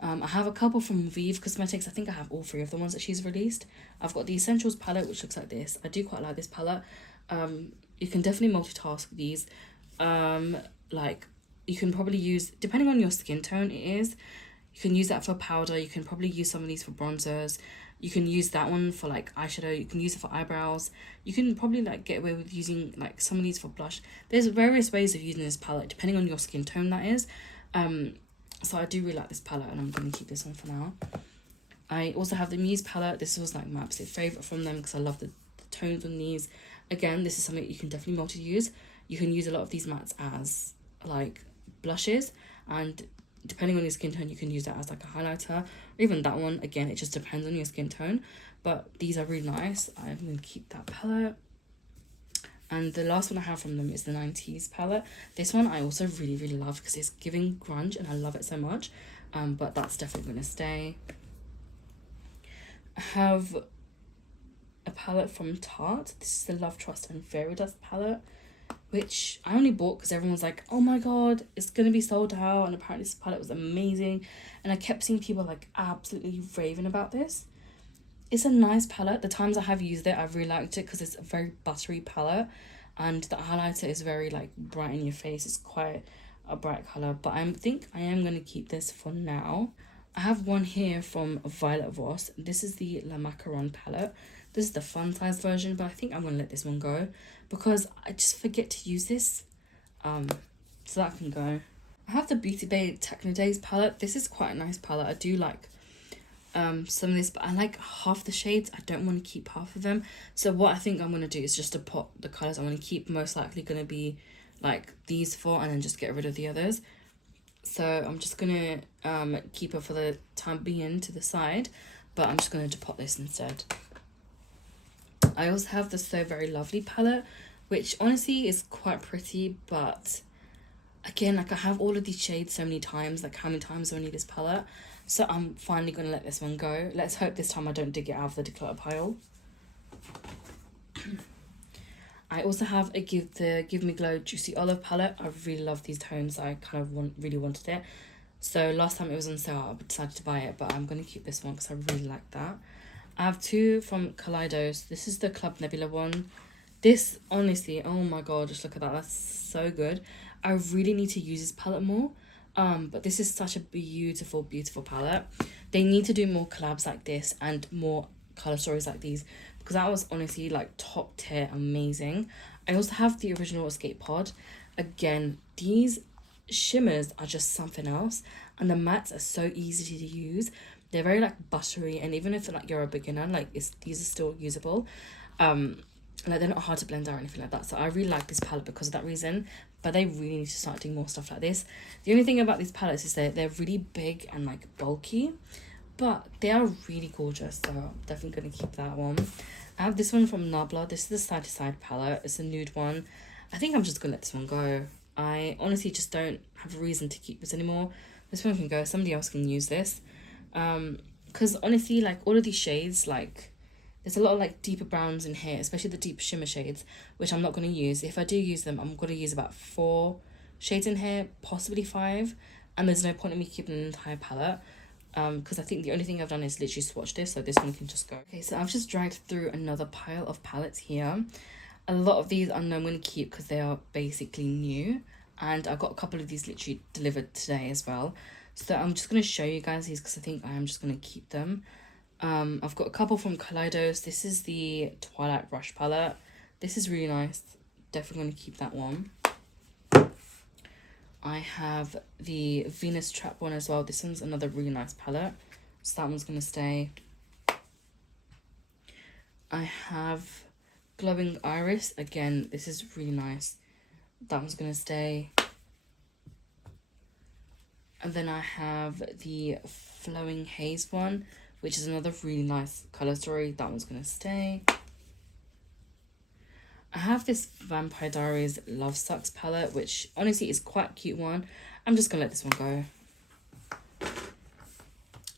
I have a couple from Vive Cosmetics. I think I have all three of the ones that she's released. I've got the Essentials palette, which looks like this. I do quite like this palette. You can definitely multitask these. Like, you can probably use, depending on your skin tone it is, you can use that for powder. You can probably use some of these for bronzers. You can use that one for like eyeshadow. You can use it for eyebrows. You can probably like get away with using like some of these for blush. There's various ways of using this palette depending on your skin tone, that is. So I do really like this palette, and I'm going to keep this one for now. I also have the Muse palette. This was like my absolute favourite from them because I love the tones on these. Again, this is something you can definitely multi-use. You can use a lot of these mattes as like blushes, and depending on your skin tone, you can use that as like a highlighter. Or even that one, again, it just depends on your skin tone. But these are really nice. I'm going to keep that palette. And the last one I have from them is the 90s palette. This one I also really, really love because it's giving grunge and I love it so much. But that's definitely going to stay. I have a palette from Tarte. This is the Love, Trust and Fairy Dust palette, which I only bought because everyone's like, oh my god, it's going to be sold out. And apparently this palette was amazing. And I kept seeing people like absolutely raving about this. It's a nice palette. The times I have used it, I've really liked it because it's a very buttery palette. And the highlighter is very like bright in your face. It's quite a bright colour. But I think I am going to keep this for now. I have one here from Violet Voss. This is the La Macaron palette. This is the fun size version, but I think I'm going to let this one go because I just forget to use this. So that can go. I have the Beauty Bay Techno Days palette. This is quite a nice palette. I do like some of this, but I like half the shades. I don't want to keep half of them. So what I think I'm going to do is just to put the colours I'm going to keep, most likely going to be like these four, and then just get rid of the others. So I'm just going to keep it for the time being to the side, but I'm just going to depot this instead. I also have the So Very Lovely palette, which honestly is quite pretty, but again, like I have all of these shades so many times, like how many times do I need this palette? So I'm finally going to let this one go. Let's hope this time I don't dig it out of the declutter pile. I also have a Give Me Glow Juicy Olive palette. I really love these tones. I kind of really wanted it. So last time it was on sale, I decided to buy it, but I'm going to keep this one because I really like that. I have two from Kaleidos. This is the Club Nebula one. This, honestly, oh my god, just look at that. That's so good. I really need to use this palette more. But this is such a beautiful, beautiful palette. They need to do more collabs like this and more colour stories like these, because that was honestly like top tier amazing. I also have the original Escape Pod. Again, these shimmers are just something else, and the mattes are so easy to use. They're very like buttery, and even if like you're a beginner, like these are still usable. Like they're not hard to blend out or anything like that. So I really like this palette because of that reason. But they really need to start doing more stuff like this. The only thing about these palettes is they're really big and like bulky, but they are really gorgeous. So I'm definitely going to keep that one. I have this one from Nabla. This is the Side to Side palette. It's a nude one. I think I'm just going to let this one go. I honestly just don't have a reason to keep this anymore. This one can go. Somebody else can use this. Because honestly, like all of these shades, like there's a lot of like deeper browns in here, especially the deep shimmer shades, which I'm not going to use. If I do use them, I'm going to use about 4 shades in here, possibly 5. And there's no point in me keeping an entire palette. Because I think the only thing I've done is literally swatch this, so this one can just go. Okay, so I've just dragged through another pile of palettes here. A lot of these I know I'm going to keep because they are basically new. And I got a couple of these literally delivered today as well. So I'm just going to show you guys these because I think I am just going to keep them. I've got a couple from Kaleidos. This is the Twilight Rush palette. This is really nice. Definitely going to keep that one. I have the Venus Trap one as well. This one's another really nice palette. So that one's going to stay. I have Glowing Iris. Again, this is really nice. That one's going to stay. And then I have the Flowing Haze one, which is another really nice colour story. That one's going to stay. I have this Vampire Diaries Love Sucks palette, which honestly is quite a cute one. I'm just going to let this one go.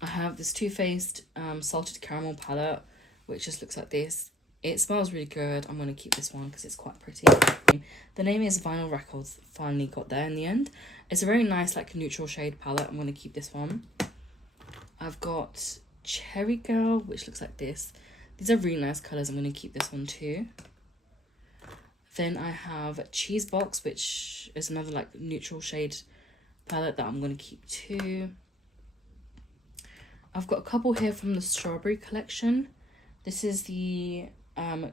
I have this Too Faced Salted Caramel palette, which just looks like this. It smells really good. I'm going to keep this one because it's quite pretty. The name is Vinyl Records. Finally got there in the end. It's a very nice like neutral shade palette. I'm going to keep this one. I've got Cherry Girl, which looks like this. These are really nice colours. I'm going to keep this one too. Then I have Cheese Box, which is another like neutral shade palette that I'm going to keep too. I've got a couple here from the Strawberry collection. This is the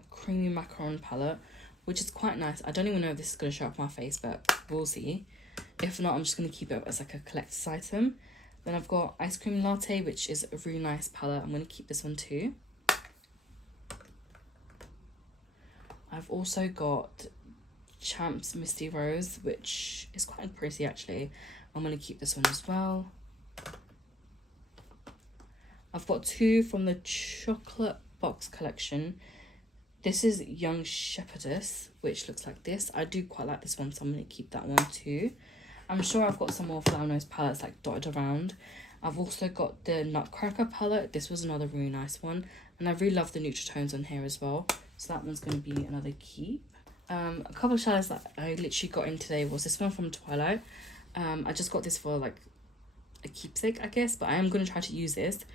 Creamy Macaron palette, which is quite nice. I don't even know if this is going to show up my face, but we'll see. If not, I'm just going to keep it as like a collector's item. Then I've got Ice Cream Latte, which is a really nice palette. I'm going to keep this one too. I've also got Champs Misty Rose, which is quite pretty actually. I'm going to keep this one as well. I've got two from the Chocolate Box collection. This is Young Shepherdess, which looks like this. I do quite like this one, so I'm going to keep that one too. I'm sure I've got some more Flower Nose palettes like dotted around. I've also got the Nutcracker palette. This was another really nice one. And I really love the neutral tones on here as well. So that one's going to be another keep. A couple of shadows that I literally got in today was this one from Twilight. I just got this for like a keepsake, I guess. But I am going to try to use this.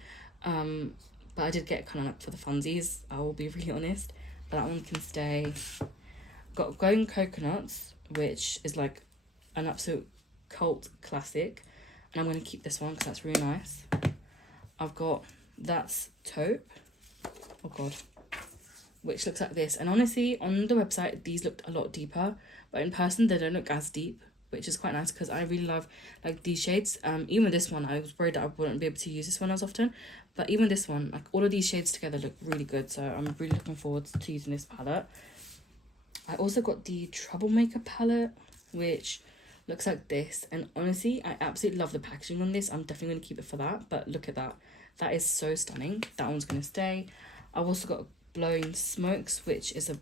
But I did get it kind of like for the funsies. I will be really honest. But that one can stay. Got Going Coconuts, which is like an absolute cult classic. And I'm going to keep this one because that's really nice. I've got That's Taupe. Oh god. Which looks like this. And honestly, on the website, these looked a lot deeper. But in person, they don't look as deep. Which is quite nice because I really love like these shades. Even this one, I was worried that I wouldn't be able to use this one as often. But even this one, like all of these shades together look really good. So I'm really looking forward to using this palette. I also got the Troublemaker palette, which looks like this. And honestly, I absolutely love the packaging on this. I'm definitely going to keep it for that. But look at that. That is so stunning. That one's going to stay. I've also got Blowing Smokes, which is a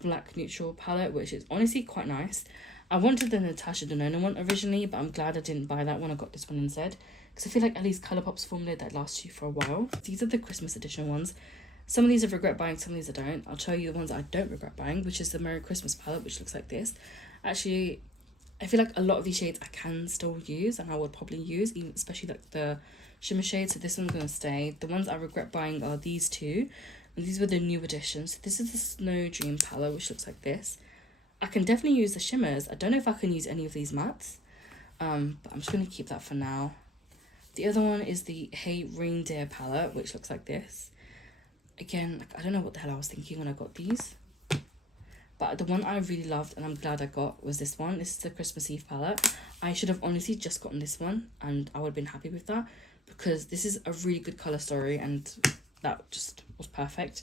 black neutral palette, which is honestly quite nice. I wanted the Natasha Denona one originally, but I'm glad I didn't buy that one. I got this one instead because I feel like at least Colourpop's formula that lasts you for a while. These are the Christmas edition ones. Some of these I regret buying, some of these I don't. I'll show you the ones I don't regret buying, which is the Merry Christmas palette, which looks like this. Actually, I feel like a lot of these shades I can still use and I would probably use, even especially like the shimmer shades. So this one's going to stay. The ones I regret buying are these two. And these were the new additions. This is the Snow Dream palette, which looks like this. I can definitely use the shimmers. I don't know if I can use any of these mattes. But I'm just going to keep that for now. The other one is the Hey Reindeer palette, which looks like this. Again, like, I don't know what the hell I was thinking when I got these. But the one I really loved and I'm glad I got was this one. This is the Christmas Eve palette. I should have honestly just gotten this one and I would have been happy with that. Because this is a really good colour story and that just was perfect.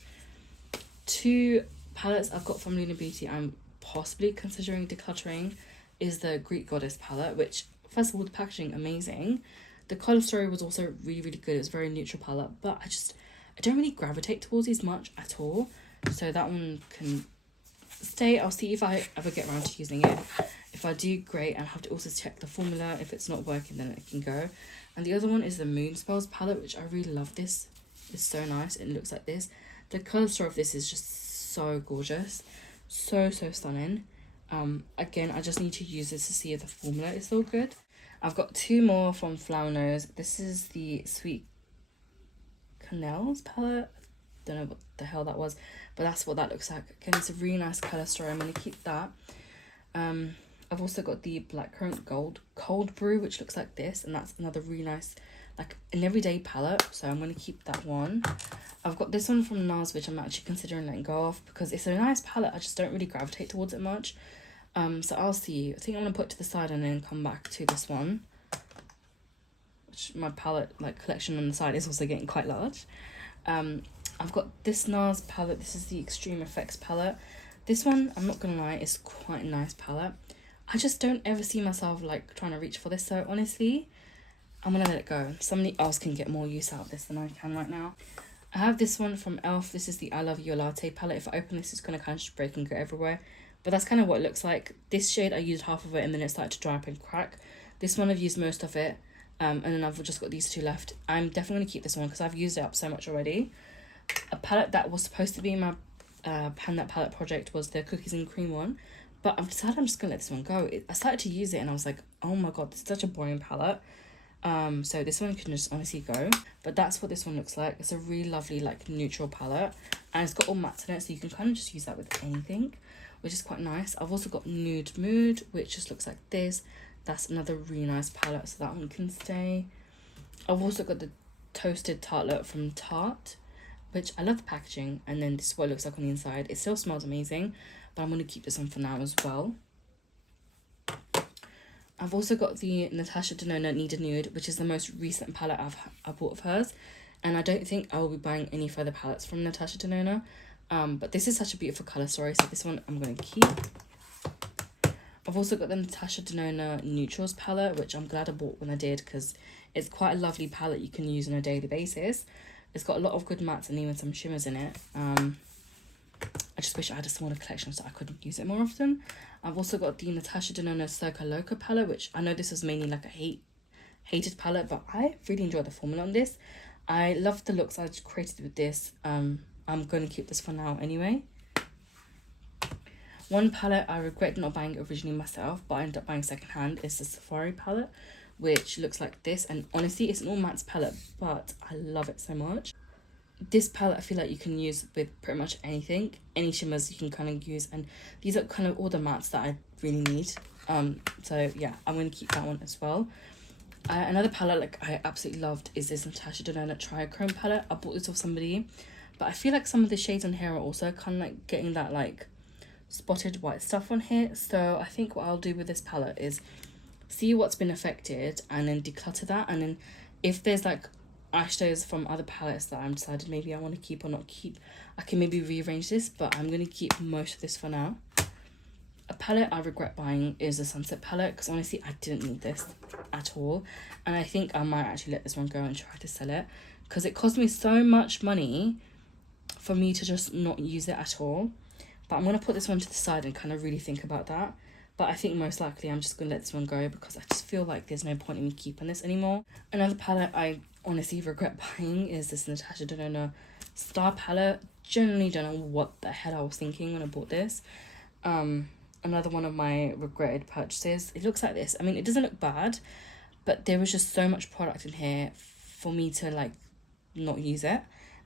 Two palettes I've got from Luna Beauty I'm possibly considering decluttering is the Greek Goddess palette, which first of all the packaging amazing. The colour story was also really good. It was a very neutral palette, but I don't really gravitate towards these much at all. So that one can stay. I'll see if I ever get around to using it. If I do, great. And I have to also check the formula. If it's not working, then it can go. And the other one is the Moon Spells palette, which I really love. This is so nice. It looks like this. The colour story of this is just so gorgeous. So stunning. Again, I just need to use this to see if the formula is still good. I've got two more from Flower Nose. This is the Sweet Canals palette. Don't know what the hell that was, but that's what that looks like. Again, it's a really nice colour story. I'm going to keep that. I've also got the Blackcurrant Gold Cold Brew, which looks like this, and that's another really nice, like an everyday palette, so I'm going to keep that one. I've got this one from NARS, which I'm actually considering letting go of because it's a nice palette. I just don't really gravitate towards it much. So I'll see. I think I'm going to put it to the side and then come back to this one, which my palette like collection on the side is also getting quite large. I've got this NARS palette. This is the Extreme Effects palette. This one, I'm not gonna lie, is quite a nice palette. I just don't ever see myself like trying to reach for this, so honestly, I'm gonna let it go. Somebody else can get more use out of this than I can right now. I have this one from e.l.f. This is the I Love Your Latte palette. If I open this, it's gonna kind of just break and go everywhere. But that's kind of what it looks like. This shade, I used half of it and then it started to dry up and crack. This one, I've used most of it. And then I've just got these two left. I'm definitely gonna keep this one because I've used it up so much already. A palette that was supposed to be my Pan That Palette project was the Cookies and Cream one. But I've decided I'm just gonna let this one go. I started to use it and I was like, oh my god, this is such a boring palette. So this one can just honestly go. But that's what this one looks like. It's a really lovely like neutral palette. And it's got all mattes in it, so you can kind of just use that with anything, which is quite nice. I've also got Nude Mood, which just looks like this. That's another really nice palette, so that one can stay. I've also got the Toasted Tartlet from Tarte, which I love the packaging, and then this is what it looks like on the inside. It still smells amazing, but I'm going to keep this on for now as well. I've also got the Natasha Denona Need a Nude, which is the most recent palette I bought of hers, and I don't think I will be buying any further palettes from Natasha Denona. But this is such a beautiful colour story, so this one I'm going to keep. I've also got the Natasha Denona Neutrals palette, which I'm glad I bought when I did because it's quite a lovely palette you can use on a daily basis. It's got a lot of good mattes and even some shimmers in it. I just wish I had a smaller collection so I could use it more often. I've also got the Natasha Denona Circa Loca palette, which I know this was mainly like a hated palette, but I really enjoyed the formula on this. I love the looks I created with this. I'm going to keep this for now anyway. One palette I regret not buying originally myself, but I ended up buying secondhand, is the Safari palette, which looks like this. And honestly, it's an all mattes palette, but I love it so much. This palette, I feel like you can use with pretty much anything. Any shimmers you can kind of use. And these are kind of all the mattes that I really need. So yeah, I'm going to keep that one as well. Another palette like I absolutely loved is this Natasha Denona Triochrome palette. I bought this off somebody, but I feel like some of the shades on here are also kind of like getting that like spotted white stuff on here. So I think what I'll do with this palette is see what's been affected and then declutter that, and then if there's like eyeshadows from other palettes that I'm decided maybe I want to keep or not keep, I can maybe rearrange this, but I'm going to keep most of this for now. A palette I regret buying is the Sunset palette because honestly I didn't need this at all, and I think I might actually let this one go and try to sell it because it cost me so much money for me to just not use it at all. But I'm going to put this one to the side and kind of really think about that. But I think most likely I'm just going to let this one go because I just feel like there's no point in me keeping this anymore. Another palette I honestly regret buying is this Natasha Denona Star palette. Generally don't know what the hell I was thinking when I bought this. Another one of my regretted purchases. It looks like this. I mean, it doesn't look bad, but there was just so much product in here for me to like not use it.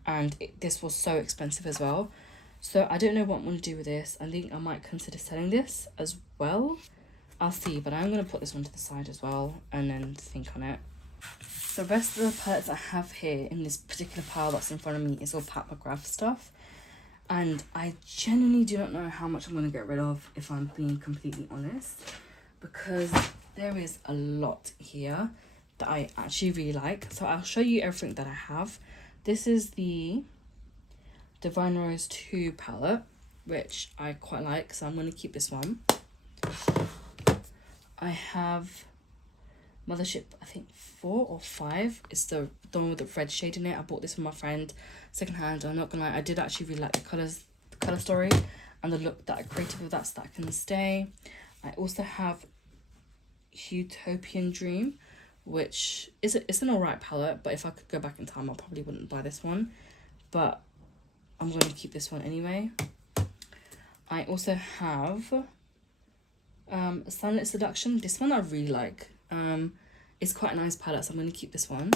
And this was so expensive as well. So I don't know what I'm going to do with this. I think I might consider selling this as well. I'll see, but I'm going to put this one to the side as well and then think on it. The rest of the palettes I have here in this particular pile that's in front of me is all Pat McGrath stuff. And I genuinely do not know how much I'm going to get rid of, if I'm being completely honest. Because there is a lot here that I actually really like. So I'll show you everything that I have. This is the Divine Rose 2 palette, which I quite like, so I'm going to keep this one. I have Mothership, I think 4 or 5. It's the one with the red shade in it. I bought this from my friend secondhand. I'm not gonna lie, I did actually really like the colour story and the look that I created with that, so that can stay. I also have Utopian Dream, which it's an alright palette, but if I could go back in time I probably wouldn't buy this one, but I'm going to keep this one anyway. I also have Sunlit Seduction. This one I really like. It's quite a nice palette, so I'm going to keep this one.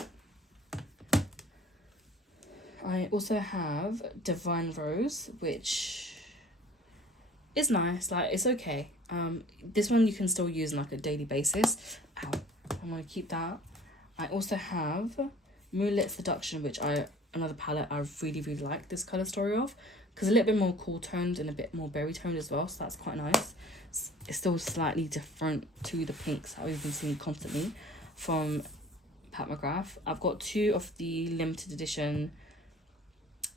I also have Divine Rose, which is nice, like it's okay. This one you can still use on like a daily basis. Ow. I'm going to keep that. I also have Moonlit Seduction, which another palette I really like this colour story of, because a little bit more cool toned and a bit more berry toned as well, so that's quite nice. It's still slightly different to the pinks that we've been seeing constantly from Pat McGrath. I've got 2 of the limited edition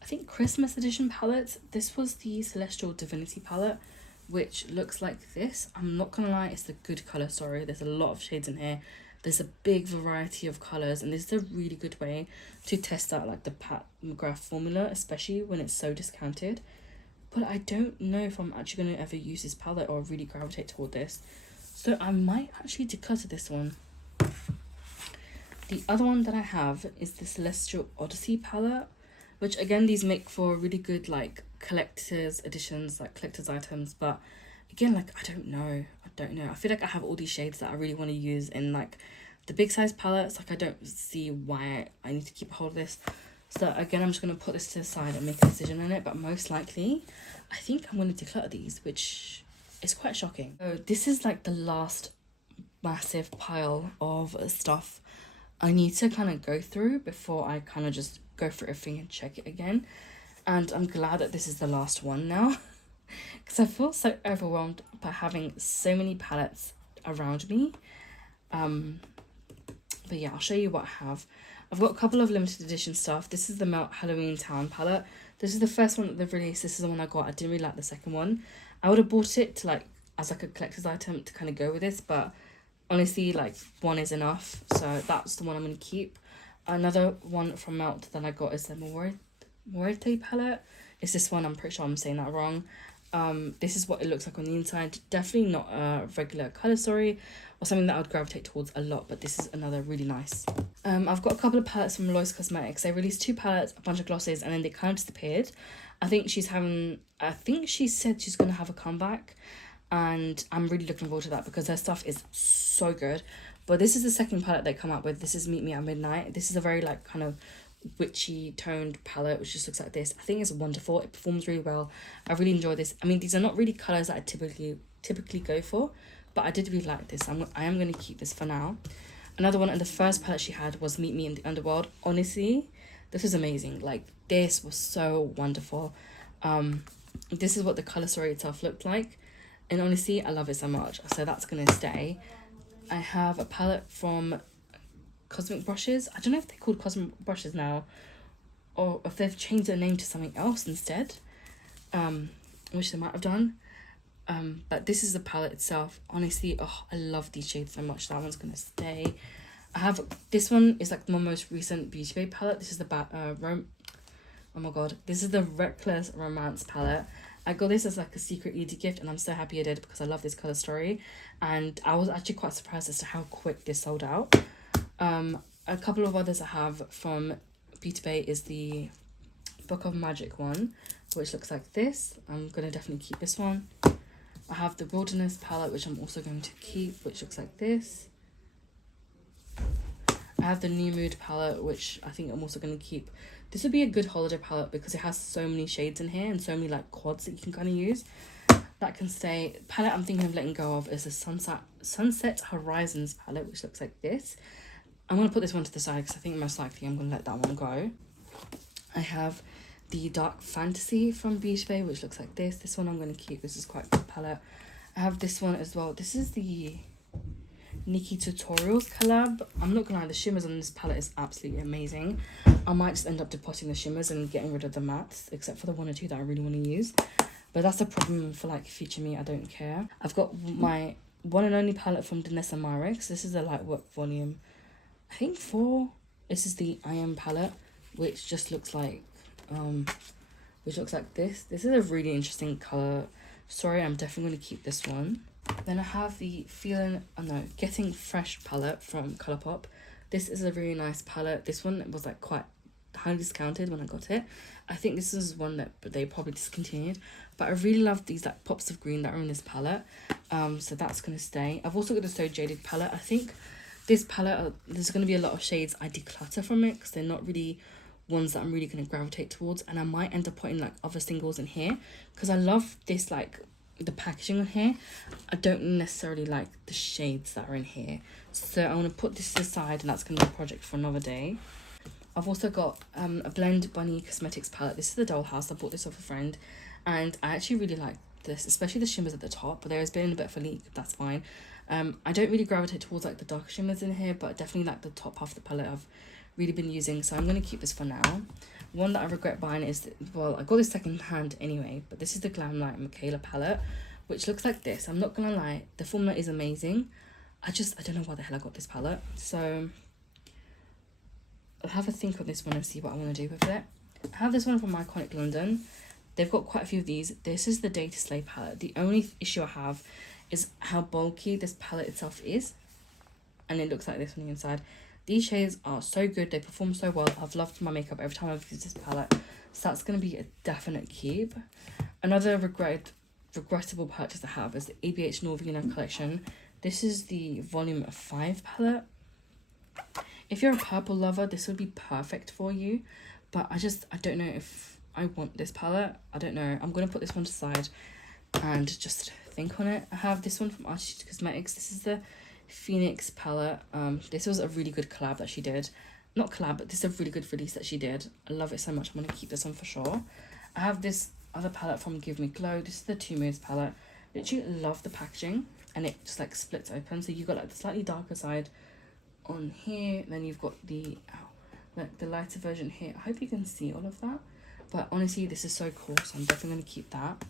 I think Christmas edition palettes. This was the Celestial Divinity palette, which looks like this. I'm not gonna lie, it's a good color story. There's a lot of shades in here. There's a big variety of colors, and this is a really good way to test out like the Pat McGrath formula, especially when it's so discounted. But I don't know if I'm actually going to ever use this palette or really gravitate toward this. So I might actually declutter this one. The other one that I have is the Celestial Odyssey palette, which again, these make for really good like collector's editions, like collector's items. But again, like, I don't know. I feel like I have all these shades that I really want to use in like the big size palettes. Like, I don't see why I need to keep a hold of this. So again, I'm just going to put this to the side and make a decision on it. But most likely, I think I'm going to declutter these, which is quite shocking. So this is like the last massive pile of stuff I need to kind of go through before I kind of just go through everything and check it again. And I'm glad that this is the last one now, because I feel so overwhelmed by having so many palettes around me. But yeah, I'll show you what I have. I've got a couple of limited edition stuff. This is the Melt Halloween Town palette. This is the first one that they've released. This is the one I got. I didn't really like the second one. I would have bought it to like as like a collector's item to kind of go with this, but honestly, like, one is enough. So that's the one I'm going to keep. Another one from Melt that I got is the Muerte palette. It's this one. I'm pretty sure I'm saying that wrong. This is what it looks like on the inside. Definitely not a regular color story or something that I would gravitate towards a lot, but this is another really nice. I've got a couple of palettes from Lois Cosmetics. They released 2 palettes, a bunch of glosses, and then they kind of disappeared. I think she said she's gonna have a comeback, and I'm really looking forward to that because her stuff is so good. But this is the second palette they come out with. This is Meet Me at Midnight. This is a very like kind of witchy toned palette, which just looks like this. I think it's wonderful. It performs really well. I really enjoy this. I mean, these are not really colors that I typically go for, but I did really like this. I am going to keep this for now. Another one, and the first palette she had was Meet Me in the Underworld. Honestly, this was amazing. Like, this was so wonderful. This is what the color story itself looked like, and honestly, I love it so much. So that's going to stay. I have a palette from Cosmic Brushes. I don't know if they're called Cosmic Brushes now, or if they've changed their name to something else instead, which they might have done. But this is the palette itself. Honestly, oh, I love these shades so much. That one's gonna stay. I have this one is like my most recent Beauty Bay palette. This is the oh my god, this is the Reckless Romance palette. I got this as like a secret Edie gift, and I'm so happy I did because I love this color story, and I was actually quite surprised as to how quick this sold out. A couple of others I have from Beauty Bay is the Book of Magic one, which looks like this. I'm gonna definitely keep this one. I have the Wilderness palette, which I'm also going to keep, which looks like this. I have the New Mood palette, which I think I'm also going to keep. This would be a good holiday palette because it has so many shades in here and so many like quads that you can kind of use. That can stay. Palette I'm thinking of letting go of is the Sunset Horizons palette, which looks like this. I'm going to put this one to the side because I think most likely I'm going to let that one go. I have the Dark Fantasy from Beauty Bay, which looks like this. This one I'm going to keep. This is quite a good palette. I have this one as well. This is the Nikki Tutorials collab. I'm not going to lie, the shimmers on this palette is absolutely amazing. I might just end up depotting the shimmers and getting rid of the mattes, except for the 1 or 2 that I really want to use. But that's a problem for like future me. I don't care. I've got my one and only palette from Danessa Myrix. This is the Lightwork volume, I think 4. This is the I Am palette, which just looks like this. This is a really interesting color story. I'm definitely going to keep this one. Then I have the Getting Fresh palette from Colourpop. This is a really nice palette. This one was like quite highly discounted when I got it. I think this is one that they probably discontinued, but I really love these like pops of green that are in this palette. So that's going to stay. I've also got the So Jaded palette. I think this palette, there's going to be a lot of shades I declutter from it because they're not really ones that I'm really going to gravitate towards, and I might end up putting like other singles in here because I love this like the packaging on here. I don't necessarily like the shades that are in here, so I want to put this aside, and that's going to be a project for another day. I've also got a Blend Bunny Cosmetics palette. This is the Dollhouse. I bought this off a friend, and I actually really like this, especially the shimmers at the top, but there has been a bit of a leak. That's fine. I don't really gravitate towards like the dark shimmers in here, but definitely like the top half of the palette I've really been using, so I'm going to keep this for now. One that I regret buying is, well, I got this second hand anyway, but this is the Glamlight Michaela palette, which looks like this. I'm not gonna lie, the formula is amazing. I don't know why the hell I got this palette. So I'll have a think on this one and see what I want to do with it. I have this one from Iconic London. They've got quite a few of these. This is the Day to Slay palette. The only issue I have is how bulky this palette itself is, and it looks like this on the inside. These shades are so good, they perform so well. I've loved my makeup every time I've used this palette, so that's going to be a definite keep. Another regrettable purchase I have is the ABH Norvina collection. This is the volume 5 palette. If you're a purple lover, this would be perfect for you, but I don't know if I want this palette. I don't know. I'm going to put this one to the side and just think on it. I have this one from Artist Cosmetics. This is the Phoenix palette. This was a really good collab that she did. Not collab, but this is a really good release that she did. I love it so much. I'm going to keep this one for sure. I have this other palette from Give Me Glow. This is the Two Moods palette. Literally love the packaging, and it just like splits open, so you've got like the slightly darker side on here, then you've got the like the lighter version here. I hope you can see all of that, but honestly this is so cool, so I'm definitely going to keep that.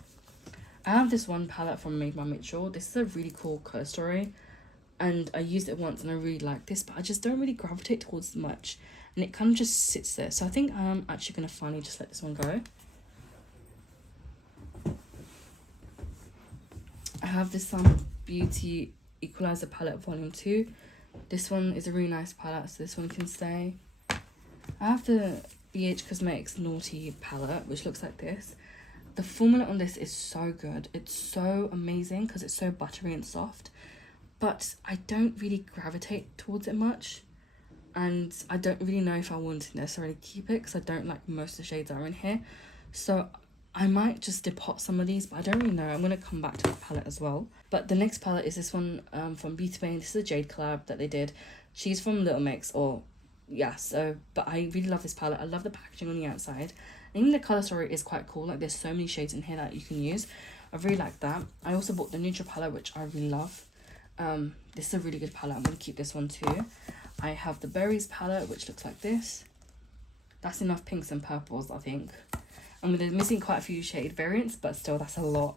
I have this one palette from Made by Mitchell. This is a really cool color story, and I used it once and I really like this, but I just don't really gravitate towards it much, and it kind of just sits there. So I think I'm actually going to finally just let this one go. I have this Beauty Equalizer palette volume 2. This one is a really nice palette, so this one can stay. I have the BH Cosmetics Naughty palette, which looks like this. The formula on this is so good. It's so amazing because it's so buttery and soft, but I don't really gravitate towards it much, and I don't really know if I want to necessarily keep it because I don't like most of the shades that are in here. So I might just depot some of these, but I don't really know. I'm going to come back to the palette as well. But the next palette is this one from Beauty Bay. This is a Jade collab that they did. She's from Little Mix, but I really love this palette. I love the packaging on the outside. I think the colour story is quite cool. Like, there's so many shades in here that you can use. I really like that. I also bought the Neutral palette, which I really love. This is a really good palette. I'm going to keep this one too. I have the Berries palette, which looks like this. That's enough pinks and purples, I think. I'm missing quite a few shade variants, but still, that's a lot.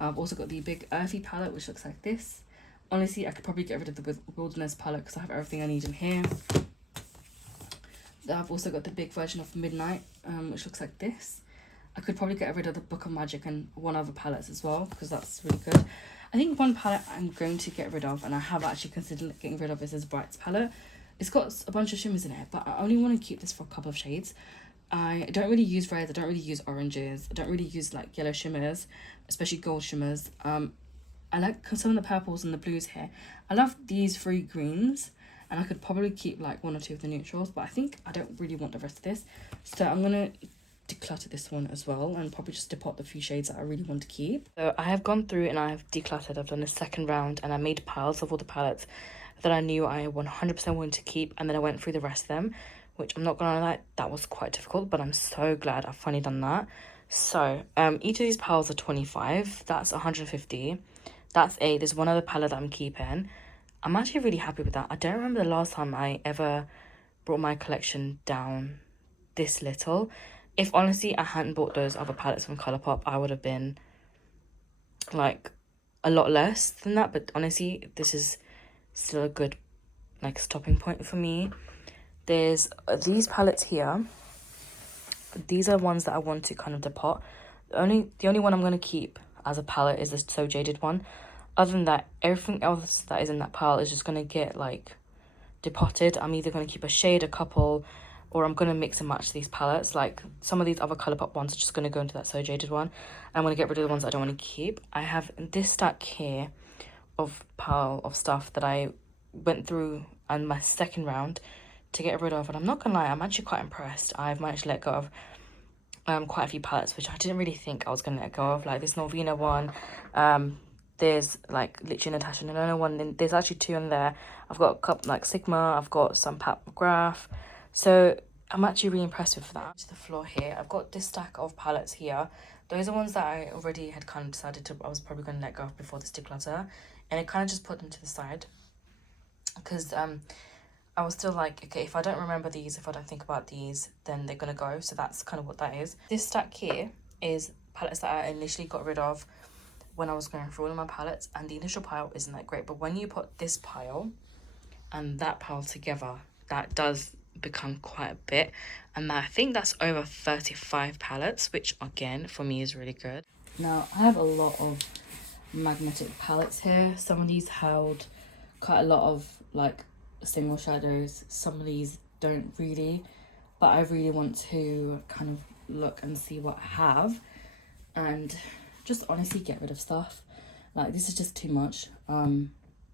I've also got the Big Earthy palette, which looks like this. Honestly, I could probably get rid of the Wilderness palette because I have everything I need in here. I've also got the big version of Midnight, which looks like this. I could probably get rid of the Book of Magic and one other palettes as well, because that's really good. I think one palette I'm going to get rid of, and I have actually considered getting rid of, is this Brights palette. It's got a bunch of shimmers in it, but I only want to keep this for a couple of shades. I don't really use reds, I don't really use oranges, I don't really use like yellow shimmers, especially gold shimmers. I like some of the purples and the blues here. I love these 3 greens, and I could probably keep like 1 or 2 of the neutrals, but I think I don't really want the rest of this. So I'm going to declutter this one as well, and probably just depot the few shades that I really want to keep. So I have gone through and I have decluttered. I've done a second round and I made piles of all the palettes that I knew I 100% wanted to keep, and then I went through the rest of them, which I'm not gonna lie, that was quite difficult, but I'm so glad I've finally done that. So each of these piles are 25, that's 150. There's one other palette that I'm keeping. I'm actually really happy with that. I don't remember the last time I ever brought my collection down this little. If honestly I hadn't bought those other palettes from Colourpop, I would have been like a lot less than that, but honestly this is still a good like stopping point for me. There's these palettes here. These are ones that I want to kind of depot. The only one I'm going to keep as a palette is the So Jaded one. Other than that, everything else that is in that pile is just going to get like depotted. I'm either going to keep a shade, a couple, or I'm going to mix and match these palettes. Like some of these other Colourpop ones are just going to go into that So Jaded one. I'm going to get rid of the ones I don't want to keep. I have this stack here of pile of stuff that I went through on my second round to get rid of, and I'm not gonna lie, I'm actually quite impressed. I've managed to let go of quite a few palettes which I didn't really think I was gonna let go of, like this Norvina one. There's like literally Natasha Denona one, then there's actually 2 in there. I've got a couple like Sigma, I've got some Pat McGrath, so I'm actually really impressed with that. To the floor here, I've got this stack of palettes here. Those are ones that I already had kind of decided I was probably going to let go of before this declutter, and I kind of just put them to the side because I was still like, okay, if I don't remember these, if I don't think about these, then they're gonna go. So that's kind of what that is. This stack here is palettes that I initially got rid of when I was going through all of my palettes, and the initial pile isn't that great, but when you put this pile and that pile together, that does become quite a bit, and I think that's over 35 palettes, which again for me is really good. Now I have a lot of magnetic palettes here. Some of these held quite a lot of like single shadows, some of these don't really, but I really want to kind of look and see what I have and just honestly get rid of stuff. Like this is just too much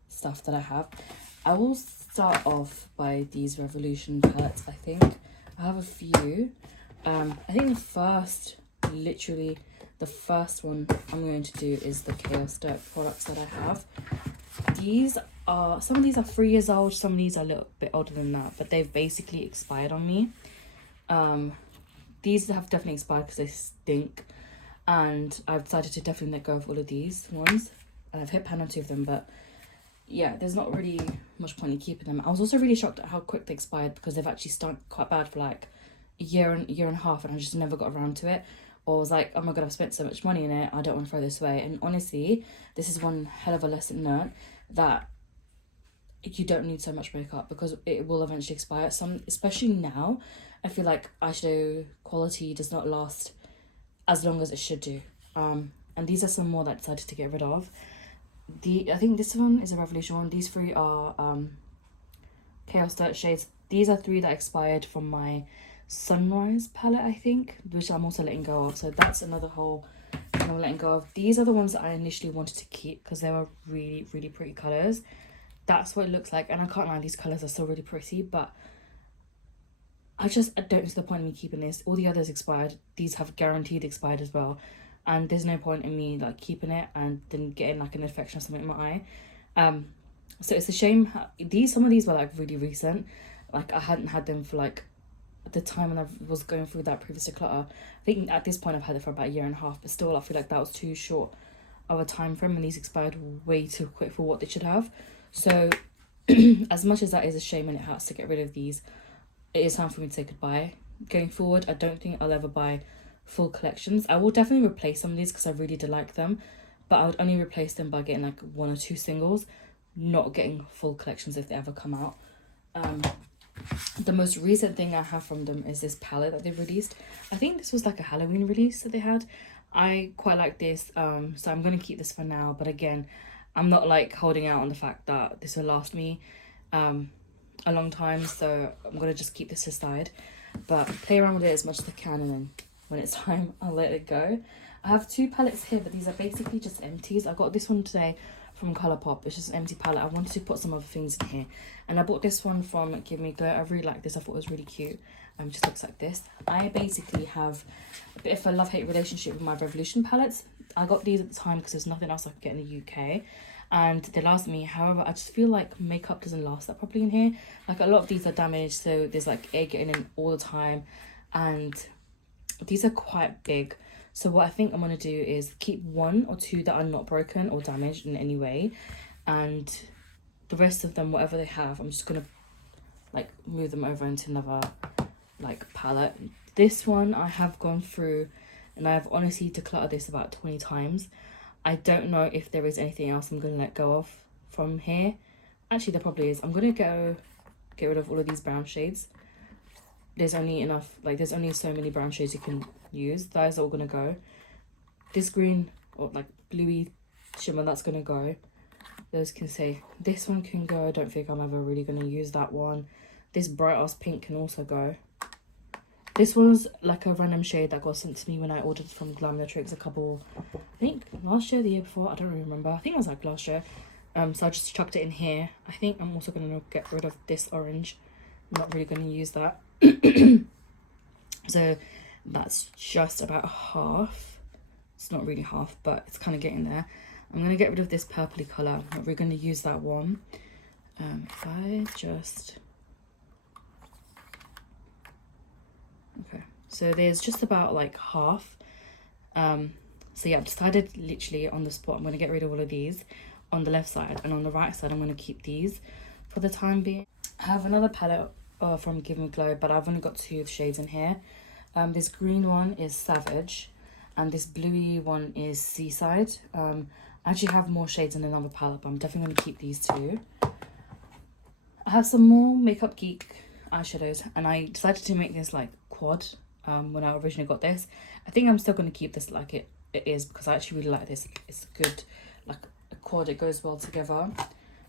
stuff that I have. I will start off by these Revolution palettes. I think I have a few. I think literally the first one I'm going to do is the Chaos Dirt products that I have. Some of these are 3 years old, some of these are a little bit older than that, but they've basically expired on me. These have definitely expired because they stink, and I've decided to definitely let go of all of these ones, and I've hit pan on 2 of them, but yeah, there's not really much point in keeping them. I was also really shocked at how quick they expired, because they've actually stunk quite bad for like a year and a half, and I just never got around to it. Or I was like, oh my god, I've spent so much money in it, I don't want to throw this away. And honestly, this is one hell of a lesson learned, that you don't need so much makeup because it will eventually expire. Especially now, I feel like eyeshadow quality does not last as long as it should do. And these are some more that I decided to get rid of. I think this one is a Revolution one. These 3 are Chaos Dirt shades. These are 3 that expired from my Sunrise palette, I think, which I'm also letting go of. So that's another whole thing I'm letting go of. These are the ones that I initially wanted to keep because they were really, really pretty colours. That's what it looks like, and I can't lie, these colours are still really pretty, but I don't see the point in me keeping this. All the others expired. These have guaranteed expired as well, and there's no point in me like keeping it and then getting like an infection or something in my eye. So it's a shame. Some of these were like really recent. Like I hadn't had them for like the time when I was going through that previous declutter. I think at this point I've had it for about a year and a half, but still I feel like that was too short of a time frame, and these expired way too quick for what they should have. So as much as that is a shame and it hurts to get rid of these, it is time for me to say goodbye. Going forward, I don't think I'll ever buy full collections. I will definitely replace some of these because I really do like them, but I would only replace them by getting like 1 or 2 singles, not getting full collections if they ever come out. The most recent thing I have from them is this palette that they've released. I think this was like a Halloween release that they had. I quite like this, so I'm going to keep this for now, but again, I'm not like holding out on the fact that this will last me a long time, so I'm going to just keep this aside, but play around with it as much as I can, and then when it's time I'll let it go. I have 2 palettes here, but these are basically just empties. I got this one today from Colourpop. It's just an empty palette. I wanted to put some other things in here, and I bought this one from Give Me Glow. I really like this. I thought it was really cute. It just looks like this. I basically have a bit of a love-hate relationship with my Revolution palettes. I got these at the time because there's nothing else I could get in the UK, and they last me. However, I just feel like makeup doesn't last that properly in here. Like a lot of these are damaged, so there's like air getting in all the time, and these are quite big. So what I think I'm going to do is keep 1 or 2 that are not broken or damaged in any way, and the rest of them, whatever they have, I'm just going to like move them over into another like palette. This one I have gone through, and I've honestly decluttered this about 20 times. I don't know if there is anything else I'm going to let go of from here. Actually, there probably is. I'm going to get rid of all of these brown shades. There's only enough, like there's only so many brown shades you can use. Those are all going to go. This green or like bluey shimmer, that's going to go. Those can stay. This one can go. I don't think I'm ever really going to use that one. This bright ass pink can also go. This one's like a random shade that got sent to me when I ordered from Decluttering a couple, I think last year, the year before, I don't really remember. I think it was like last year. So I just chucked it in here. I think I'm also going to get rid of this orange. I'm not really going to use that. So that's just about half. It's not really half, but it's kind of getting there. I'm going to get rid of this purpley colour. I'm not really going to use that one. If I just... Okay, so there's just about like half. So yeah, I've decided literally on the spot I'm going to get rid of all of these on the left side, and on the right side I'm going to keep these for the time being. I have another palette from Give Me Glow, but I've only got 2 shades in here. This green one is Savage, and this bluey one is Seaside. I actually have more shades in another palette, but I'm definitely going to keep these 2. I have some more Makeup Geek eyeshadows, and I decided to make this like quad when I originally got this. I think I'm still going to keep this like it is, because I actually really like this. It's good, like a quad, it goes well together.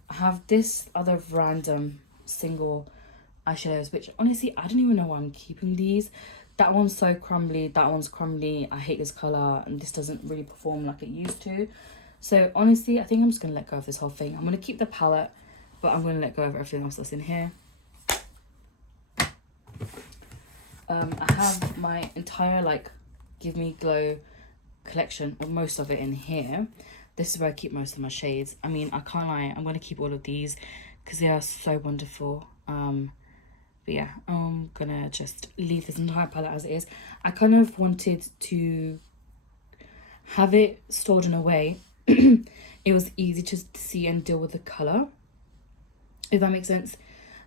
I have this other random single eyeshadows, which honestly I don't even know why I'm keeping these. That one's so crumbly, that one's crumbly, I hate this colour, and this doesn't really perform like it used to. So honestly, I think I'm just going to let go of this whole thing. I'm going to keep the palette, but I'm going to let go of everything else that's in here. I have my entire like Give Me Glow collection, or most of it, in here. This is where I keep most of my shades. I mean, I can't lie, I'm going to keep all of these because they are so wonderful. But yeah, I'm going to just leave this entire palette as it is. I kind of wanted to have it stored in a way it was easy to see and deal with the colour, if that makes sense.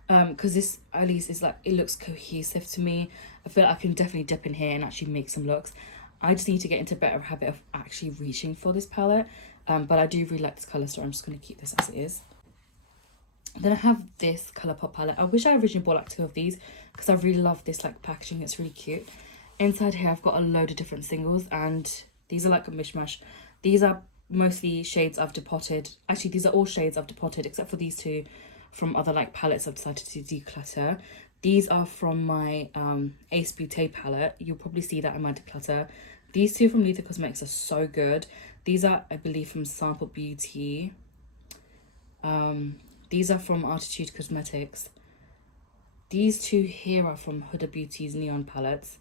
Because this at least is like, it looks cohesive to me. I feel like I can definitely dip in here and actually make some looks. I just need to get into a better habit of actually reaching for this palette. But I do really like this colour, so I'm just going to keep this as it is. Then I have this Colourpop palette. I wish I originally bought like 2 of these because I really love this like packaging. It's really cute. Inside here I've got a load of different singles, and these are like a mishmash. These are mostly shades I've depotted. Actually, these are all shades I've depotted except for these 2 from other like palettes I've decided to declutter. These are from my Ace Beauté palette. You'll probably see that in my declutter. These 2 from Lethal Cosmetics are so good. These are, I believe, from Sample Beauty. These are from Artitude Cosmetics. These 2 here are from Huda Beauty's Neon palettes.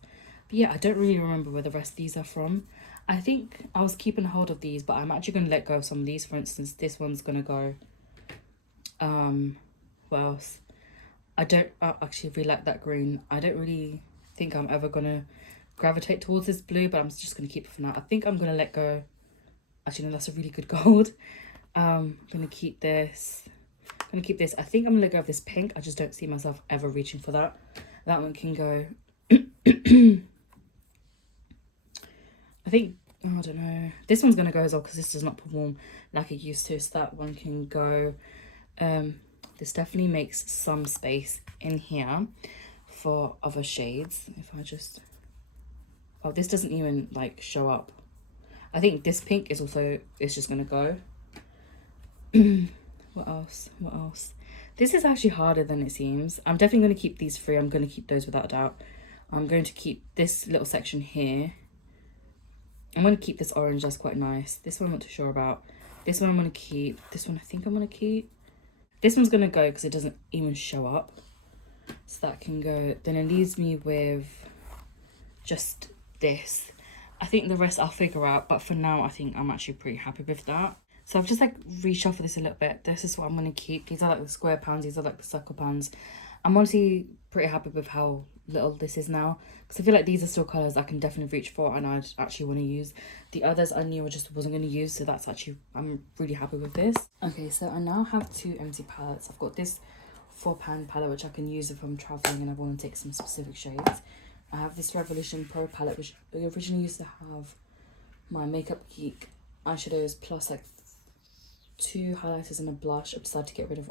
But yeah, I don't really remember where the rest of these are from. I think I was keeping hold of these, but I'm actually going to let go of some of these. For instance, this one's going to go. What else? I don't actually really like that green. I don't really think I'm ever going to gravitate towards this blue, but I'm just going to keep it for now. I think I'm going to let go. Actually, no, that's a really good gold. I'm going to keep this. I'm going to keep this. I think I'm going to let go of this pink. I just don't see myself ever reaching for that. That one can go. I think, oh, I don't know. This one's going to go as well because this does not perform like it used to. So that one can go. This definitely makes some space in here for other shades. If I just... Oh, this doesn't even like show up. I think this pink is also, it's just going to go. What else? What else? This is actually harder than it seems. I'm definitely going to keep these 3. I'm going to keep those without a doubt. I'm going to keep this little section here. I'm going to keep this orange. That's quite nice. This one I'm not too sure about. This one I'm going to keep. This one I think I'm going to keep. This one's going to go because it doesn't even show up. So that can go. Then it leaves me with just this. I think the rest I'll figure out. But for now, I think I'm actually pretty happy with that. So I've just like reshuffled this a little bit. This is what I'm going to keep. These are like the square pans. These are like the circle pans. I'm honestly pretty happy with how little this is now. Because I feel like these are still colours I can definitely reach for and I'd actually want to use. The others I knew I just wasn't going to use. So that's actually, I'm really happy with this. Okay, so I now have 2 empty palettes. I've got this 4-pan palette which I can use if I'm travelling and I want to take some specific shades. I have this Revolution Pro palette which I originally used to have my Makeup Geek eyeshadows plus like 2 highlighters and a blush. I've decided to get rid of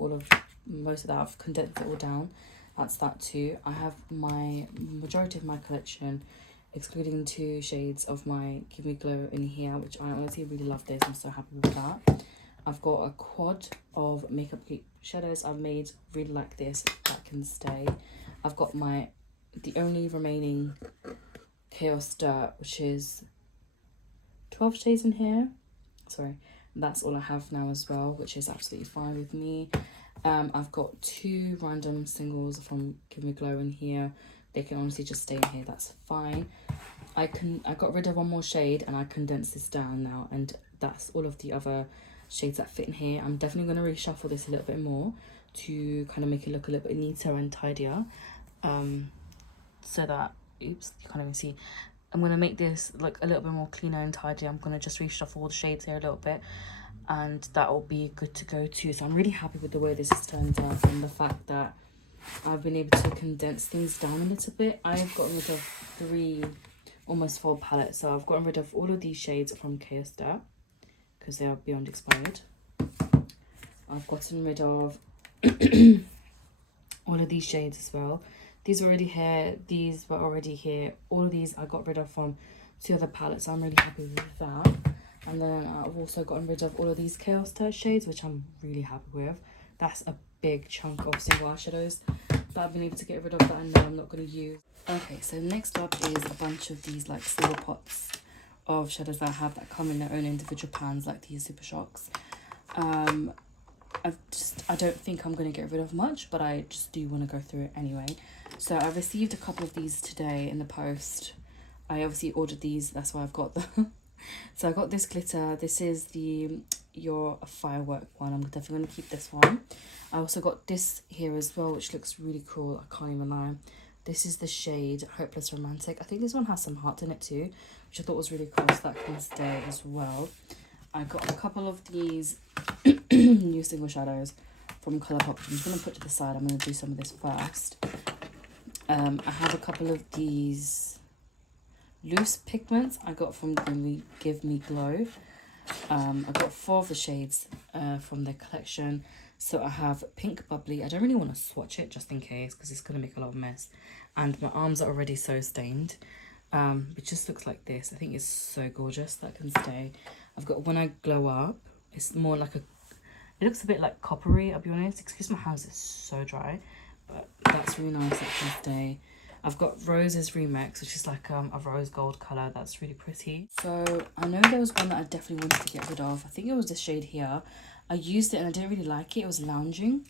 most of that. I've condensed it all down. That's that too. I have my majority of my collection, excluding 2 shades of my Give Me Glow in here, which I honestly really love this. I'm so happy with that. I've got a quad of Makeup Geek shadows I've made. Really like this. That can stay. I've got the only remaining Chaos Dirt, which is 12 shades in here. Sorry. That's all I have now as well, which is absolutely fine with me. I've got 2 random singles from Give Me Glow in here. They can honestly just stay in here. That's fine. I got rid of 1 more shade and I condensed this down now, and that's all of the other shades that fit in here. I'm definitely going to reshuffle this a little bit more to kind of make it look a little bit neater and tidier. So that, oops, you can't even see. I'm going to make this look a little bit more cleaner and tidy. I'm going to just reshuffle all the shades here a little bit, and that will be good to go too. So I'm really happy with the way this has turned out, and the fact that I've been able to condense things down a little bit. I've gotten rid of 3, almost 4 palettes. So I've gotten rid of all of these shades from Chaos Dirt because they are beyond expired. I've gotten rid of all of these shades as well. These were already here, these were already here. All of these I got rid of from 2 other palettes, so I'm really happy with that. And then I've also gotten rid of all of these Chaos Dirt shades, which I'm really happy with. That's a big chunk of single eyeshadows that I've been able to get rid of that I know I'm not going to use. Okay, so next up is a bunch of these like single pots of shadows that I have that come in their own individual pans, like these Super Shocks. I don't think I'm going to get rid of much, but I just do want to go through it anyway. So I received a couple of these today in the post. I obviously ordered these, that's why I've got them. So I got this glitter. This is the Your Firework one. I'm definitely going to keep this one. I also got this here as well, which looks really cool. I can't even lie. This is the shade Hopeless Romantic. I think this one has some hearts in it too, which I thought was really cool, so that can stay as well. I got a couple of these new single shadows from Colourpop. I'm just going to put to the side. I'm going to do some of this first. I have a couple of these loose pigments I got from Give Me Glow. I got 4 of the shades from their collection. So I have Pink Bubbly. I don't really want to swatch it just in case because it's going to make a lot of mess. And my arms are already so stained. It just looks like this. I think it's so gorgeous. That can stay. I've got When I Glow Up. It's more like it looks a bit like coppery, I'll be honest. Excuse my hands, it's so dry. But that's really nice. That can stay. I've got Rose's Remix, which is like a rose gold colour. That's really pretty. So I know there was one that I definitely wanted to get rid of. I think it was this shade here. I used it and I didn't really like it. It was lounging.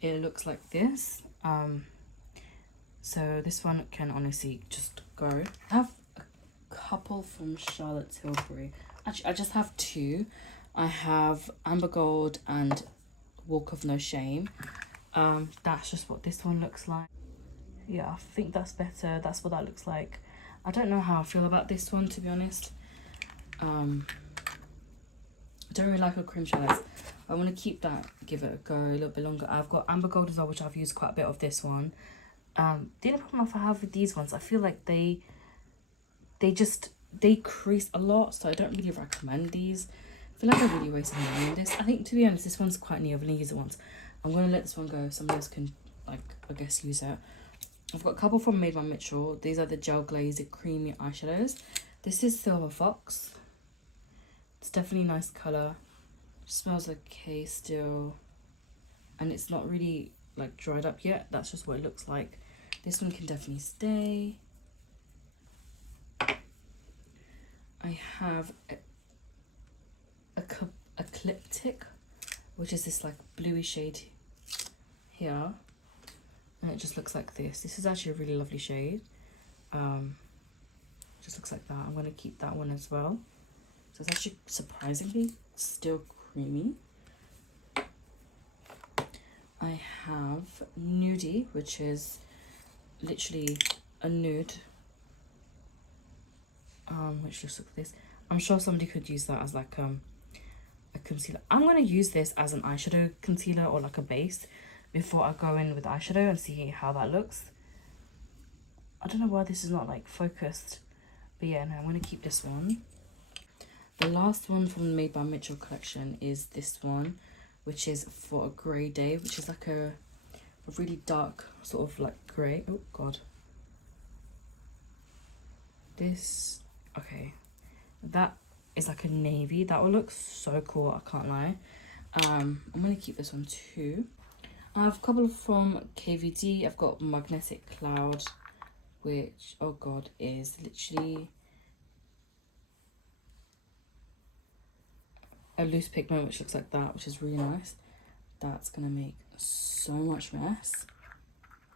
It looks like this. So this one can honestly just go. I have a couple from Charlotte Tilbury. Actually, I just have 2. I have Amber Gold and Walk of No Shame. That's just what this one looks like. Yeah, I think that's better. That's what that looks like. I don't know how I feel about this one, to be honest. I don't really like her cream shadows. I want to keep that, give it a go a little bit longer. I've got Amber Gold as well, which I've used quite a bit of this one. The only problem I have with these ones, I feel like they crease a lot, so I don't really recommend these. I feel like I really wasted money on this. I think, to be honest, this one's quite new. I've only used it once. I'm going to let this one go. Somebody else can, like, I guess, use it. I've got a couple from Made by Mitchell. These are the Gel Glazed Creamy Eyeshadows. This is Silver Fox. It's definitely a nice colour. Smells okay still. And it's not really, like, dried up yet. That's just what it looks like. This one can definitely stay. I have Ecliptic, which is this like bluey shade here, and it just looks like this. This is actually a really lovely shade. Just looks like that. I'm going to keep that one as well. So it's actually surprisingly still creamy. I have Nudie, which is literally a nude, which looks like this. I'm sure somebody could use that as like a concealer. I'm going to use this as an eyeshadow concealer or like a base before I go in with eyeshadow and see how that looks. I don't know why this is not like focused, but yeah, no, I'm going to keep this one. The last one from the Made by Mitchell collection is this one, which is For a Grey Day, which is like a really dark sort of like grey. Oh god, this, okay, that is like a navy. That will look so cool, I can't lie. I'm gonna keep this one too. I have a couple from KVD. I've got Magnetic Cloud, which, oh god, is literally a loose pigment which looks like that, which is really nice. That's gonna make so much mess.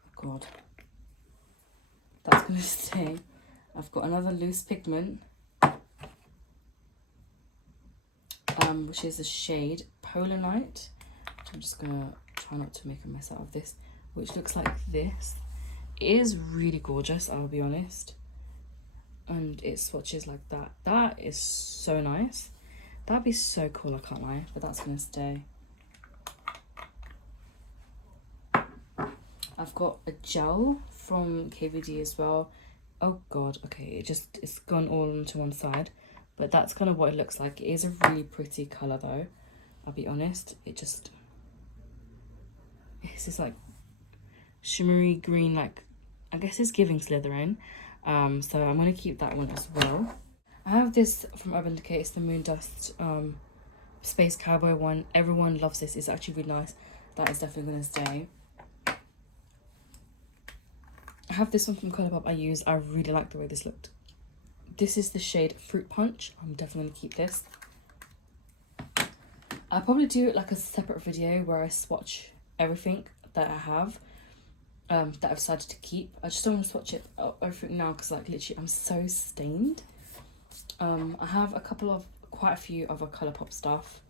Oh god, that's gonna stay. I've got another loose pigment, which is a shade Polar Night. I'm just gonna try not to make a mess out of this, which looks like this. It is really gorgeous, I'll be honest, and it swatches like that. That is so nice. That'd be so cool, I can't lie, but that's gonna stay. I've got a gel from KVD as well. Oh god, okay, it's gone all onto one side, but that's kind of what it looks like. It is a really pretty colour though, I'll be honest. It's this like shimmery green, like I guess it's giving Slytherin. So I'm gonna keep that one as well. I have this from Urban Decay. It's the Moon Dust Space Cowboy one. Everyone loves this. It's actually really nice. That is definitely gonna stay. I have this one from Colourpop I use. I really like the way this looked. This is the shade Fruit Punch. I'm definitely gonna keep this. I'll probably do like a separate video where I swatch everything that I have, that I've decided to keep. I just don't want to swatch it everything now because like literally I'm so stained. I have quite a few other Colourpop stuff.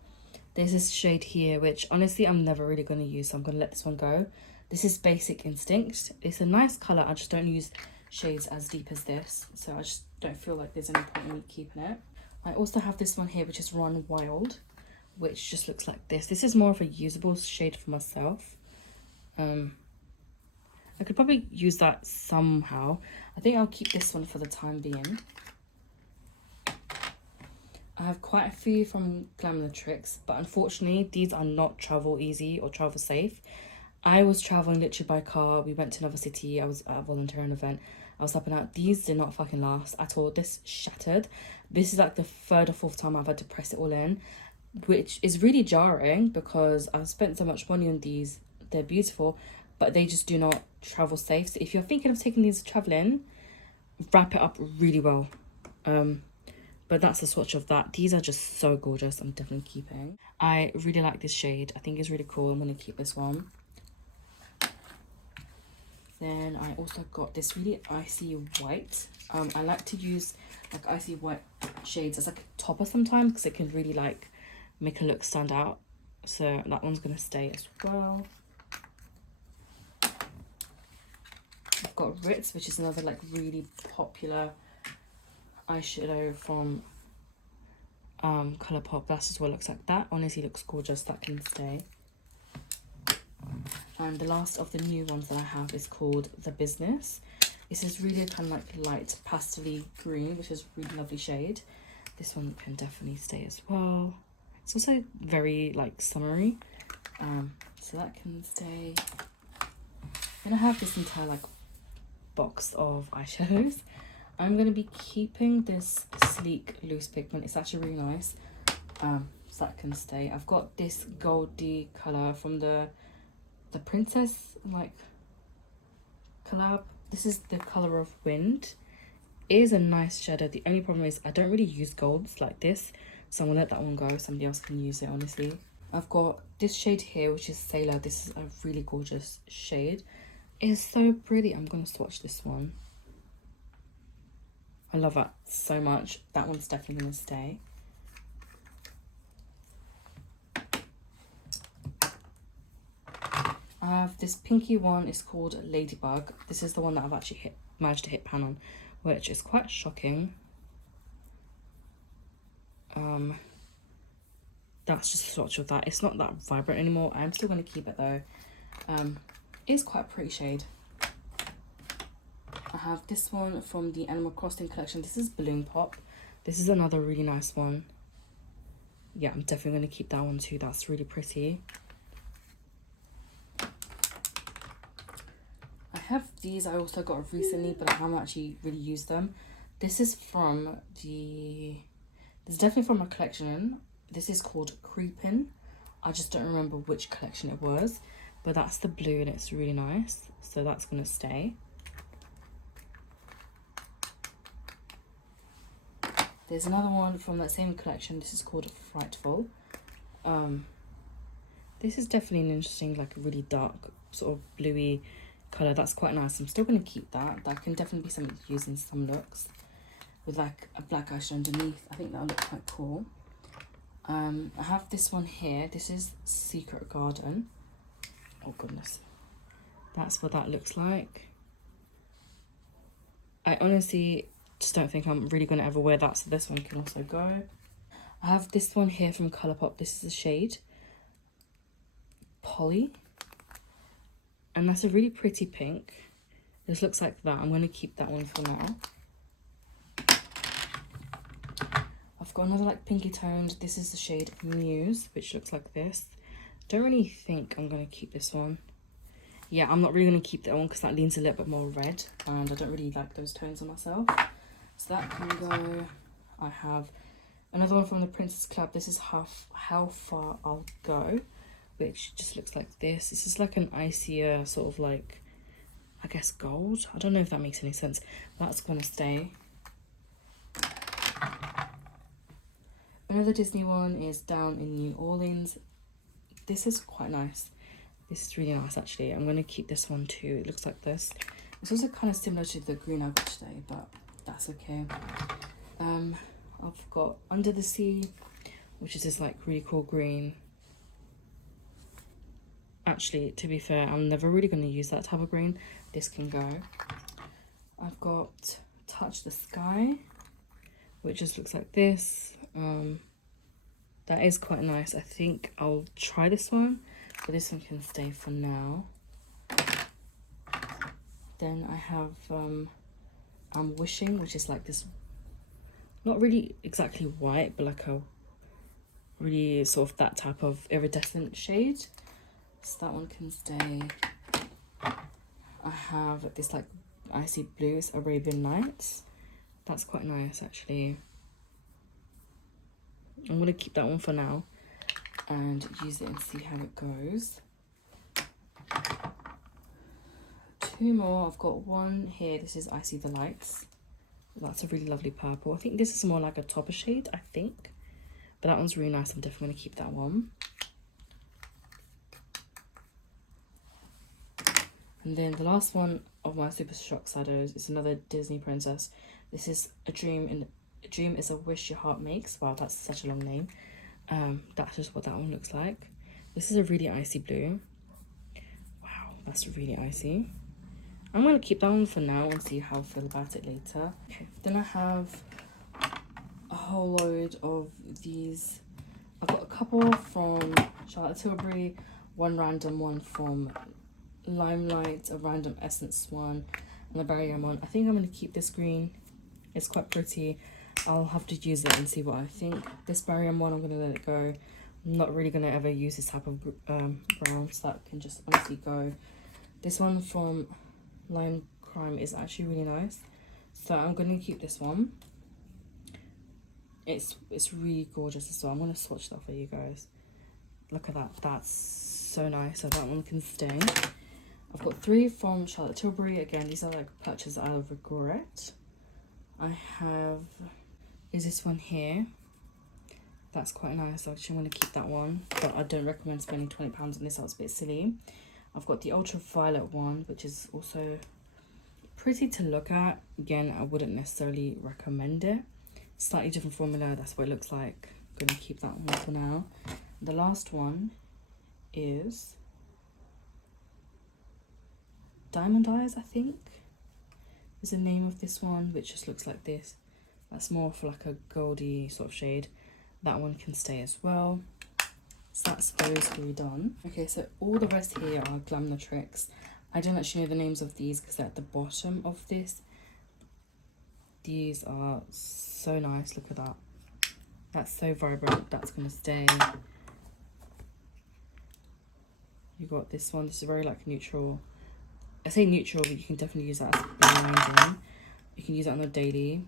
There's this shade here which honestly I'm never really going to use, so I'm going to let this one go. This is Basic Instinct. It's a nice colour. I just don't use shades as deep as this, so I just don't feel like there's any point in me keeping it. I also have this one here which is Run Wild, which just looks like this. This is more of a usable shade for myself. I could probably use that somehow. I think I'll keep this one for the time being. I have quite a few from Tricks, but unfortunately these are not travel easy or travel safe. I was traveling literally by car. We went to another city. I was at a volunteering event. I was up and out. These did not fucking last at all. This shattered. This is like the 3rd or 4th time I've had to press it all in, which is really jarring because I've spent so much money on these. They're beautiful, but they just do not travel safe. So if you're thinking of taking these traveling, wrap it up really well. But that's a swatch of that. These are just so gorgeous. I'm definitely keeping. I really like this shade. I think it's really cool. I'm gonna keep this one. Then I also got this really icy white. I like to use like icy white shades as like a topper sometimes because it can really like make a look stand out. So that one's gonna stay as well. I've got Ritz, which is another like really popular eyeshadow from Colourpop. That's just what it looks like. That honestly looks gorgeous. That can stay. And the last of the new ones that I have is called The Business. This is really kind of like light pastel-y green, which is a really lovely shade. This one can definitely stay as well. It's also very like summery, so that can stay. Then I have this entire like box of eyeshadows. I'm going to be keeping this Sleek Loose Pigment. It's actually really nice, so that can stay. I've got this goldy colour from the Princess like collab. This is the Colour of Wind. It is a nice shadow. The only problem is I don't really use golds like this, so I'm going to let that one go. Somebody else can use it, honestly. I've got this shade here, which is Sailor. This is a really gorgeous shade. It is so pretty. I'm going to swatch this one. I love that so much. That one's definitely going to stay. I have this pinky one. It's called Ladybug. This is the one that I've actually managed to hit pan on, which is quite shocking. That's just a swatch of that. It's not that vibrant anymore. I'm still going to keep it though. It's quite a pretty shade. I have this one from the Animal Crossing collection. This is Balloon Pop. This is another really nice one. Yeah, I'm definitely going to keep that one too. That's really pretty. I have these I also got recently, but I haven't actually really used them. This is from this is definitely from a collection. This is called Creepin'. I just don't remember which collection it was, but that's the blue and it's really nice. So that's going to stay. There's another one from that same collection. This is called Frightful. This is definitely an interesting, like really dark sort of bluey colour. That's quite nice. I'm still going to keep that. That can definitely be something to use in some looks. With like a black eyeshadow underneath. I think that'll look quite cool. I have this one here. This is Secret Garden. Oh goodness. That's what that looks like. I honestly just don't think I'm really going to ever wear that, so this one can also go. I have this one here from Colourpop. This is the shade Polly. And that's a really pretty pink. This looks like that. I'm going to keep that one for now. I've got another like pinky toned. This is the shade Muse, which looks like this. Don't really think I'm going to keep this one. Yeah, I'm not really going to keep that one because that leans a little bit more red. And I don't really like those tones on myself. So that can go. I have another one from the Princess Club. This is How Far I'll Go, which just looks like this. This is like an icier sort of like, I guess, gold. I don't know if that makes any sense. That's going to stay. Another Disney one is Down in New Orleans. This is quite nice. This is really nice, actually. I'm going to keep this one too. It looks like this. It's also kind of similar to the green I've got today, but that's okay. I've got Under the Sea, which is this like really cool green. Actually, to be fair, I'm never really going to use that type of green. This can go. I've got Touch the Sky, which just looks like this. That is quite nice. I think I'll try this one, but this one can stay for now. Then I have I'm Wishing, which is like this, not really exactly white, but like a really sort of that type of iridescent shade. So that one can stay. I have this like icy blue, it's Arabian Nights. That's quite nice, actually. I'm going to keep that one for now and use it and see how it goes. Two more. I've got one here. This is I See the Lights. That's a really lovely purple. I think this is more like a topper shade, I think. But that one's really nice. I'm definitely going to keep that one. And then the last one of my Super Shock shadows is another Disney princess. This is A Dream is a Wish Your Heart Makes. Wow, that's such a long name. That's just what that one looks like. This is a really icy blue. Wow, that's really icy. I'm going to keep that one for now and see how I feel about it later. Okay, then I have a whole load of these. I've got a couple from Charlotte Tilbury, one random one from Limelight, a random Essence one, and a Barrier one. I think I'm going to keep this green. It's quite pretty. I'll have to use it and see what I think. This Barrier one, I'm going to let it go. I'm not really going to ever use this type of brown, so that can just honestly go. This one from Lime Crime is actually really nice, so I'm going to keep this one. It's really gorgeous as well. I'm going to swatch that for you guys. Look at that. That's so nice. So that one can stay. I've got three from Charlotte Tilbury. Again, these are like purchases out of regret. I have, is this one here. That's quite nice. I actually want to keep that one, but I don't recommend spending £20 on this. That was a bit silly. I've got the ultraviolet one, which is also pretty to look at. Again, I wouldn't necessarily recommend it. Slightly different formula. That's what it looks like. I'm going to keep that one for now. The last one is Diamond Eyes, I think is the name of this one, which just looks like this. That's more for like a goldy sort of shade. That one can stay as well. So that's those three done. Okay, so all the rest here are Glamnatrix. I don't actually know the names of these because they're at the bottom of this. These are so nice. Look at that. That's so vibrant. That's going to stay. You got this one. This is very like neutral. I say neutral, but you can definitely use that as blending. You can use it on a daily.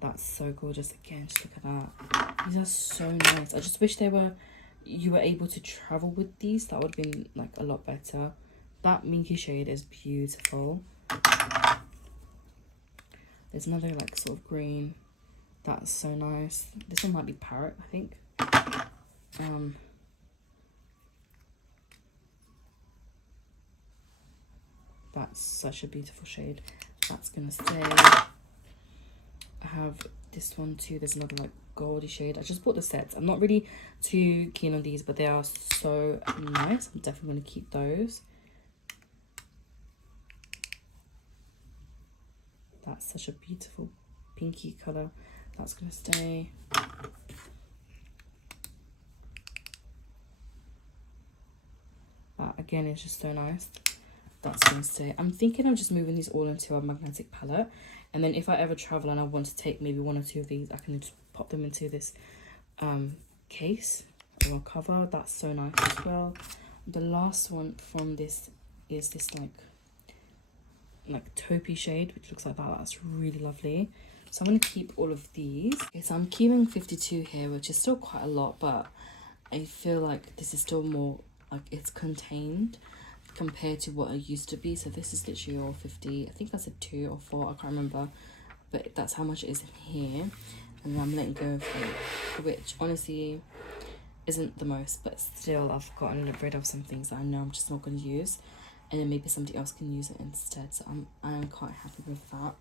That's so gorgeous. Again, just look at that. These are so nice. I just wish you were able to travel with these. That would have been like a lot better. That minky shade is beautiful. There's another like sort of green. That's so nice. This one might be Parrot, I think. That's such a beautiful shade. That's gonna stay. I have this one too. There's another like goldy shade. I just bought the sets. I'm not really too keen on these, but they are so nice. I'm definitely going to keep those. That's such a beautiful pinky colour. That's going to stay. That again is just so nice. That's going to stay. I'm thinking of just moving these all into a magnetic palette, and then if I ever travel and I want to take maybe 1 or 2 of these, I can just pop them into this case or cover. That's so nice as well. The last one from this is this like taupey shade, which looks like that. That's really lovely. So I'm going to keep all of these. Okay, so I'm keeping 52 here, which is still quite a lot, but I feel like this is still more like it's contained compared to what it used to be. So this is literally all 50. I think that's a 2 or 4, I can't remember, but that's how much it is in here. And then I'm letting go of it, which honestly isn't the most, but still I've gotten rid of some things that I know I'm just not going to use, and then maybe somebody else can use it instead. So I am quite happy with that.